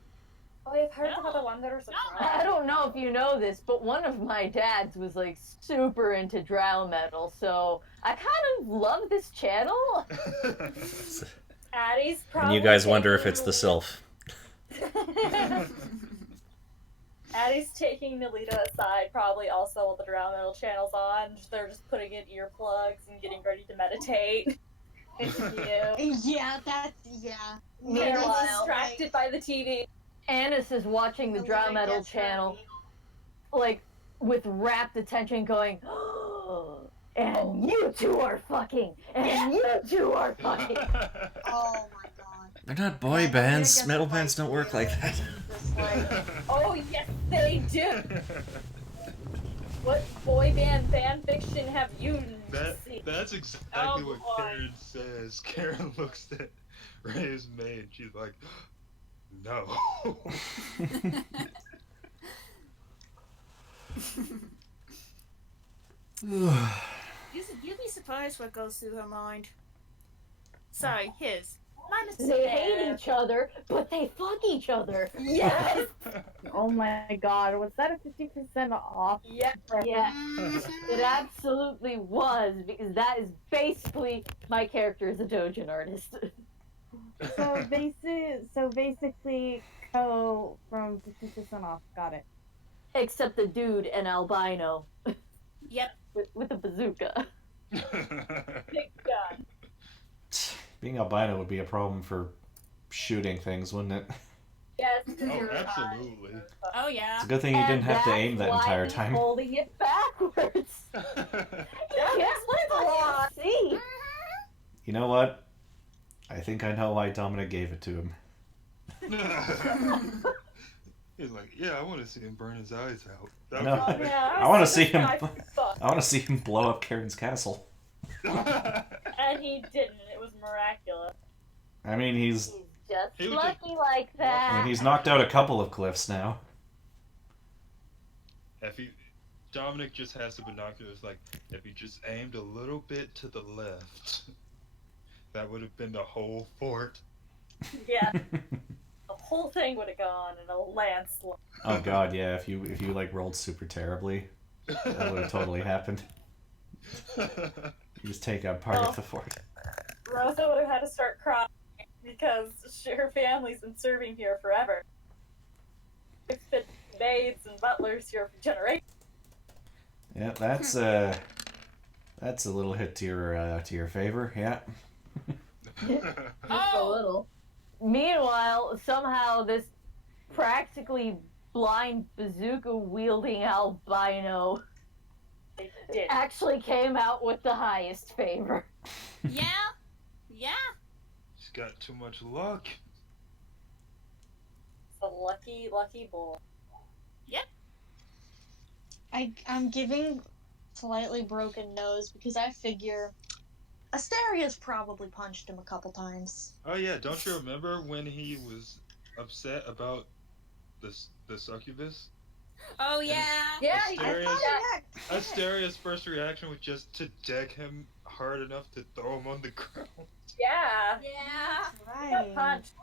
Oh, I've heard No. about the one that are I don't know if you know this, but one of my dads was like super into drow metal, so I kind of love this channel. Addie's And probably. you guys wonder if taking it's the sylph. Addie's taking Nalita aside, probably also while the Drow Metal channel's on. They're just putting in earplugs and getting ready to meditate. It's cute. Yeah, that's, yeah. They're Meanwhile, distracted by the TV. Annis is watching the drow metal channel, like with rapt attention, going, oh, and you two are fucking, and you two are fucking. Oh my god. They're not boy Yeah, bands. I guess Metal it's bands don't work like that. Just like, Oh, yes, they do! What boy band fan fiction have you seen? That's exactly Oh, what boy. Karen says. Karen looks at Ray's maid. She's like, no. You'd be surprised what goes through her mind. Sorry, his. My mistake. They hate each other, but they fuck each other. Yes. Oh my god, was that a 50% off? Yes. Yes, it absolutely was, because that is basically my character as a Dojin artist. So basically, Co from 50% off. Got it. Except the dude and albino. Yep. With a bazooka. Big gun. Being albino would be a problem for shooting things, wouldn't it? Yes. Oh, absolutely. Oh yeah. It's a good thing you didn't have to aim that entire He's time. holding it backwards. Yes, let's see. You know what? I think I know why Dominic gave it to him. He's like, yeah, I want to see him burn his eyes out. No. Yeah, I want to see him. I I want to see him blow up Karen's castle. And he didn't. It was miraculous. I mean, he's Just He was lucky like that. I mean, he's knocked out a couple of cliffs now. Dominic just has the binoculars. Like, if he just aimed a little bit to the left, that would have been the whole fort. Yeah. The whole thing would have gone in a landslide. Oh god, yeah. If you like rolled super terribly, that would have totally happened. You just take out part of the fort. Rosa would have had to start crying because her family's been serving here forever. We've been maids and butlers here for generations. Yeah, that's a little hit to your favor. Yeah. Just a little. Meanwhile, somehow this practically blind bazooka wielding albino They did. actually came out with the highest favor. Yeah. Yeah. He's got too much luck. It's a lucky, lucky boy. I'm giving slightly broken nose because I figure Asteria's probably punched him a couple times. Oh yeah, don't you remember when he was upset about the succubus? Oh yeah. Yeah, Asteria's first reaction was just to deck him hard enough to throw him on the ground. Yeah. Yeah. He got punched.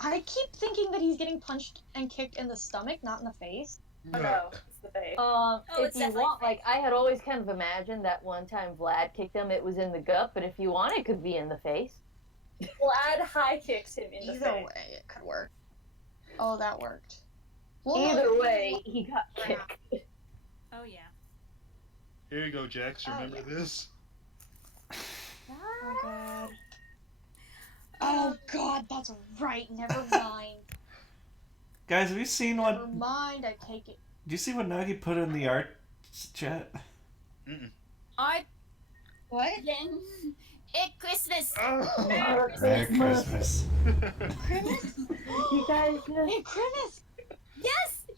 I keep thinking that he's getting punched and kicked in the stomach, not in the face. Oh no, it's the face. If it's you definitely want, like, I had always kind of imagined that one time Vlad kicked him, it was in the gut, but if you want, it could be in the face. Vlad high kicks him in the Either face. way, it could work. Oh, that worked. Either way, he got kicked. Oh yeah. Here you go, Jax. Remember this? Oh god. Oh god, that's right. Never mind. Guys, have you seen what? Never mind. I take it. Do you see what Nagi put in the art chat? I What? then it's Christmas. Oh. Merry Christmas. Grimace? You guys just Hey, Grimace!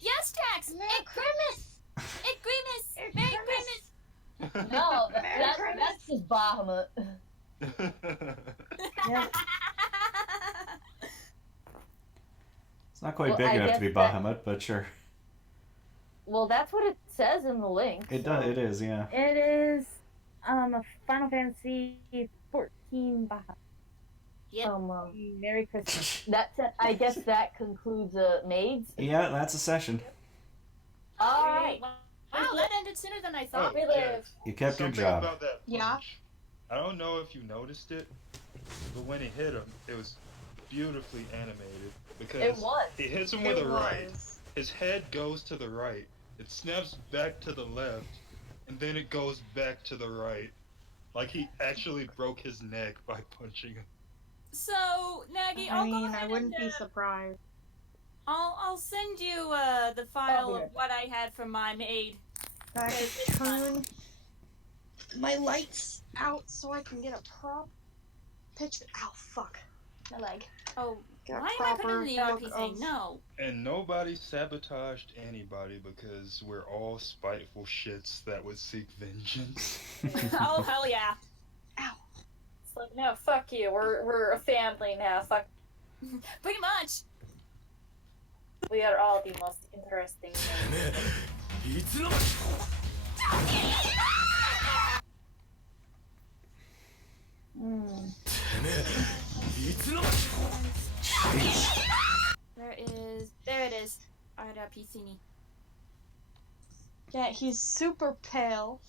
Yes, Jax. Merry It's Christmas. It's Grimace. Merry Christmas. No, that's just Bahamut. yeah. It's not quite Well, big I enough to guess be that- Bahamut, but sure. Well, that's what it says in the link. It does. It is, yeah. It is a Final Fantasy 14 Baja. Yep. Merry Christmas. That's it. I guess that concludes Maids. Yeah, that's a session. All right. Wow, that ended sooner than I thought. We yeah. live. You kept your Something job. about that Yeah. punch. I don't know if you noticed it, but when he hit him, it was beautifully animated because It was. he hits him with It a right. was. His head goes to the right. It snaps back to the left, and then it goes back to the right. Like he actually broke his neck by punching him. So, Nagi, I I'll go mean, ahead I wouldn't and, be surprised. I'll send you the file of what I had from my maid. I could turn my lights out so I can get a prop picture. Ow, fuck. My leg. Oh, Get a why am I putting proper the look RP thing? of- No. And nobody sabotaged anybody because we're all spiteful shits that would seek vengeance. Oh hell yeah. Ow. It's like, no, fuck you. We're a family now. Fuck. Pretty much. We are all the most interesting things. There it is. Alright, Piscini. Yeah, he's super pale.